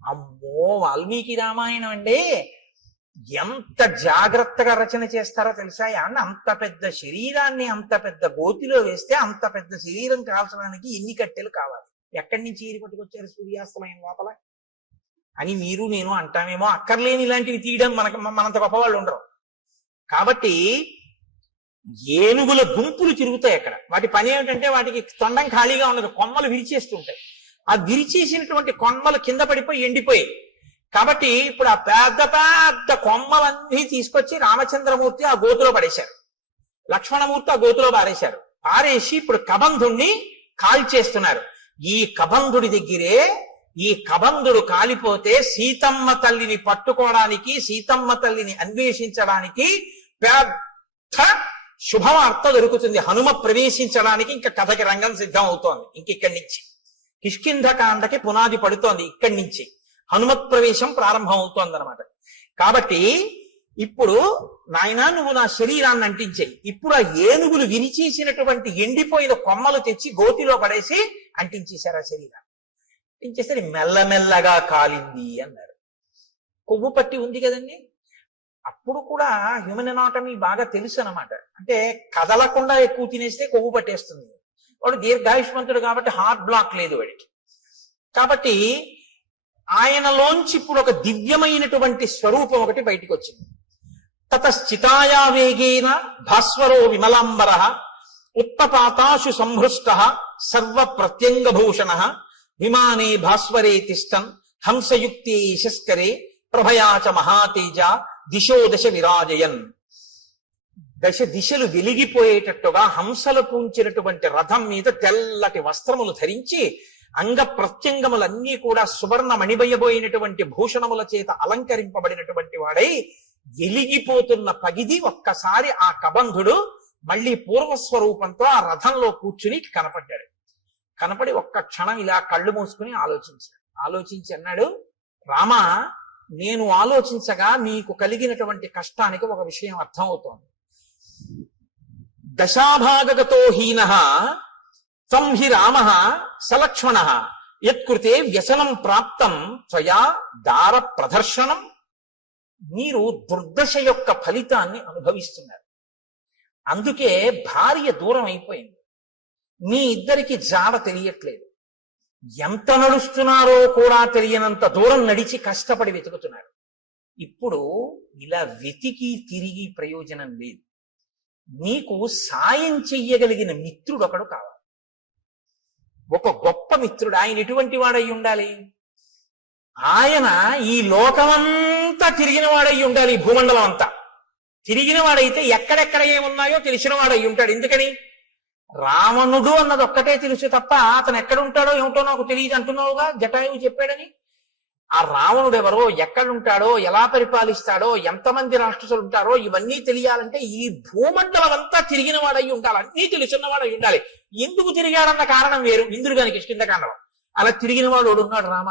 అమ్మో వాల్మీకి రామాయణం అంటే ఎంత జాగ్రత్తగా రచన చేస్తారో తెలుసా? అంత పెద్ద శరీరాన్ని అంత పెద్ద గోతిలో వేస్తే అంత పెద్ద శరీరం కాల్చడానికి ఎన్ని కట్టెలు కావాలి, ఎక్కడి నుంచి ఏరి పట్టుకొచ్చారు సూర్యాస్తమయం లోపల అని మీరు నేను అంటామేమో. అక్కర్లేని ఇలాంటివి తీయడం మనంత గొప్పవాళ్ళు ఉండరు. కాబట్టి ఏనుగుల గుంపులు తిరుగుతాయి అక్కడ. వాటి పని ఏమిటంటే వాటికి తొండం ఖాళీగా ఉండదు, కొమ్మలు విరిచేస్తుంటాయి. ఆ విరిచేసినటువంటి కొమ్మలు కింద పడిపోయి ఎండిపోయి. కాబట్టి ఇప్పుడు ఆ పెద్ద పెద్ద కొమ్మలన్నీ తీసుకొచ్చి రామచంద్రమూర్తి ఆ గోతులో పడేశారు, లక్ష్మణమూర్తి ఆ గోతులో పారేసి ఇప్పుడు కబంధుణ్ణి కాల్చేస్తున్నారు. ఈ కబంధుడి దగ్గరే ఈ కబంధుడు కాలిపోతే సీతమ్మ తల్లిని పట్టుకోవడానికి, సీతమ్మ తల్లిని అన్వేషించడానికి పెద్ద శుభవార్త దొరుకుతుంది. హనుమ ప్రవేశించడానికి ఇంకా కథకి రంగం సిద్ధం అవుతోంది. ఇక్కడి నుంచి కిష్కింధకాండకి పునాది పడుతోంది. ఇక్కడి నుంచి హనుమత్ ప్రవేశం ప్రారంభం అవుతోంది అనమాట. కాబట్టి ఇప్పుడు నాయనా నువ్వు నా శరీరాన్ని అంటించేయి. ఇప్పుడు ఆ ఏనుగులు విరిచేసినటువంటి ఎండిపోయిన కొమ్మలు తెచ్చి గోతిలో పడేసి అంటించేశారు ఆ శరీరాన్ని. అంటించేసరి మెల్లమెల్లగా కాలింది అన్నారు. కొవ్వు పట్టి ఉంది కదండి. అప్పుడు కూడా హ్యూమన్ ఎనాటమీ బాగా తెలుసు అనమాట. అంటే కదలకుండా ఎక్కువ తినేస్తే కొవ్వు పట్టేస్తుంది. వాడు దీర్ఘాయుష్మంతుడు కాబట్టి హార్ట్ బ్లాక్ లేదు వాడికి. కాబట్టి ఆయనలోంచి ఇప్పుడు ఒక దివ్యమైనటువంటి స్వరూపం ఒకటి బయటికి వచ్చింది. తతశ్చితాయా వేగేన భాస్వరో విమలాంబర ఉత్పపాతాశు సంహృష్ట సర్వ ప్రత్యంగభూషణ విమానే భాస్వరే తిష్టన్ హంసయుక్తే యశస్కరే ప్రభయాచ మహాతేజ దిశో దశ విరాజయన్. దశ దిశలు వెలిగిపోయేటట్టుగా హంసలు పూంచినటువంటి రథం మీద తెల్లటి వస్త్రములు ధరించి అంగ ప్రత్యంగములన్నీ కూడా సువర్ణ మణిబయబోయినటువంటి భూషణముల చేత అలంకరింపబడినటువంటి వాడై వెలిగిపోతున్న పగిది ఒక్కసారి ఆ కబంధుడు మళ్ళీ పూర్వస్వరూపంతో ఆ రథంలో కూర్చుని కనపడ్డాడు. కనపడి ఒక్క క్షణం ఇలా కళ్ళు మూసుకుని ఆలోచించి అన్నాడు, రామా, నేను ఆలోచించగా నీకు కలిగినటువంటి కష్టానికి ఒక విషయం అర్థం అవుతోంది. దశాభాగగతో హీన త్వం హి రామ సలక్ష్మణ యత్కృతే వ్యసనం ప్రాప్తం త్వయా దార ప్రదర్శనం. మీరు దుర్దశ యొక్క ఫలితాన్ని అనుభవిస్తున్నారు. అందుకే భార్య దూరం అయిపోయింది. మీ ఇద్దరికి జాడ తెలియట్లేదు. ఎంత నడుస్తున్నారో కూడా తెలియనంత దూరం నడిచి కష్టపడి వెతుకుతున్నారు. ఇప్పుడు ఇలా వెతికి తిరిగి ప్రయోజనం లేదు. నీకు సాయం చెయ్యగలిగిన మిత్రుడు ఒకడు కావాలి. ఒక గొప్ప మిత్రుడు. ఆయన ఎటువంటి వాడై ఉండాలి? ఆయన ఈ లోకమంతా తిరిగిన వాడై ఉండాలి. ఈ భూమండలం అంతా తిరిగిన వాడైతే ఎక్కడెక్కడ ఏమున్నాయో తెలిసిన వాడై ఉంటాడు. ఎందుకని? రావణుడు అన్నది ఒక్కటే తెలుసు తప్ప అతను ఎక్కడుంటాడో ఏమిటో నాకు తెలియదు అంటున్నావుగా, జటాయువు చెప్పాడని. ఆ రావణుడు ఎవరో, ఎక్కడుంటాడో, ఎలా పరిపాలిస్తాడో, ఎంతమంది రాక్షసులు ఉంటారో ఇవన్నీ తెలియాలంటే ఈ భూమండలం అంతా తిరిగిన వాడై ఉండాలి. అన్నీ తెలుసున్నవాడై ఉండాలి. ఎందుకు తిరిగాడన్న కారణం వేరు. ఇంద్రుగానికి కిష్కింధకాండలో అలా తిరిగిన వాడు ఉన్నాడు రామ.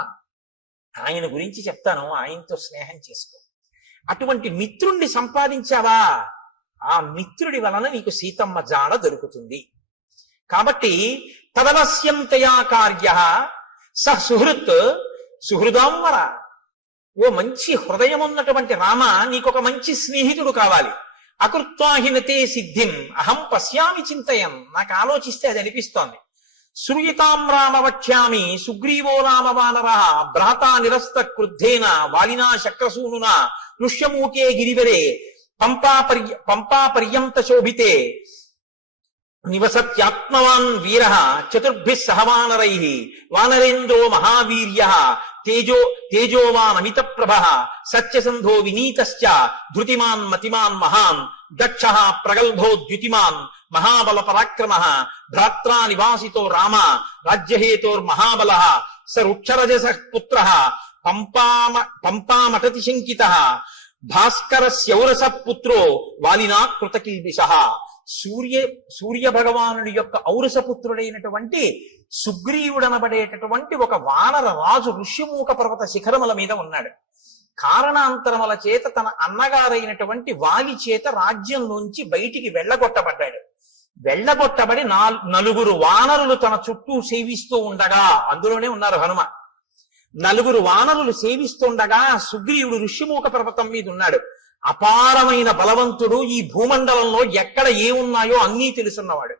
ఆయన గురించి చెప్తాను, ఆయనతో స్నేహం చేసుకో. అటువంటి మిత్రుణ్ణి సంపాదించావా, ఆ మిత్రుడి వలన నీకు సీతమ్మ జాడ దొరుకుతుంది. కాబట్టి తదవశ్యంతయా కార్య స సుహృత్ సుహృదాంవర. ఓ మంచి హృదయం ఉన్నటువంటి రామ, నీకొక మంచి స్నేహితుడు కావాలి. అకృత్వాహినతే సిద్ధిం అహం పశ్యామి చింతయం. నాకు ఆలోచిస్తే అది అనిపిస్తోంది. శ్రూయతాం రామ వక్ష్యామి సుగ్రీవో రామ వానర భ్రాతా నిరస్త క్రుద్ధేన వాలినా శక్రసూనునా నృష్యమూకే గిరివరే పంపా పర్యంత శోభితే నివసత్యాత్మవాన్ వీర చతుర్భిః సహ వానరై వానరేంద్రో మహావీర్య తేజోవాన్ అమిత ప్రభ సత్యసంధో వినీతశ్చ ధృతిమాన్ మతిమాన్ మహాన్ దక్ష ప్రగల్భో ద్యుతిమాన్ మహాబల పరాక్రమ భ్రాత్రా నివాసితో రామ రాజ్యహేతోర్మహాబల స రుక్షరజస పుత్ర పంపామటతి శంకిత భాస్కరస్యౌరస పుత్రో వాలినా కృతకిల్బిష. సూర్య భగవానుడి యొక్క ఔరసపుత్రుడైనటువంటి సుగ్రీవుడనబడేటటువంటి ఒక వానర రాజు ఋష్యమూక పర్వత శిఖరముల మీద ఉన్నాడు. కారణాంతరముల చేత తన అన్నగారైనటువంటి వాలి చేత రాజ్యంలోంచి బయటికి వెళ్ళగొట్టబడ్డాడు. వెళ్ళగొట్టబడి 4 వానరులు తన చుట్టూ సేవిస్తూ ఉండగా, అందులోనే ఉన్నారు హనుమ. 4 వానరులు సేవిస్తుండగా సుగ్రీవుడు ఋష్యమూక పర్వతం మీద ఉన్నాడు. అపారమైన బలవంతుడు. ఈ భూమండలంలో ఎక్కడ ఏమున్నాయో అన్నీ తెలుసున్నవాడు.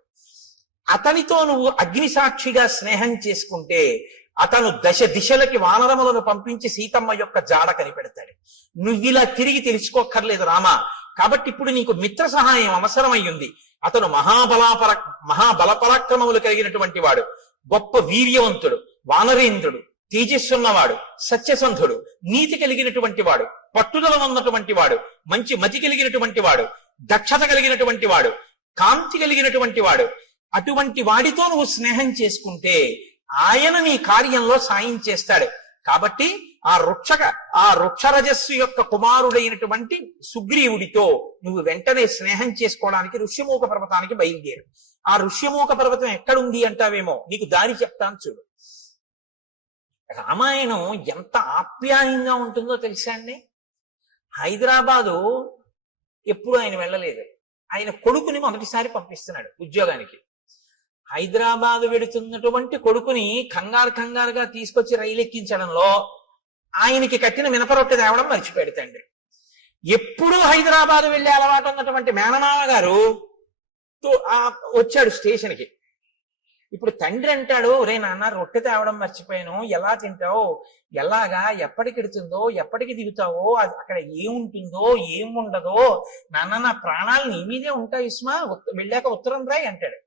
అతనితో నువ్వు అగ్నిసాక్షిగా స్నేహం చేసుకుంటే అతను దశ దిశలకి వానరములను పంపించి సీతమ్మ యొక్క జాడ కనిపెడతాడు. నువ్విలా తిరిగి తెలుసుకోక్కర్లేదు రామా. కాబట్టి ఇప్పుడు నీకు మిత్ర సహాయం అవసరమయ్యింది. అతను మహాబల పరాక్రమములు కలిగినటువంటి వాడు, గొప్ప వీర్యవంతుడు, వానరేంద్రుడు, తేజస్సున్నవాడు, సత్యసంధుడు, నీతి కలిగినటువంటి వాడు, పట్టుదల ఉన్నటువంటి వాడు, మంచి మతి కలిగినటువంటి వాడు, దక్షత కలిగినటువంటి వాడు, కాంతి కలిగినటువంటి వాడు. అటువంటి వాడితో నువ్వు స్నేహం చేసుకుంటే ఆయన నీ కార్యంలో సాయం చేస్తాడు. కాబట్టి ఆ వృక్షరజస్సు యొక్క కుమారుడైనటువంటి సుగ్రీవుడితో నువ్వు వెంటనే స్నేహం చేసుకోవడానికి ఋష్యమూక పర్వతానికి బయలుదేరు. ఆ ఋష్యమూక పర్వతం ఎక్కడుంది అంటావేమో, నీకు దారి చెప్తాను చూడు. రామాయణం ఎంత ఆప్యాయంగా ఉంటుందో తెలుసా అండి. హైదరాబాదు ఎప్పుడు ఆయన వెళ్ళలేదు. ఆయన కొడుకుని మొదటిసారి పంపిస్తున్నాడు ఉద్యోగానికి. హైదరాబాదు వెడుతున్నటువంటి కొడుకుని కంగారుగా తీసుకొచ్చి రైలు ఎక్కించడంలో ఆయనకి కట్టిన మినపరొట్టె తేవడం మర్చిపోయాడు తండ్రి. ఎప్పుడూ హైదరాబాదు వెళ్ళే అలవాటు ఉన్నటువంటి మేనమామ గారు వచ్చాడు స్టేషన్కి. ఇప్పుడు తండ్రి అంటాడు, ఒరే నాన్న రొట్టె తేవడం మర్చిపోయాను, ఎలా తింటావు, ఎలాగా, ఎప్పటికి ఎడుతుందో, ఎప్పటికి దిగుతావో, అక్కడ ఏముంటుందో ఏముండదో, నాన్న నా ప్రాణాలు నీ మీదే ఉంటాయి ఇస్మా, వెళ్ళాక ఉత్తరం రాయి అంటాడు.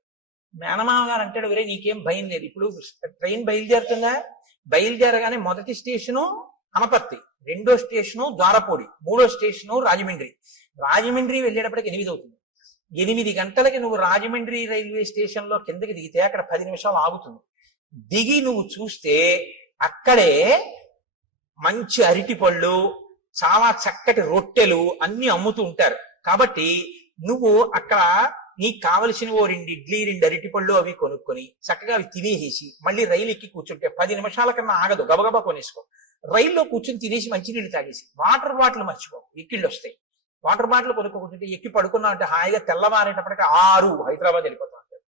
మేనమామ గారు అంటాడు, ఒరే నీకేం భయం లేదు, ఇప్పుడు ట్రైన్ బయలుదేరుతుందా, బయలుదేరగానే మొదటి స్టేషను అనపర్తి, రెండో స్టేషను ద్వారపూడి, మూడో స్టేషను రాజమండ్రి. రాజమండ్రి వెళ్ళేటప్పటికి 8 అవుతుంది. 8 గంటలకి నువ్వు రాజమండ్రి రైల్వే స్టేషన్ లో కిందకి దిగితే అక్కడ 10 నిమిషాలు ఆగుతుంది. దిగి నువ్వు చూస్తే అక్కడే మంచి అరటి పళ్ళు, చాలా చక్కటి రొట్టెలు అన్ని అమ్ముతూ ఉంటారు. కాబట్టి నువ్వు అక్కడ నీకు కావలసిన 2 ఇడ్లీ 2 అరటి పళ్ళు అవి కొనుక్కొని చక్కగా అవి తినేసేసి మళ్ళీ రైలు ఎక్కి కూర్చుంటే 10 నిమిషాల కన్నా ఆగదు, గబగబా కొనేసుకో. రైల్లో కూర్చొని తినేసి మంచినీళ్ళు తాగేసి వాటర్ బాటిల్ మర్చిపో, ఎక్కిళ్ళు వస్తాయి. వాటర్ బాటిల్ కొనుక్కుంటే ఎక్కి పడుకున్నా అంటే హాయిగా తెల్లవారేటప్పటికి 6 హైదరాబాద్ వెళ్ళిపోతా ఉంటాడు.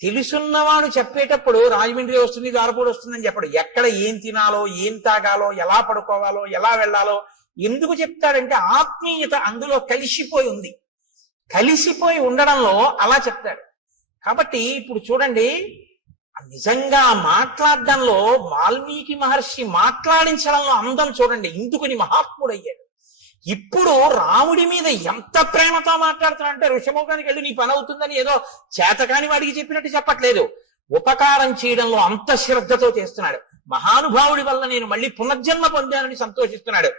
తెలుసున్నవాడు చెప్పేటప్పుడు రాజమండ్రి వస్తుంది, దారపూడి వస్తుందని చెప్పడు. ఎక్కడ ఏం తినాలో, ఏం తాగాలో, ఎలా పడుకోవాలో, ఎలా వెళ్ళాలో ఎందుకు చెప్తాడంటే ఆత్మీయత అందులో కలిసిపోయి ఉంది. కలిసిపోయి ఉండడంలో అలా చెప్తాడు. కాబట్టి ఇప్పుడు చూడండి, నిజంగా మాట్లాడడంలో వాల్మీకి మహర్షి మాట్లాడించడంలో అందం చూడండి, ఇందుకుని మహాత్ముడయ్యాడు. ఇప్పుడు రాముడి మీద ఎంత ప్రేమతో మాట్లాడుతున్నాడంటే ఋషముఖానికి వెళ్ళి నీ పని అవుతుందని ఏదో చేతకాని వాడికి చెప్పినట్టు చెప్పట్లేదు. ఉపకారం చేయడంలో అంత శ్రద్ధతో చేస్తున్నాడు. మహానుభావుడి వల్ల నేను మళ్ళీ పునర్జన్మ పొందానని సంతోషిస్తున్నాడు.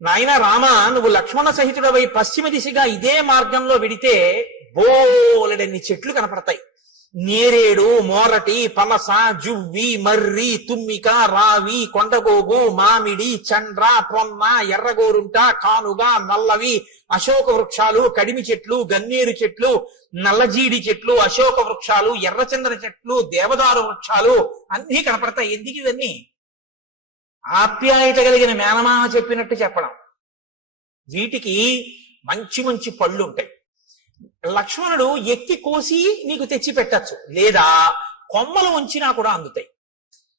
నాయన రామ, నువ్వు లక్ష్మణ సహితుడవై పశ్చిమ దిశగా ఇదే మార్గంలో వెడితే బోలెడన్ని చెట్లు కనపడతాయి. నేరేడు, మోరటి, పనస, జువ్వి, మర్రి, తుమ్మిక, రావి, కొండగోగు, మామిడి, చండ్ర, పొన్న, ఎర్రగోరుంట, కానుగ, నల్లవి, అశోక వృక్షాలు, కడిమి చెట్లు, గన్నేరు చెట్లు, నల్లజీడి చెట్లు, అశోక వృక్షాలు, ఎర్రచందన చెట్లు, దేవదారు వృక్షాలు అన్నీ కనపడతాయి. ఎందుకు ఇవన్నీ? ఆప్యాయత కలిగిన మేనమామ చెప్పినట్టు చెప్పడం. వీటికి మంచి మంచి పళ్ళు ఉంటాయి. లక్ష్మణుడు ఎక్కి కోసి నీకు తెచ్చి పెట్టచ్చు, లేదా కొమ్మలు ఉంచినా కూడా అందుతాయి.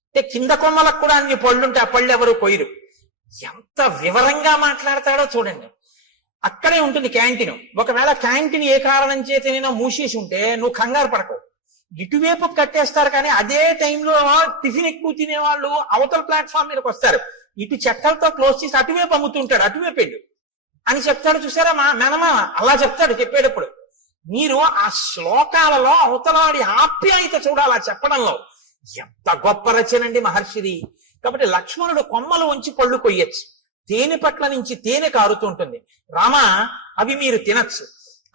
అంటే కింద కొమ్మలకు కూడా అన్ని పళ్ళుంటాయి, ఆ పళ్ళు ఎవరు కొయ్యరు. ఎంత వివరంగా మాట్లాడతాడో చూడండి. అక్కడే ఉంటుంది క్యాంటీన్. ఒకవేళ క్యాంటీన్ ఏ కారణం చేతనైనా మూసేసి ఉంటే నువ్వు కంగారు పడకు, ఇటువైపు కట్టేస్తారు. కానీ అదే టైంలో టిఫిన్ ఎక్కువ తినేవాళ్ళు అవతల ప్లాట్ఫామ్ మీదకి వస్తారు, ఇటు చెక్కలతో క్లోజ్ చేసి అటువైపు అమ్ముతుంటాడు, అటువైపు వెళ్ళు అని చెప్తాడు. చూసారా మా మేనమా అలా చెప్తాడు చెప్పేటప్పుడు. మీరు ఆ శ్లోకాలలో అవతలాడి ఆప్యాయత చూడాలి ఆ చెప్పడంలో. ఎంత గొప్ప రచనండి మహర్షిది. కాబట్టి లక్ష్మణుడు కొమ్మలు ఉంచి పళ్ళు కొయ్యొచ్చు, తేనె పట్ల నుంచి తేనె కారుతుంటుంది. రామ, అవి మీరు తినచ్చు.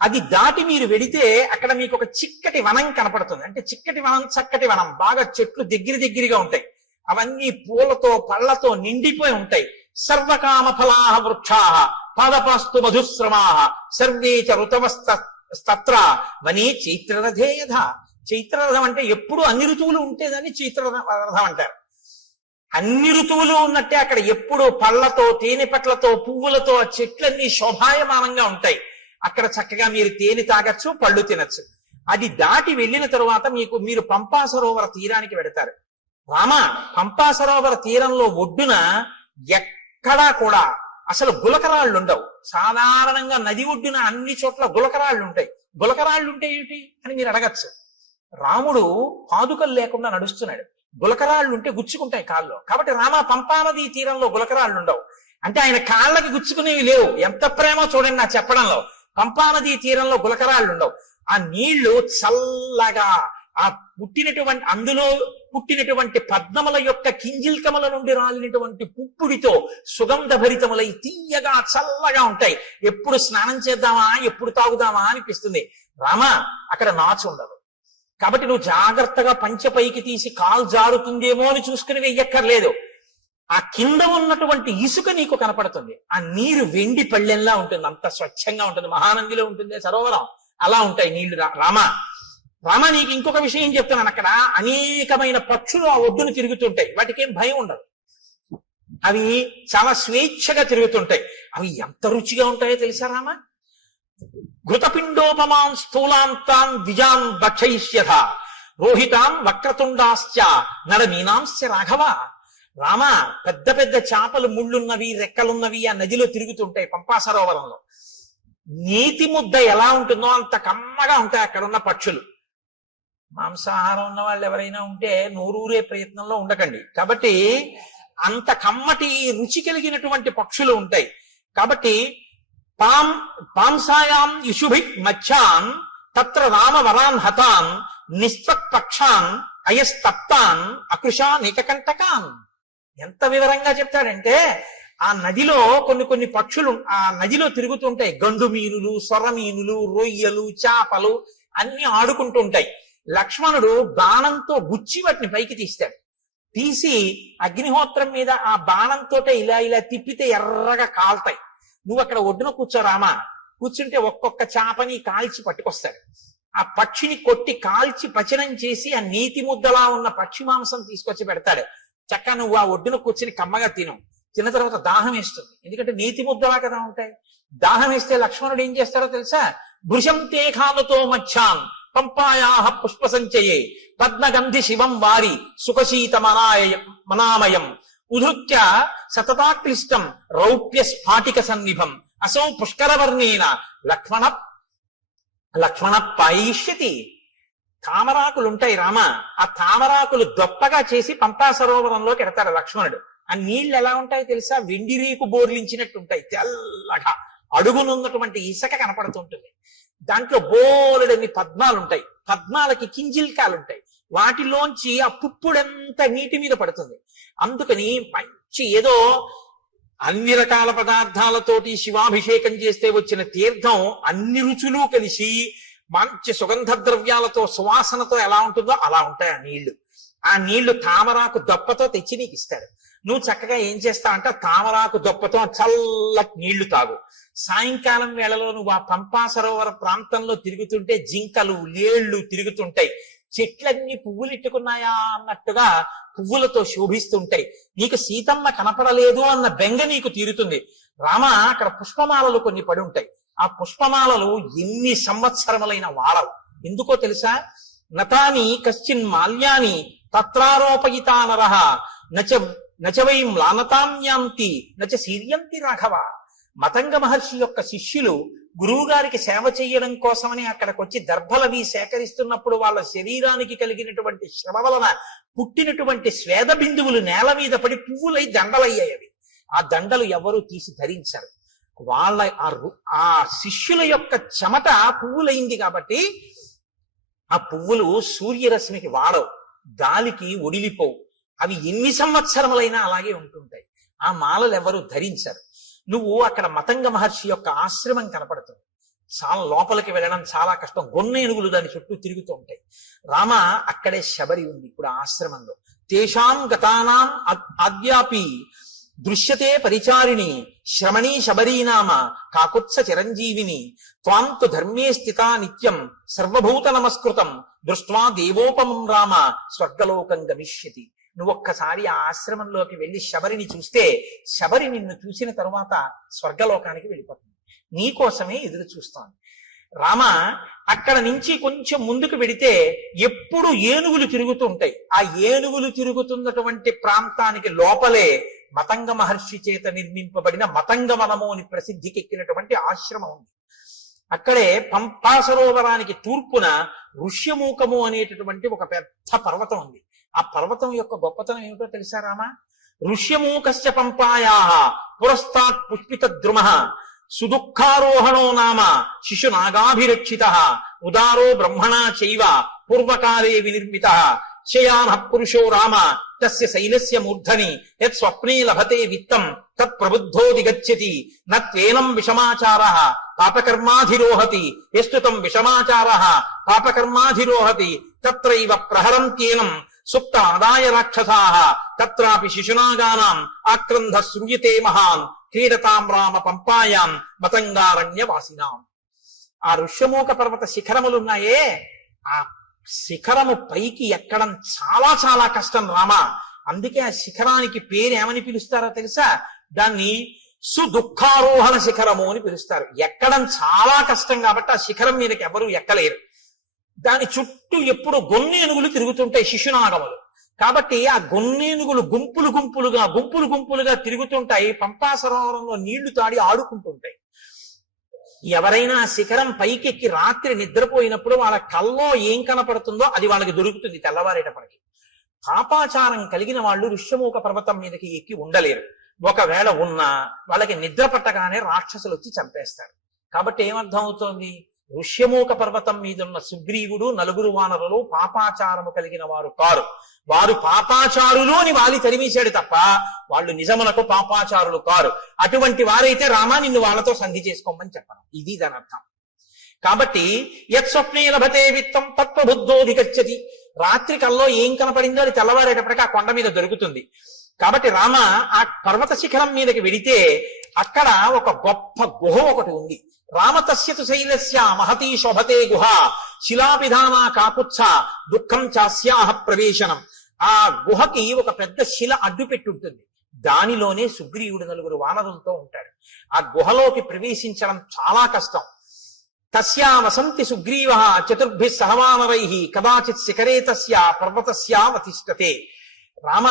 అది దాటి మీరు వెడితే అక్కడ మీకు ఒక చిక్కటి వనం కనపడుతుంది. అంటే చిక్కటి వనం, చక్కటి వనం, బాగా చెట్లు దగ్గరగా ఉంటాయి. అవన్నీ పూలతో పళ్లతో నిండిపోయి ఉంటాయి. సర్వకామ ఫలాహ వృక్షాః పాదపాస్తు మధుశ్రమాః సర్వే చ ఋతవస్తత్ర వనే చైత్రరథే యథ. చైత్రరథం అంటే ఎప్పుడు అన్ని ఋతువులు ఉంటేదని చైత్రరథం అంటారు. అన్ని ఋతువులు ఉన్నట్టే అక్కడ ఎప్పుడు పళ్లతో, తేనె పట్లతో, పువ్వులతో ఆ చెట్లన్నీ శోభాయమానంగా ఉంటాయి. అక్కడ చక్కగా మీరు తేనె తాగొచ్చు, పళ్ళు తినచ్చు. అది దాటి వెళ్ళిన తరువాత మీరు పంపా సరోవర తీరానికి వెడతారు. రామ, పంపా సరోవర తీరంలో ఒడ్డున ఎక్కడా కూడా అసలు గులకరాళ్ళు ఉండవు. సాధారణంగా నది ఒడ్డున అన్ని చోట్ల గులకరాళ్ళు ఉంటాయి. గులకరాళ్ళు ఉంటే ఏమిటి అని మీరు అడగచ్చు. రాముడు పాదుకలు లేకుండా నడుస్తున్నాడు, గులకరాళ్ళు ఉంటే గుచ్చుకుంటాయి కాళ్ళు. కాబట్టి రామ, పంపానది తీరంలో గులకరాళ్ళు ఉండవు. అంటే ఆయన కాళ్ళకి గుచ్చుకునేవి లేవు. ఎంత ప్రేమో చూడండి నా చెప్పడంలో. పంపానది తీరంలో గులకరాళ్ళు ఉండవు. ఆ నీళ్లు చల్లగా, ఆ అందులో పుట్టినటువంటి పద్మముల యొక్క కింజిల్కముల నుండి రాలినటువంటి పుప్పుడితో సుగంధ భరితములై తీయగా చల్లగా ఉంటాయి. ఎప్పుడు స్నానం చేద్దామా, ఎప్పుడు తాగుదామా అనిపిస్తుంది. రామ, అక్కడ నాచు ఉండదు. కాబట్టి నువ్వు జాగ్రత్తగా పంచె పైకి తీసి కాలు జారుతుందేమో అని చూసుకుని వెయ్యక్కర్లేదు. ఆ కింద ఉన్నటువంటి ఇసుక నీకు కనపడుతుంది. ఆ నీరు వెండి పళ్ళెంలా ఉంటుంది, అంత స్వచ్ఛంగా ఉంటుంది. మహానందిలో ఉంటుంది సరోవరం, అలా ఉంటాయి నీళ్లు. రామ నీకు ఇంకొక విషయం చెప్తున్నాను. అక్కడ అనేకమైన పక్షులు ఆ ఒడ్డును తిరుగుతుంటాయి. వాటికి ఏం భయం ఉండదు. అవి చాలా స్వేచ్ఛగా తిరుగుతుంటాయి. అవి ఎంత రుచిగా ఉంటాయో తెలుసా రామ? ఘృతపిండోపమాన్ స్థూలాంతాన్ ద్విజాన్ భక్షయిష్యథ రోహితాన్ వక్రతుండాశ్చ నరమీనాంశ్చ రాఘవ. రామ, పెద్ద పెద్ద చేపలు ముళ్ళున్నవి రెక్కలున్నవి ఆ నదిలో తిరుగుతుంటాయి పంపా సరోవరంలో. నీతి ముద్ద ఎలా ఉంటుందో అంత కమ్మగా ఉంటాయి అక్కడ ఉన్న పక్షులు. మాంసాహారం ఉన్న వాళ్ళు ఎవరైనా ఉంటే నోరూరే ప్రయత్నంలో ఉండకండి. కాబట్టి అంత కమ్మటి రుచి కలిగినటువంటి పక్షులు ఉంటాయి. కాబట్టి పాంసాయాం ఇషుభి మచ్చాన్ తత్ర రామ వరాన్ హతాన్ నిస్త్వక్ పక్షాన్ అయస్తప్తాన్ అకృషాన్ ఏకకంటకాన్. ఎంత వివరంగా చెప్తాడంటే, ఆ నదిలో కొన్ని పక్షులు ఆ నదిలో తిరుగుతుంటాయి. గండు మీనులు, సొర్ర మీనులు, రొయ్యలు, చేపలు అన్ని ఆడుకుంటుంటాయి. లక్ష్మణుడు బాణంతో గుచ్చి వాటిని పైకి తీస్తాడు. తీసి అగ్నిహోత్రం మీద ఆ బాణంతో ఇలా ఇలా తిప్పితే ఎర్రగా కాల్తాయి. నువ్వు అక్కడ ఒడ్డున కూర్చోరామా, కూర్చుంటే ఒక్కొక్క చేపని కాల్చి పట్టుకొస్తాడు. ఆ పక్షిని కొట్టి కాల్చి పచనం చేసి ఆ నీతి ముద్దలా ఉన్న పక్షి మాంసం తీసుకొచ్చి పెడతాడు. చక్కగా నువ్వు ఆ ఒడ్డున కూర్చుని కమ్మగా తిన్న తర్వాత దాహం వేస్తుంది. ఎందుకంటే నీతి ముద్దలా కదా ఉంటాయి. దాహం వేస్తే లక్ష్మణుడు ఏం చేస్తాడో తెలుసా? భృశం తే ఖాదతో మచ్చాన్ పంపాయాహ పుష్ప సంచయే పద్మగంధి శివం వారి సుఖశీత మనామయం ఉధృత్య సతతాక్లిష్టం రౌప్య స్ఫాటిక సన్నిభం అసౌ పుష్కరవర్ణేన లక్ష్మణ పాయిష్యతి. తామరాకులుంటాయి రామ, ఆ తామరాకులు దొప్పగా చేసి పంపా సరోవరంలోకి ఎడతాడు లక్ష్మణుడు. ఆ నీళ్లు ఎలా ఉంటాయో తెలుసా? వెండి రేకు బోర్లించినట్టు ఉంటాయి, తెల్లగా. అడుగునున్నటువంటి ఇసుక కనపడుతుంటుంది. దాంట్లో బోలెడన్ని పద్మాలుంటాయి. పద్మాలకి కింజిల్కాలుంటాయి. వాటిలోంచి ఆ పుప్పుడంత నీటి మీద పడుతుంది. అందుకని మంచి ఏదో అన్ని రకాల పదార్థాలతోటి శివాభిషేకం చేస్తే వచ్చిన తీర్థం అన్ని రుచులు కలిసి మంచి సుగంధ ద్రవ్యాలతో సువాసనతో ఎలా ఉంటుందో అలా ఉంటాయి ఆ నీళ్లు. ఆ నీళ్లు తామరాకు దొప్పతో తెచ్చి నీకు ఇస్తాడు. నువ్వు చక్కగా ఏం చేస్తావంటే తామరాకు దొప్పతో చల్లటి నీళ్లు తాగు. సాయంకాలం వేళలో నువ్వు ఆ పంపా సరోవర ప్రాంతంలో తిరుగుతుంటే జింకలు లేళ్లు తిరుగుతుంటాయి. చెట్లన్నీ పువ్వులు ఇట్టుకున్నాయా అన్నట్టుగా పువ్వులతో శోభిస్తుంటాయి. నీకు సీతమ్మ కనపడలేదు అన్న బెంగ నీకు తీరుతుంది. రామ, అక్కడ పుష్పమాలలు కొన్ని పడి ఉంటాయి. ఆ పుష్పమాలలు ఎన్ని సంవత్సరములైన వాడవు. ఎందుకో తెలుసా? నతాని కశ్చిన్ మాల్యాని తత్రారోపయితా నరః నచవై మ్లానతామ్యాంతి నచ శీర్యంతి రాఘవ. మతంగ మహర్షి యొక్క శిష్యులు గురువు గారికి సేవ చేయడం కోసమని అక్కడికి వచ్చి దర్భలవి సేకరిస్తున్నప్పుడు వాళ్ళ శరీరానికి కలిగినటువంటి శ్రమ వలన పుట్టినటువంటి స్వేద బిందువులు నేల మీద పడి పువ్వులై దండలయ్యాయి. ఆ దండలు ఎవరు తీసి ధరించారు. వాళ్ళ ఆ శిష్యుల యొక్క చెమట పువ్వులైంది కాబట్టి ఆ పువ్వులు సూర్యరశ్మికి వాడవు, గాలికి ఒడిలిపోవు. అవి ఎన్ని సంవత్సరములైనా అలాగే ఉంటుంటాయి. ఆ మాలలు ఎవరు ధరించారు. నువ్వు అక్కడ మతంగ మహర్షి యొక్క ఆశ్రమం కనపడుతుంది. చాలా లోపలికి వెళ్ళడం చాలా కష్టం. గొన్న ఏనుగులు దాని చుట్టూ తిరుగుతూ ఉంటాయి. రామ, అక్కడే శబరి ఉంది ఇప్పుడు ఆశ్రమంలో. తేషాం గతానాం ఆద్యాపి దృశ్యతే పరిచారిణి శ్రమణీ శబరీనామ కాకుత్స చిరంజీవిని త్వాంతు ధర్మే స్థితా నిత్యం సర్వభూత నమస్కృతం దృష్ట్వా దేవోపమం రామ స్వర్గలోకం గమిష్యతి. నువ్వొక్కసారి ఆ ఆశ్రమంలోకి వెళ్ళి శబరిని చూస్తే శబరి నిన్ను చూసిన తరువాత స్వర్గలోకానికి వెళ్ళిపోతుంది. నీకోసమే ఎదురు చూస్తోంది. రామ, అక్కడ నుంచి కొంచెం ముందుకు వెడితే ఎప్పుడు ఏనుగులు తిరుగుతూ ఉంటాయి. ఆ ఏనుగులు తిరుగుతున్నటువంటి ప్రాంతానికి లోపలే మతంగ మహర్షి చేత నిర్మింపబడిన మతంగవనము అని ప్రసిద్ధికెక్కినటువంటి ఆశ్రమం ఉంది. అక్కడే పంపా సరోవరానికి తూర్పున ఋష్యమూకము అనేటటువంటి ఒక పెద్ద పర్వతం ఉంది. ఆ పర్వతం యొక్క గొప్పతనం ఏమిటో తెలుసా రామ? ఋష్యమూకస్య పంపాయా పురస్తాత్ పుష్పిత ద్రుమః సుదుఃఖారోహణో నామ శిశునాగాభిరక్షిత ఉదారో బ్రహ్మణా చైవ పూర్వకాలే వినిర్మిత శయాన పురుషో రామ తస్య శైలస్య మూర్ధని యత్ స్వప్నే లభతే విత్తం తత్ ప్రబుద్ధోది గచ్చతి నత్వేనం విషమాచారః పాపకర్మాధిరోహతి యస్తుతం విషమాచారః పాపకర్మాధిరోహతి తత్రైవ ప్రహరంత్యేనం సుప్త ఆదాయ రాక్షసాః తత్రాపి శిశునాగానాం ఆక్రంధ శ్రూయతే మహాన్ క్రీడతాం రామ పంపాయాం మతంగారణ్యవాసినాం. ఆ ఋష్యమూక పర్వత శిఖరములున్నాయే, ఆ శిఖరము పైకి ఎక్కడం చాలా చాలా కష్టం రామ. అందుకే ఆ శిఖరానికి పేరు ఏమని పిలుస్తారో తెలుసా? దాన్ని సుదుఃఖారోహణ శిఖరము అని పిలుస్తారు. ఎక్కడం చాలా కష్టం కాబట్టి ఆ శిఖరం మీదకి ఎవరు ఎక్కలేరు. దాని చుట్టూ ఎప్పుడు గొన్నేనుగులు తిరుగుతుంటాయి, శిశునాగములు. కాబట్టి ఆ గొన్నేనుగులు గుంపులు గుంపులుగా తిరుగుతుంటాయి. పంపా సరోవరంలో నీళ్లు తాడి ఆడుకుంటుంటాయి. ఎవరైనా శిఖరం పైకెక్కి రాత్రి నిద్రపోయినప్పుడు వాళ్ళ కల్లో ఏం కనపడుతుందో అది వాళ్ళకి దొరుకుతుంది తెల్లవారేటప్పటికి. పాపాచారం కలిగిన వాళ్ళు ఋష్యమూక పర్వతం మీదకి ఎక్కి ఉండలేరు. ఒకవేళ ఉన్నా వాళ్ళకి నిద్ర పట్టగానే రాక్షసులు వచ్చి చంపేస్తారు. కాబట్టి ఏమర్థం అవుతోంది? ఋష్యమూక పర్వతం మీదున్న సుగ్రీవుడు నలుగురు వానరులు పాపాచారము కలిగిన వారు కారు. వారు పాపాచారులు అని వాలి తరిమేశాడు తప్ప వాళ్ళు నిజమునకు పాపాచారులు కారు. అటువంటి వారైతే రామా నిన్ను వాళ్ళతో సంధి చేసుకోమని చెప్పను. ఇది దాని అర్థం. కాబట్టి యత్ స్వప్నే లభతే విత్తం తత్వబుద్ధోధిగచ్చతి. రాత్రి కల్లో ఏం కనపడిందో అది తెల్లవారేటప్పటికి ఆ కొండ మీద దొరుకుతుంది. కాబట్టి రామ ఆ పర్వత శిఖరం మీదకి వెడితే అక్కడ ఒక గొప్ప గుహ ఒకటి ఉంది. రామతస్యతు శైలస్య మహతీ శోభతే గుహ శిలాపిధానా కాకుత్స దుఃఖం చాస్యాహ ప్రవేశనం. ఆ గుహకి ఒక పెద్ద శిల అడ్డు పెట్టుంటుంది. దానిలోనే సుగ్రీవుడు నలుగురు వానరులతో ఉంటాడు. ఆ గుహలోకి ప్రవేశించడం చాలా కష్టం. తస్యా వసంతి సుగ్రీవ చతుర్భి సహవానరై కదాచిత్ శిఖరే తస్య పర్వతస్యావతిష్టతే. రామ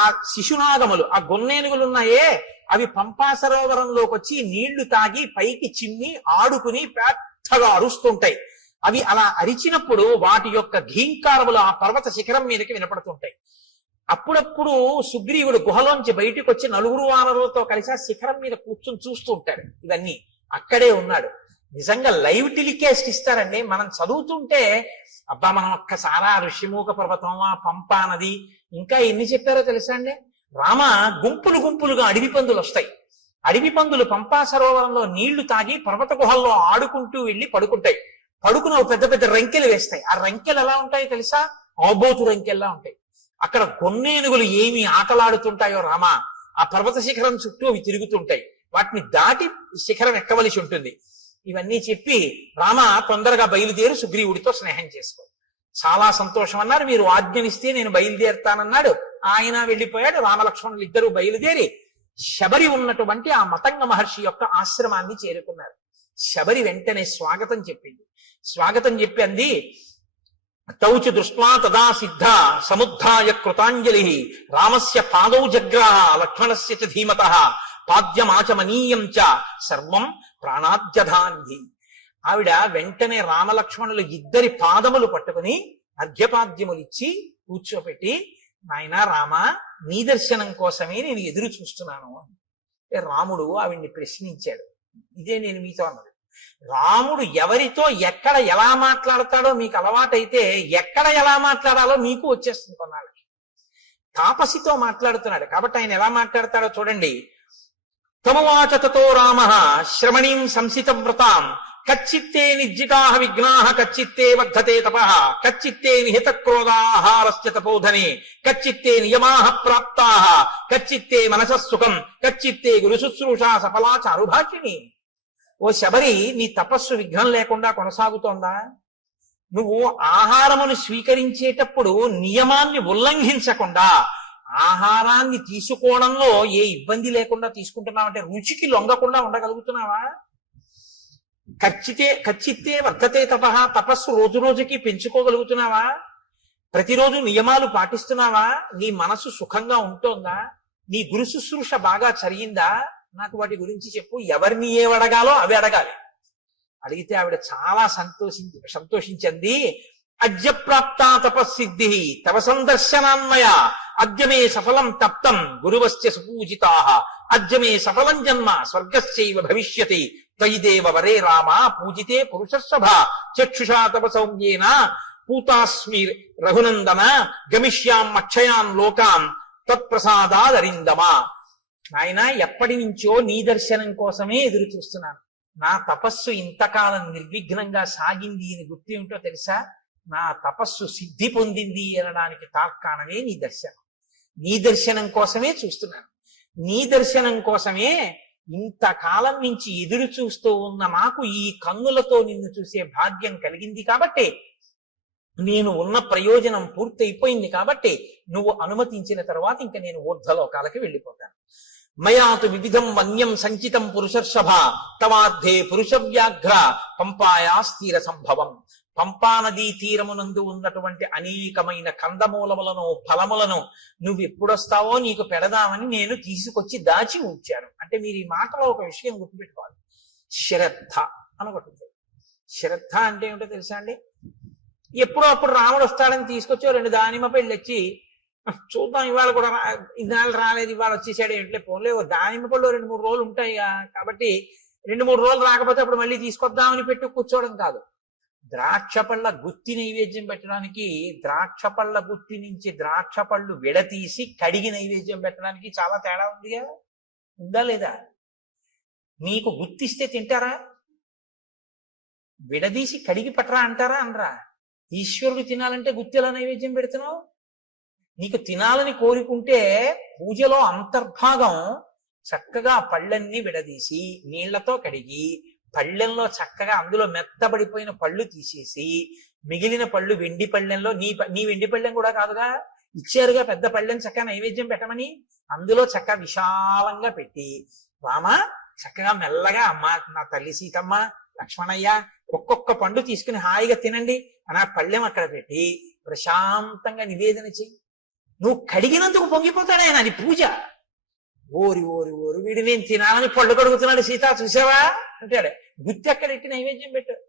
ఆ శిశునాగములు, ఆ గొన్నేనుగులున్నాయే, అవి పంపా సరోవరంలోకి వచ్చి నీళ్లు తాగి పైకి చిమ్మి ఆడుకుని పెద్దగా అరుస్తుంటాయి. అవి అలా అరిచినప్పుడు వాటి యొక్క ఘీంకారములు ఆ పర్వత శిఖరం మీదకి వినపడుతుంటాయి. అప్పుడప్పుడు సుగ్రీవుడు గుహలోంచి బయటికి వచ్చి నలుగురు వానరులతో కలిసి ఆ శిఖరం మీద కూర్చొని చూస్తూ ఉంటాడు. ఇవన్నీ అక్కడే ఉన్నాడు. నిజంగా లైవ్ టెలికాస్ట్ ఇస్తారండి. మనం చదువుతుంటే అబ్బా మనం ఒక్కసారా ఋష్యమూక పర్వతం, ఆ పంపా నది, ఇంకా ఎన్ని చెప్పారో తెలుసా అండి. రామ గుంపులుగా అడవి పందులు వస్తాయి. అడవి పందులు పంపా సరోవరంలో నీళ్లు తాగి పర్వత గుహల్లో ఆడుకుంటూ వెళ్ళి పడుకుంటాయి. పడుకుని పెద్ద పెద్ద రంకెలు వేస్తాయి. ఆ రంకెలు ఎలా ఉంటాయో తెలుసా? ఆబోతు రంకెల్లా ఉంటాయి. అక్కడ గొన్నేనుగులు ఏమి ఆటలాడుతుంటాయో రామ, ఆ పర్వత శిఖరం చుట్టూ అవి తిరుగుతుంటాయి. వాటిని దాటి శిఖరం ఎక్కవలసి ఉంటుంది. ఇవన్నీ చెప్పి రామ తొందరగా బయలుదేరి సుగ్రీవుడితో స్నేహం చేసుకో. చాలా సంతోషం అన్నారు. మీరు ఆజ్ఞనిస్తే నేను బయలుదేరుతానన్నాడు. ఆయన వెళ్ళిపోయాడు. రామలక్ష్మణులు ఇద్దరు బయలుదేరి శబరి ఉన్నటువంటి ఆ మతంగ మహర్షి యొక్క ఆశ్రమాన్ని చేరుకున్నారు. శబరి వెంటనే స్వాగతం చెప్పింది. స్వాగతం చెప్పి అంది, తౌచు దృష్ట్వా తదా సిద్ధ సముద్ధాయ కృతాంజలి రామస్య పాదౌ జగ్రాహ లక్ష్మణస్య చ ధీమతః పాద్యమాచమనీయం చ సర్వం ప్రాణాద్యధాంధి. ఆవిడ వెంటనే రామలక్ష్మణులు ఇద్దరి పాదములు పట్టుకుని అర్ఘ్యపాద్యములు ఇచ్చి కూర్చోపెట్టి, నాయనా రామ, నీ దర్శనం కోసమే నేను ఎదురు చూస్తున్నాను అంటే రాముడు ఆవిడ్ని ప్రశ్నించాడు. ఇదే నేను మీతో అన్నది. రాముడు ఎవరితో ఎక్కడ ఎలా మాట్లాడతాడో మీకు అలవాటైతే ఎక్కడ ఎలా మాట్లాడాలో మీకు వచ్చేస్తుంది కొన్నాళ్ళకి. తాపసితో మాట్లాడుతున్నాడు కాబట్టి ఆయన ఎలా మాట్లాడతాడో చూడండి. తమువాచ తతో రామః శ్రమణీం సంసిత వ్రతాం కచ్చిత్తే నిర్జితాః విఘ్నాః కచ్చిత్తే వర్ధతే తపః కచ్చిత్తే నిహిత క్రోధాహారస్య తపోధనే కచ్చిత్తే నియమాః ప్రాప్తాః కచ్చిత్తే మనసః సుఖం కచ్చిత్తే గురు శుశ్రూషా సఫలా చారుభాషిణి. ఓ శబరి, నీ తపస్సు విఘ్నం లేకుండా కొనసాగుతోందా? నువ్వు ఆహారమును స్వీకరించేటప్పుడు నియమాన్ని ఉల్లంఘించకుండా ఆహారాన్ని తీసుకోవడంలో ఏ ఇబ్బంది లేకుండా తీసుకుంటున్నావంటే రుచికి లొంగకుండా ఉండగలుగుతున్నావా? కచ్చిత్తే వర్ధతే తపః, తపస్సు రోజు రోజుకి పెంచుకోగలుగుతున్నావా? ప్రతిరోజు నియమాలు పాటిస్తున్నావా? నీ మనసు సుఖంగా ఉంటోందా? నీ గురు శుశ్రూష బాగా చరిగిందా? నాకు వాటి గురించి చెప్పు. ఎవరిని ఏవడగాలో అవి అడగాలి. అడిగితే ఆవిడ చాలా సంతోషించింది. అద్య ప్రాప్తా తపస్సిద్ధి తవ సందర్శనాన్మయ అద్యమే సఫలం తప్తం గురువస్య సుపూజితాః అద్యమే సఫలం జన్మ స్వర్గస్యైవ భవిష్యతి త్వయి దేవ వరే రామ పూజితే పురుషస్సభ చక్షుషా తప సౌమ్యేన పూతాస్మి రఘునందన గమిష్యాం అక్షయాన్ లోకాన్ తత్ప్రసాదాదరిందమా. నాయన ఎప్పటి నుంచో నీ దర్శనం కోసమే ఎదురు చూస్తున్నాను. నా తపస్సు ఇంతకాలం నిర్విఘ్నంగా సాగింది అని గుర్తు ఏమిటో తెలుసా? నా తపస్సు సిద్ధి పొందింది అనడానికి తార్కాణమే నీ దర్శనం. నీ దర్శనం కోసమే చూస్తున్నాను. నీ దర్శనం కోసమే ఇంతకాలం నుంచి ఎదురు చూస్తూ ఉన్న నాకు ఈ కన్నులతో నిన్ను చూసే భాగ్యం కలిగింది కాబట్టి, నేను ఉన్న ప్రయోజనం పూర్తయిపోయింది కాబట్టి, నువ్వు అనుమతించిన తర్వాత ఇంకా నేను ఊర్ధ్వలోకాలకి వెళ్ళిపోతాను. మయాతు వివిధం వన్యం సంచితం పురుషర్షభ తవార్థే పురుష వ్యాఘ్ర పంపాయాస్తీర సంభవం. పంపా నదీ తీరమునందు ఉన్నటువంటి అనేకమైన కందమూలములను ఫలములను నువ్వు ఎప్పుడొస్తావో నీకు పెడదామని నేను తీసుకొచ్చి దాచి ఉంచాను. అంటే మీరు ఈ మాటలో ఒక విషయం గుర్తుపెట్టుకోవాలి. శ్రద్ధ అనగొట్టుంది. శ్రద్ధ అంటే ఏమిటో తెలుసా అండి? ఎప్పుడో అప్పుడు రాముడు వస్తాడని తీసుకొచ్చి 2 దానిమ్మ పళ్ళు వచ్చి చూద్దాం, ఇవాళ కూడా ఇన్నాళ్ళు రాలేదు, ఇవాళ వచ్చేసాడు ఏంటంటే పోలే, దానిమ్మ పళ్ళు 2-3 రోజులు ఉంటాయి కాబట్టి 2-3 రోజులు రాకపోతే అప్పుడు మళ్ళీ తీసుకొద్దామని పెట్టి కూర్చోవడం కాదు. ద్రాక్ష పళ్ళ గుత్తి నైవేద్యం పెట్టడానికి ద్రాక్ష పళ్ళ గుత్తి నుంచి ద్రాక్ష పళ్ళు విడతీసి కడిగి నైవేద్యం పెట్టడానికి చాలా తేడా ఉందిగా, ఉందా లేదా? నీకు గుత్తిస్తే తింటారా? విడదీసి కడిగి పట్టరా అంటారా అనరా? ఈశ్వరుడు తినాలంటే గుత్తిలా నైవేద్యం పెడుతున్నావు. నీకు తినాలని కోరుకుంటే పూజలో అంతర్భాగం చక్కగా పళ్ళన్నీ విడదీసి నీళ్లతో కడిగి పళ్ళెంలో చక్కగా అందులో మెత్తబడిపోయిన పళ్ళు తీసేసి మిగిలిన పళ్ళు వెండి పళ్ళెంలో నీ వెండి పళ్ళెం కూడా కాదుగా, ఇచ్చారుగా పెద్ద పళ్ళెం చక్కగా నైవేద్యం పెట్టమని, అందులో చక్కగా విశాలంగా పెట్టి రామ చక్కగా మెల్లగా అమ్మ నా తల్లి సీతమ్మ లక్ష్మణయ్య ఒక్కొక్క పండు తీసుకుని హాయిగా తినండి అని ఆ పళ్ళెం అక్కడ పెట్టి ప్రశాంతంగా నివేదన చెయ్యి. నువ్వు కడిగినందుకు పొంగిపోతాడు ఆయన, అది పూజ. ఓరి ఓరి ఓరి వీడు నేను తినాలని పళ్ళు కడుగుతున్నాడు సీత చూసావా అంటాడు. గుత్తి అక్కడ ఎట్టి నైవేద్యం పెట్టాడు.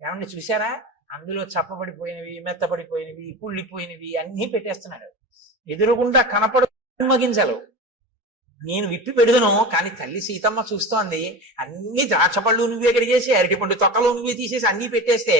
ఏమన్నా చూసారా? అందులో చప్పబడిపోయినవి మెత్తబడిపోయినవి కుళ్ళిపోయినవి అన్నీ పెట్టేస్తున్నాడు. ఎదురుగుండా కనపడు మగించలు నేను విప్పి పెడుదును, కానీ తల్లి సీతమ్మ చూస్తోంది. అన్ని ద్రాక్షపళ్ళు నువ్వే కడిగేసి అరటిపండు తొక్కలు నువ్వే తీసేసి అన్ని పెట్టేస్తే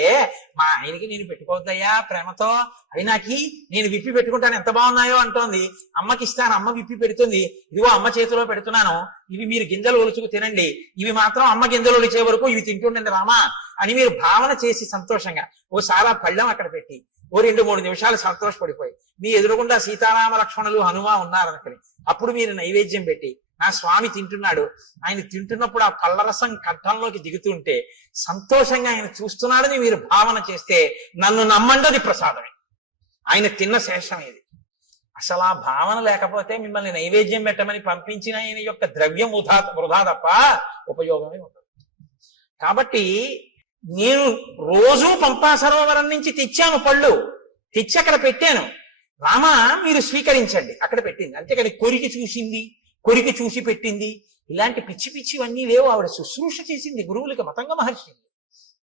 మా ఆయనకి నేను పెట్టుకోవద్దయ్యా ప్రేమతో, అవి నాకి నేను విప్పి పెట్టుకుంటాను ఎంత బాగున్నాయో అంటోంది. అమ్మకి ఇస్తాను, అమ్మ విప్పి పెడుతుంది, ఇదిగో అమ్మ చేతిలో పెడుతున్నాను, ఇవి మీరు గింజలు ఒలుచుకు తినండి, ఇవి మాత్రం అమ్మ గింజలు ఒలిచే వరకు ఇవి తింటుండండి రామా అని మీరు భావన చేసి సంతోషంగా ఓసారి పళ్ళెం అక్కడ పెట్టి 2-3 నిమిషాలు సంతోషపడిపోయి మీ ఎదురుగుండా సీతారామ లక్ష్మణులు హనుమ ఉన్నారనుకుని అప్పుడు మీరు నైవేద్యం పెట్టి నా స్వామి తింటున్నాడు, ఆయన తింటున్నప్పుడు ఆ పళ్ళరసం కంఠంలోకి దిగుతుంటే సంతోషంగా ఆయన చూస్తున్నాడని మీరు భావన చేస్తే నన్ను నమ్మండి ప్రసాదమే, ఆయన తిన్న శేషం ఇది. అసలు ఆ భావన లేకపోతే మిమ్మల్ని నైవేద్యం పెట్టమని పంపించిన ఆయన యొక్క ద్రవ్యం వృధా తప్ప ఉపయోగమే ఉండదు. కాబట్టి నేను రోజు పంపా సరోవరం నుంచి తెచ్చాను పళ్ళు, తెచ్చి అక్కడ పెట్టాను, రామా మీరు స్వీకరించండి అక్కడ పెట్టింది. అంతేకాని కొరికి చూసింది, కొరికి చూసి పెట్టింది, ఇలాంటి పిచ్చి పిచ్చివన్నీ లేవు. ఆవిడ శుశ్రూష చేసింది గురువులకి, మతంగ మహర్షి.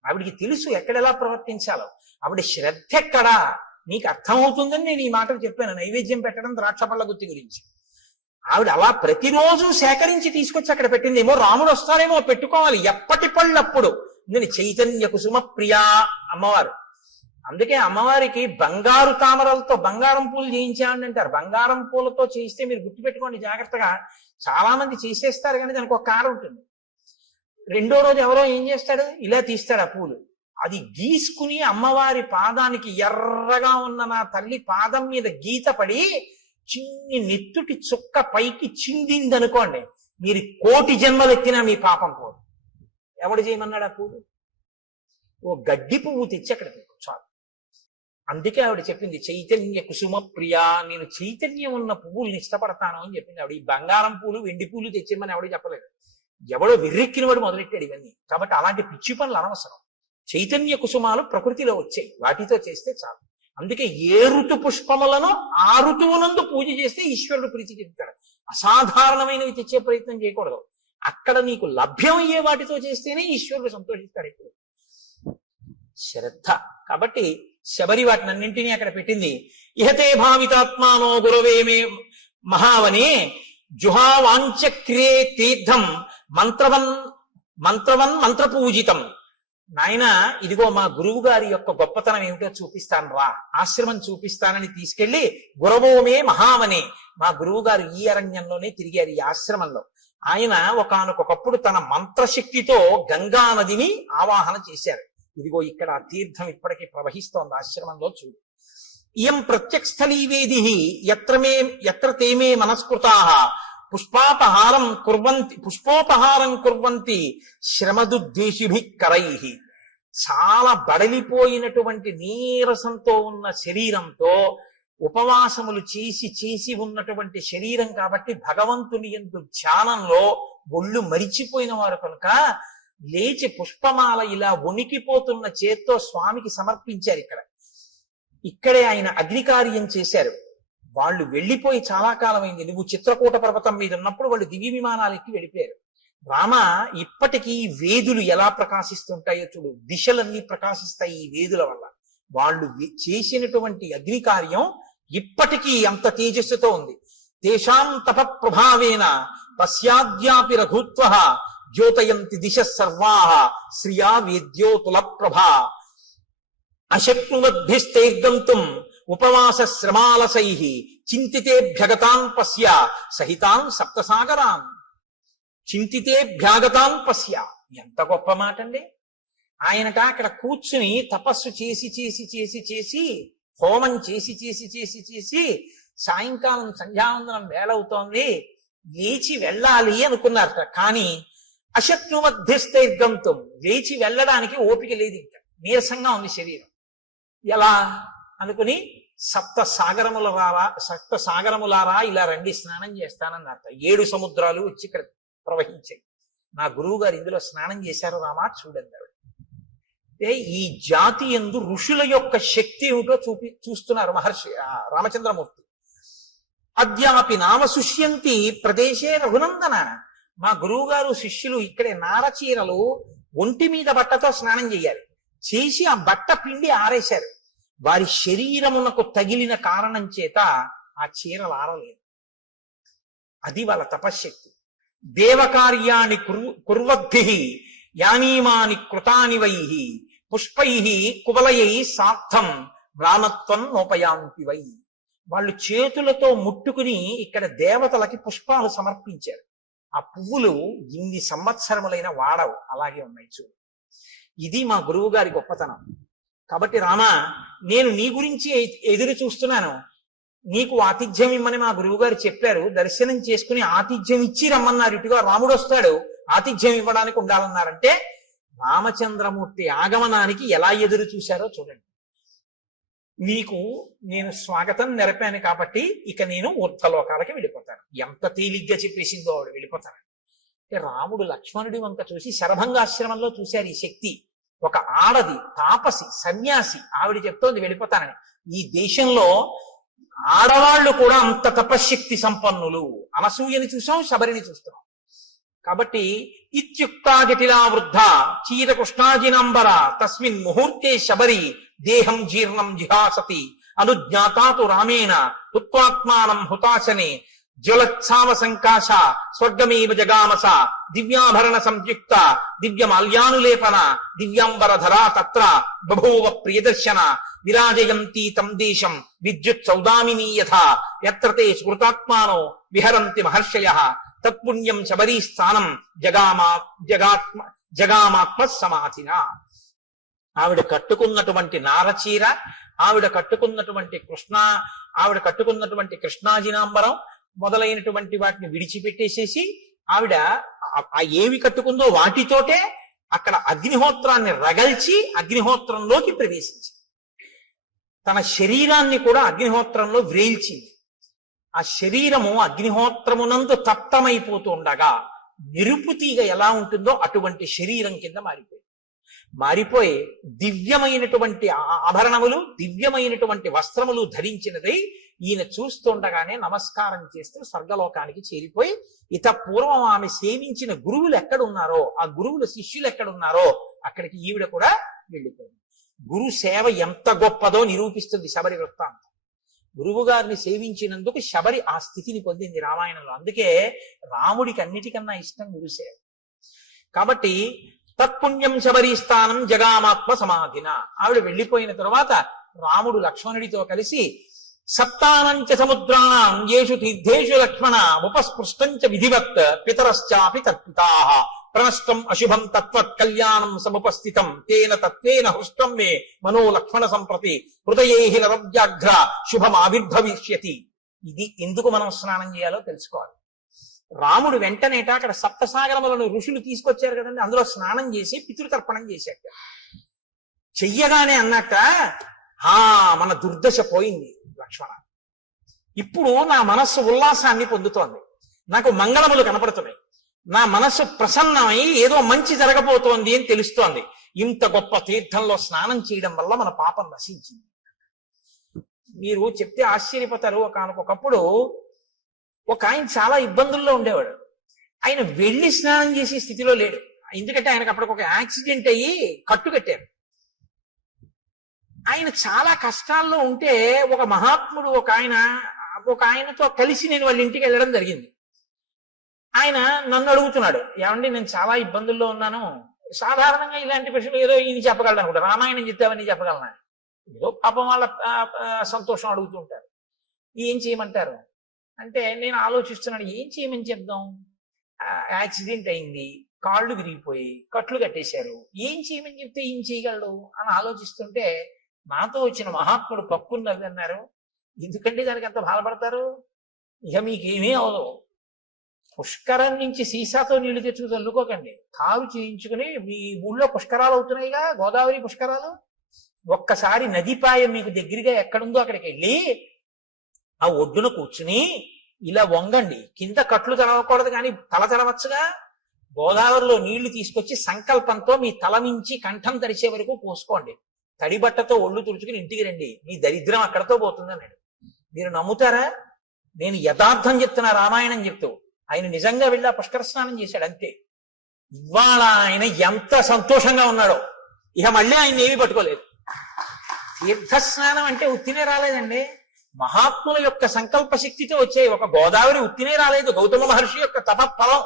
ఆవిడికి తెలుసు ఎక్కడెలా ప్రవర్తించాలో. ఆవిడ శ్రద్ధ ఎక్కడా నీకు అర్థమవుతుందని నేను ఈ మాటలు చెప్పాను. నైవేద్యం పెట్టడం ద్రాక్ష పళ్ళ గుత్తి గురించి ఆవిడ అలా ప్రతిరోజు సేకరించి తీసుకొచ్చి అక్కడ పెట్టింది. ఏమో రాముడు వస్తాడేమో పెట్టుకోవాలి, ఎప్పటి పళ్ళప్పుడు. నేను చైతన్య కుసుమ ప్రియా అమ్మవారు. అందుకే అమ్మవారికి బంగారు తామరలతో బంగారం పూలు చేయించామని అంటారు. బంగారం పూలతో చేయిస్తే మీరు గుర్తుపెట్టుకోండి జాగ్రత్తగా, చాలా మంది చేసేస్తారు కానీ దానికి ఒక కారణం ఉంటుంది. రెండో రోజు ఎవరో ఏం చేస్తాడు, ఇలా తీస్తాడు ఆ పూలు, అది గీసుకుని అమ్మవారి పాదానికి ఎర్రగా ఉన్న నా తల్లి పాదం మీద గీత పడి చిన్ని నెత్తుటి చుక్క పైకి చిందింది అనుకోండి, మీరు 1,000,000 జన్మలెత్తినా మీ పాపం పోదు. ఎవడు చేయమన్నాడు ఆ పూలు? ఓ గడ్డి పువ్వు తెచ్చి అక్కడ చాలు. అందుకే ఆవిడ చెప్పింది చైతన్య కుసుమ ప్రియా, నేను చైతన్యం ఉన్న పువ్వుల్ని ఇష్టపడతాను అని చెప్పింది ఆవిడ. ఈ బంగారం పూలు వెండి పూలు తెచ్చిమని ఆవిడ చెప్పలేదు. ఎవడో వెర్రెక్కిన వాడు మొదలెట్టాడు ఇవన్నీ. కాబట్టి అలాంటి పిచ్చి పనులు అనవసరం. చైతన్య కుసుమాలు ప్రకృతిలో వచ్చాయి, వాటితో చేస్తే చాలు. అందుకే ఏ ఋతు పుష్పములను ఆ ఋతువునందు పూజ చేస్తే ఈశ్వరుడు ప్రీతి చెందుతాడు. అసాధారణమైనవి తెచ్చే ప్రయత్నం చేయకూడదు. అక్కడ నీకు లభ్యమయ్యే వాటితో చేస్తేనే ఈశ్వరుడు సంతోషిస్తాడు ఇప్పుడు. శ్రద్ధ. కాబట్టి శబరి వాటినన్నింటినీ అక్కడ పెట్టింది. ఇహతే భావితాత్మానో గురవేమే మహావనే జుహావాంచక్రియే తీర్థం మంత్రవన్ మంత్రపూజితం నాయన ఇదిగో మా గురువు గారి యొక్క గొప్పతనం ఏమిటో చూపిస్తాను రా, ఆశ్రమం చూపిస్తానని తీసుకెళ్లి గురవోమే మహావనే, మా గురువు గారు ఈ అరణ్యంలోనే తిరిగారు, ఈ ఆశ్రమంలో. ఆయన ఒకానొకప్పుడు తన మంత్రశక్తితో గంగా నదిని ఆవాహన చేశారు. ఇదిగో ఇక్కడ ఆ తీర్థం ఇప్పటికీ ప్రవహిస్తోంది ఆశ్రమంలో, చూడు. ఇయం ప్రత్యక్షస్థలీ వేది ఎత్ర తేమే మనస్కృతాః పుష్పోపహారం కుర్వంతి శ్రమదుద్వేషిభిః కరైః. చాలా బడలిపోయినటువంటి నీరసంతో ఉన్న శరీరంతో ఉపవాసములు చేసి చేసి ఉన్నటువంటి శరీరం కాబట్టి భగవంతుని యందు ధ్యానంలో ఒళ్ళు మరిచిపోయిన వారు కనుక లేచి పుష్పమాల ఇలా వణికిపోతున్న చేత్తో స్వామికి సమర్పించారు. ఇక్కడే ఆయన అగ్నికార్యం చేశారు. వాళ్ళు వెళ్ళిపోయి చాలా కాలమైంది. నువ్వు చిత్రకూట పర్వతం మీద ఉన్నప్పుడు వాళ్ళు దివ్య విమానాలు ఎక్కి వెళ్ళిపోయారు. రామ, ఇప్పటికీ వేదులు ఎలా ప్రకాశిస్తుంటాయో చూడు, దిశలన్నీ ప్రకాశిస్తాయి ఈ వేదుల వల్ల. వాళ్ళు చేసినటువంటి అగ్నికార్యం ఇప్పటికీ అంత తేజస్సుతో ఉంది. తేషాం తప ప్రభావేన పశ్యాద్యాపి రఘుత్వః జ్యోతయంతి దిశ సర్వాః శ్రియా వేద్యోతుల ప్రభా అశక్నువద్భిస్తైర్గంతుం ఉపవాస శ్రమాలసైః చింతితేభ్యగతాన్ పశ్య సహితాన్ సప్తసాగరాన్. చింతితేభ్యాగతాన్ పశ్య, ఎంత గొప్ప మాట అండి. ఆయనట అక్కడ కూర్చుని తపస్సు చేసి చేసి చేసి చేసి హోమం చేసి చేసి చేసి చేసి సాయంకాలం సంధ్యావందనం వేళవుతోంది, లేచి వెళ్ళాలి అనుకున్నారట. కానీ అశక్నువద్భిస్తైర్గంతుం, లేచి వెళ్ళడానికి ఓపిక లేదు, ఇంకా నీరసంగా ఉంది శరీరం. ఎలా అనుకుని సప్త సాగరములారా ఇలా రండి స్నానం చేస్తానన్నారట. 7 సముద్రాలు వచ్చి ఇక్కడ ప్రవహించాయి. నా గురువు గారు ఇందులో స్నానం చేశారు రామా, చూడండి. ఈ జాతి యందు ఋషుల యొక్క శక్తి ఏమిటో చూస్తున్నారు మహర్షి రామచంద్రమూర్తి. అద్యాపి నామ సుష్యంతి ప్రదేశే రఘునందన, మా గురువు గారు శిష్యులు ఇక్కడే నారచీరలు ఒంటి మీద బట్టతో స్నానం చేయాలి, చేసి ఆ బట్ట పిండి ఆరేశారు. వారి శరీరమునకు తగిలిన కారణం చేత ఆ చీరలు ఆరలేదు. అది వాళ్ళ తపశ్శక్తి. దేవకార్యాన్ని కుర్వద్భిః యానీమాని కృతాని వైః పుష్పైః కువలయై సార్థం మ్లానత్వం నోపయాంతి వై. వాళ్ళు చేతులతో ముట్టుకుని ఇక్కడ దేవతలకి పుష్పాలు సమర్పించారు. ఆ పువ్వులు ఇన్ని సంవత్సరములైన వాడవు, అలాగే ఉన్నాయి చూడు. ఇది మా గురువు గారి గొప్పతనం. కాబట్టి రామ, నేను నీ గురించి ఎదురు చూస్తున్నాను, నీకు ఆతిథ్యం ఇమ్మని మా గురువు గారు చెప్పారు. దర్శనం చేసుకుని ఆతిథ్యం ఇచ్చి రమ్మన్నారు. ఇటుగా రాముడు వస్తాడు, ఆతిథ్యం ఇవ్వడానికి ఉండాలన్నారంటే రామచంద్రమూర్తి ఆగమనానికి ఎలా ఎదురు చూశారో చూడండి. నీకు నేను స్వాగతం నెరపాను కాబట్టి ఇక నేను ఊర్ధ్వలోకాలకి వెళ్ళిపోతాను. ఎంత తేలిగ్గా చెప్పేసిందో ఆవిడ వెళ్ళిపోతాను. రాముడు లక్ష్మణుడి వంక చూసి శరభంగాశ్రమంలో చూశారు ఈ శక్తి. ఒక ఆడది తాపసి సన్యాసి, ఆవిడ చెప్తోంది వెళ్ళిపోతానని. ఈ దేశంలో ఆడవాళ్లు కూడా అంత తపశ్శక్తి సంపన్నులు. అనసూయని చూసాం, శబరిని చూస్తున్నాం. కాబట్టి ఇత్యుక్తా జటిలా వృద్ధ చీరకృష్ణాజినాంబర తస్మిన్ ముహూర్తే శబరి దేహం జీర్ణం జిహాసతి అనుజ్ఞాతాతు రామేణ హుత్వాత్మానం హుతాశనే జ్వలత్సావ సంకాశ స్వర్గమేవ జగామస దివ్యాభరణ సంయుక్త దివ్యమాల్యానులేపన దివ్యాంబరధరా తత్ర బభూవ ప్రియదర్శన విరాజయంతి తం దేశం విద్యుత్ సౌదామినీ యథా యత్ర తే స్మృతాత్మానో విహరంతి మహర్షయః తత్పుణ్యం శబరీ స్థానం జగామాత్మ సమాధిన. ఆవిడ కట్టుకున్నటువంటి నారచీర, ఆవిడ కట్టుకున్నటువంటి కృష్ణాజినాంబరం మొదలైనటువంటి వాటిని విడిచిపెట్టేసేసి ఆవిడ ఏవి కట్టుకుందో వాటితోటే అక్కడ అగ్నిహోత్రాన్ని రగల్చి అగ్నిహోత్రంలోకి ప్రవేశించి తన శరీరాన్ని కూడా అగ్నిహోత్రంలో వ్రేల్చింది. ఆ శరీరము అగ్నిహోత్రమునందు తప్తమైపోతూ ఉండగా నిరుపుతీగ ఎలా ఉంటుందో అటువంటి శరీరం కింద మారిపోయి దివ్యమైనటువంటి ఆభరణములు, దివ్యమైనటువంటి వస్త్రములు ధరించినదై ఈయన చూస్తుండగానే నమస్కారం చేస్తూ స్వర్గలోకానికి చేరిపోయి ఇత పూర్వం ఆమె సేవించిన గురువులు ఎక్కడున్నారో, ఆ గురువుల శిష్యులు ఎక్కడున్నారో అక్కడికి ఈవిడ కూడా వెళ్ళిపోయింది. గురు సేవ ఎంత గొప్పదో నిరూపిస్తుంది శబరి వృత్తాంతం. గురువు గారిని సేవించినందుకు శబరి ఆ స్థితిని పొందింది రామాయణంలో. అందుకే రాముడికి అన్నిటికన్నా ఇష్టం గురుసేవ. కాబట్టి తత్పుణ్యం శబరీస్థానం జగామాత్మ సమాధిన. ఆవిడ వెళ్ళిపోయిన తరువాత రాముడు లక్ష్మణుడితో కలిసి సప్తానంచ సముద్రాణం యేషు తీర్థేషు లక్ష్మణ ఉపస్పృష్టంచ విధివత్ పితరశ్చాపి తత్పితాః ప్రణష్టం అశుభం తత్వత్ కళ్యాణం సముపస్థితం తేన తత్వేన హృష్టం మే మనో లక్ష్మణ సంప్రతి హృదయేహి నరవ్యాఘ్ర శుభం ఆవిర్భవిష్యతి. ఇది ఎందుకు మనం స్నానం చేయాలో తెలుసుకోవాలి. రాముడు వెంటనేట అక్కడ సప్తసాగరములను ఋషులు తీసుకొచ్చారు కదండి, అందులో స్నానం చేసి పితృతర్పణం చేశాక చెయ్యగానే అన్నట్ట, మన దుర్దశ పోయింది లక్ష్మణ, ఇప్పుడు నా మనస్సు ఉల్లాసాన్ని పొందుతోంది, నాకు మంగళములు కనపడుతున్నాయి, నా మనస్సు ప్రసన్నమై ఏదో మంచి జరగబోతోంది అని తెలుస్తోంది. ఇంత గొప్ప తీర్థంలో స్నానం చేయడం వల్ల మన పాపం నశించింది. మీరు చెప్తే ఆశ్చర్యపోతారు. ఒకనకొకప్పుడు ఒక ఆయన చాలా ఇబ్బందుల్లో ఉండేవాడు. ఆయన వెళ్ళి స్నానం చేసే స్థితిలో లేడు. ఎందుకంటే ఆయనకు అప్పటికి ఒక యాక్సిడెంట్ అయ్యి కట్టు కట్టారు. ఆయన చాలా కష్టాల్లో ఉంటే ఒక మహాత్ముడు ఒక ఆయనతో కలిసి నేను వాళ్ళ ఇంటికి వెళ్ళడం జరిగింది. ఆయన నన్ను అడుగుతున్నాడు, ఏమండి నేను చాలా ఇబ్బందుల్లో ఉన్నాను, సాధారణంగా ఇలాంటి ప్రశ్నలు ఏదో ఈయన చెప్పగలను అనుకుంటా, రామాయణం చెప్తావని చెప్పగలనా, ఏదో పాపం వాళ్ళ సంతోషం అడుగుతుంటారు, ఏం చేయమంటారు అంటే నేను ఆలోచిస్తున్నాడు ఏం చేయమని చెప్దాం. యాక్సిడెంట్ అయింది, కాళ్ళు విరిగిపోయి కట్లు కట్టేశారు, ఏం చేయమని చెప్తే ఏం చేయగలడు అని ఆలోచిస్తుంటే నాతో వచ్చిన మహాత్ముడు పక్కున్నది అన్నారు, ఎందుకంటే దానికి అంత బాధపడతారు, ఇక మీకేమీ అవదు, పుష్కరం నుంచి సీసాతో నీళ్లు తెచ్చుకు చల్లుకోకండి, కారు చేయించుకుని మీ ఊళ్ళో పుష్కరాలు అవుతున్నాయిగా, గోదావరి పుష్కరాలు, ఒక్కసారి నదిపాయ మీకు దగ్గరగా ఎక్కడుందో అక్కడికి వెళ్ళి ఆ ఒడ్డున కూర్చుని ఇలా వంగండి, కింద కట్లు తడవకూడదు కానీ తల తడవచ్చుగా, గోదావరిలో నీళ్లు తీసుకొచ్చి సంకల్పంతో మీ తల నుంచి కంఠం తరిచే వరకు పోసుకోండి, తడి బట్టతో ఒళ్ళు తుడుచుకుని ఇంటికి రండి, మీ దరిద్రం అక్కడతో పోతుంది అన్నాడు. మీరు నమ్ముతారా? నేను యథార్థం చెప్తున్నా, రామాయణం చెప్తూ. ఆయన నిజంగా వెళ్ళి ఆ పుష్కర స్నానం చేశాడు అంతే. ఇవాళ ఆయన ఎంత సంతోషంగా ఉన్నాడో, ఇక మళ్ళీ ఆయన ఏమీ పట్టుకోలేదు. తీర్థస్నానం అంటే ఉత్తినే రాలేదండి, మహాత్ముల యొక్క సంకల్ప శక్తితో వచ్చే ఒక గోదావరి ఉత్తినే రాలేదు, గౌతమ మహర్షి యొక్క తపఫలం.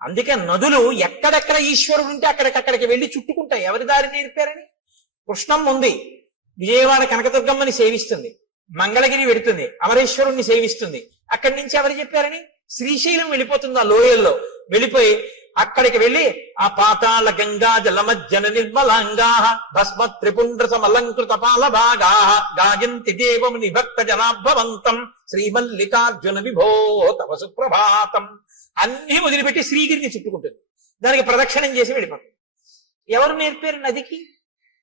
అందుకే నదులు ఎక్కడెక్కడ ఈశ్వరుడు ఉంటే అక్కడికక్కడికి వెళ్ళి చుట్టుకుంటాయి. ఎవరి దారి నేర్పారని? కృష్ణమ్మ ఉంది, విజయవాడ కనకదుర్గమ్మని సేవిస్తుంది, మంగళగిరి వెడుతుంది, అమరేశ్వరుణ్ణి సేవిస్తుంది, అక్కడి నుంచి ఎవరు చెప్పారని? శ్రీశైలం వెళ్ళిపోతుంది, ఆ లోయల్లో వెళ్ళిపోయి అక్కడికి వెళ్ళి ఆ పాతాళ గంగా జలమజ్జన నిర్మలాంగా భస్మ త్రిపుండ్ర సమలంకృత పాల భాగా గాయంతి దేవముని భక్త జనాభవంతం శ్రీమల్లికార్జున విభో తవ సుప్రభాతం అన్ని వదిలిపెట్టి శ్రీగిరిని చుట్టుకుంటుంది, దానికి ప్రదక్షిణం చేసి వెళ్ళిపోతుంది. ఎవరు నేర్పారు నదికి?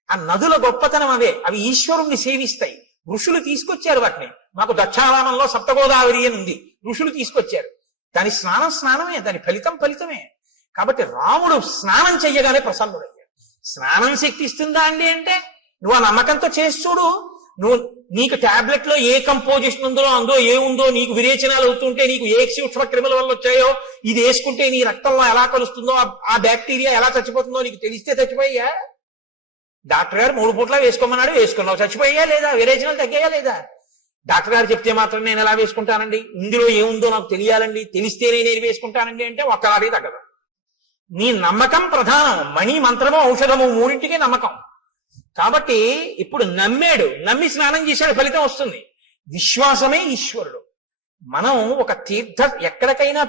ఆ నదుల గొప్పతనం అవే, అవి ఈశ్వరుణ్ణి సేవిస్తాయి. ఋషులు తీసుకొచ్చారు వాటిని. మాకు దక్షారామంలో సప్తగోదావరి అని ఉంది, ఋషులు తీసుకొచ్చారు. దాని స్నానమే, దాని ఫలితమే. కాబట్టి రాముడు స్నానం చెయ్యగానే ప్రసన్నుడయ్యాడు. స్నానం శక్తి ఇస్తుందా అండి అంటే నువ్వు ఆ నమ్మకంతో చేసి చూడు. నీకు టాబ్లెట్ లో ఏ కంపోజిషన్ ఉందో ఏముందో, నీకు విరేచనాలు అవుతుంటే నీకు ఏ సూక్ష్మ క్రిముల వల్ల వచ్చాయో, ఇది వేసుకుంటే నీ రక్తంలో ఎలా కలుస్తుందో, ఆ బ్యాక్టీరియా ఎలా చచ్చిపోతుందో నీకు తెలిస్తే చచ్చిపోయా? డాక్టర్ గారు 3 పూట్ల వేసుకోమన్నాడు, వేసుకున్నావు, చచ్చిపోయా లేదా? విరేచనాలు తగ్గాయా లేదా? డాక్టర్ గారు చెప్తే మాత్రం నేను ఎలా వేసుకుంటానండి, ఇందులో ఏముందో నాకు తెలియాలండి, తెలిస్తేనే నేను వేసుకుంటానండి అంటే ఒక్కలాగే తగ్గదు. నీ నమ్మకం ప్రధానం. మణి, మంత్రము, ఔషధము మూడింటికి నమ్మకం. కాబట్టి ఇప్పుడు నమ్మి స్నానం చేశాడు, ఫలితం వస్తుంది. విశ్వాసమే ఈశ్వరుడు. మనం ఒక ఎక్కడికైనా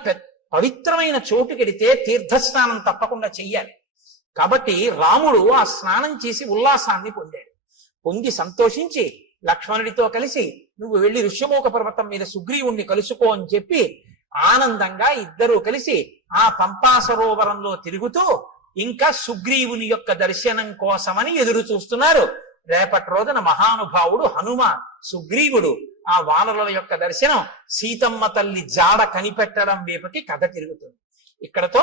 పవిత్రమైన చోటుకెడితే తీర్థస్నానం తప్పకుండా చెయ్యాలి. కాబట్టి రాముడు ఆ స్నానం చేసి ఉల్లాసాన్ని పొంది సంతోషించి లక్ష్మణుడితో కలిసి నువ్వు వెళ్ళి ఋష్యమూక పర్వతం మీద సుగ్రీవుణ్ణి కలుసుకో అని చెప్పి ఆనందంగా ఇద్దరూ కలిసి ఆ పంపా సరోవరంలో తిరుగుతూ ఇంకా సుగ్రీవుని యొక్క దర్శనం కోసమని ఎదురు చూస్తున్నారు. రేపటి రోజున మహానుభావుడు హనుమ, సుగ్రీవుడు ఆ వానరుల యొక్క దర్శనం, సీతమ్మ తల్లి జాడ కనిపెట్టడం వైపుకి కథ తిరుగుతుంది. ఇక్కడతో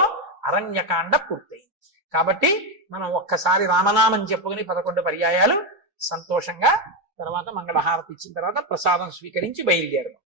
అరణ్యకాండ పూర్తయింది. కాబట్టి మనం ఒక్కసారి రామనామం చెప్పుకుని 11 పర్యాయాలు సంతోషంగా తర్వాత మంగళహారతి ఇచ్చిన తర్వాత ప్రసాదం స్వీకరించి బయలుదేరదాం.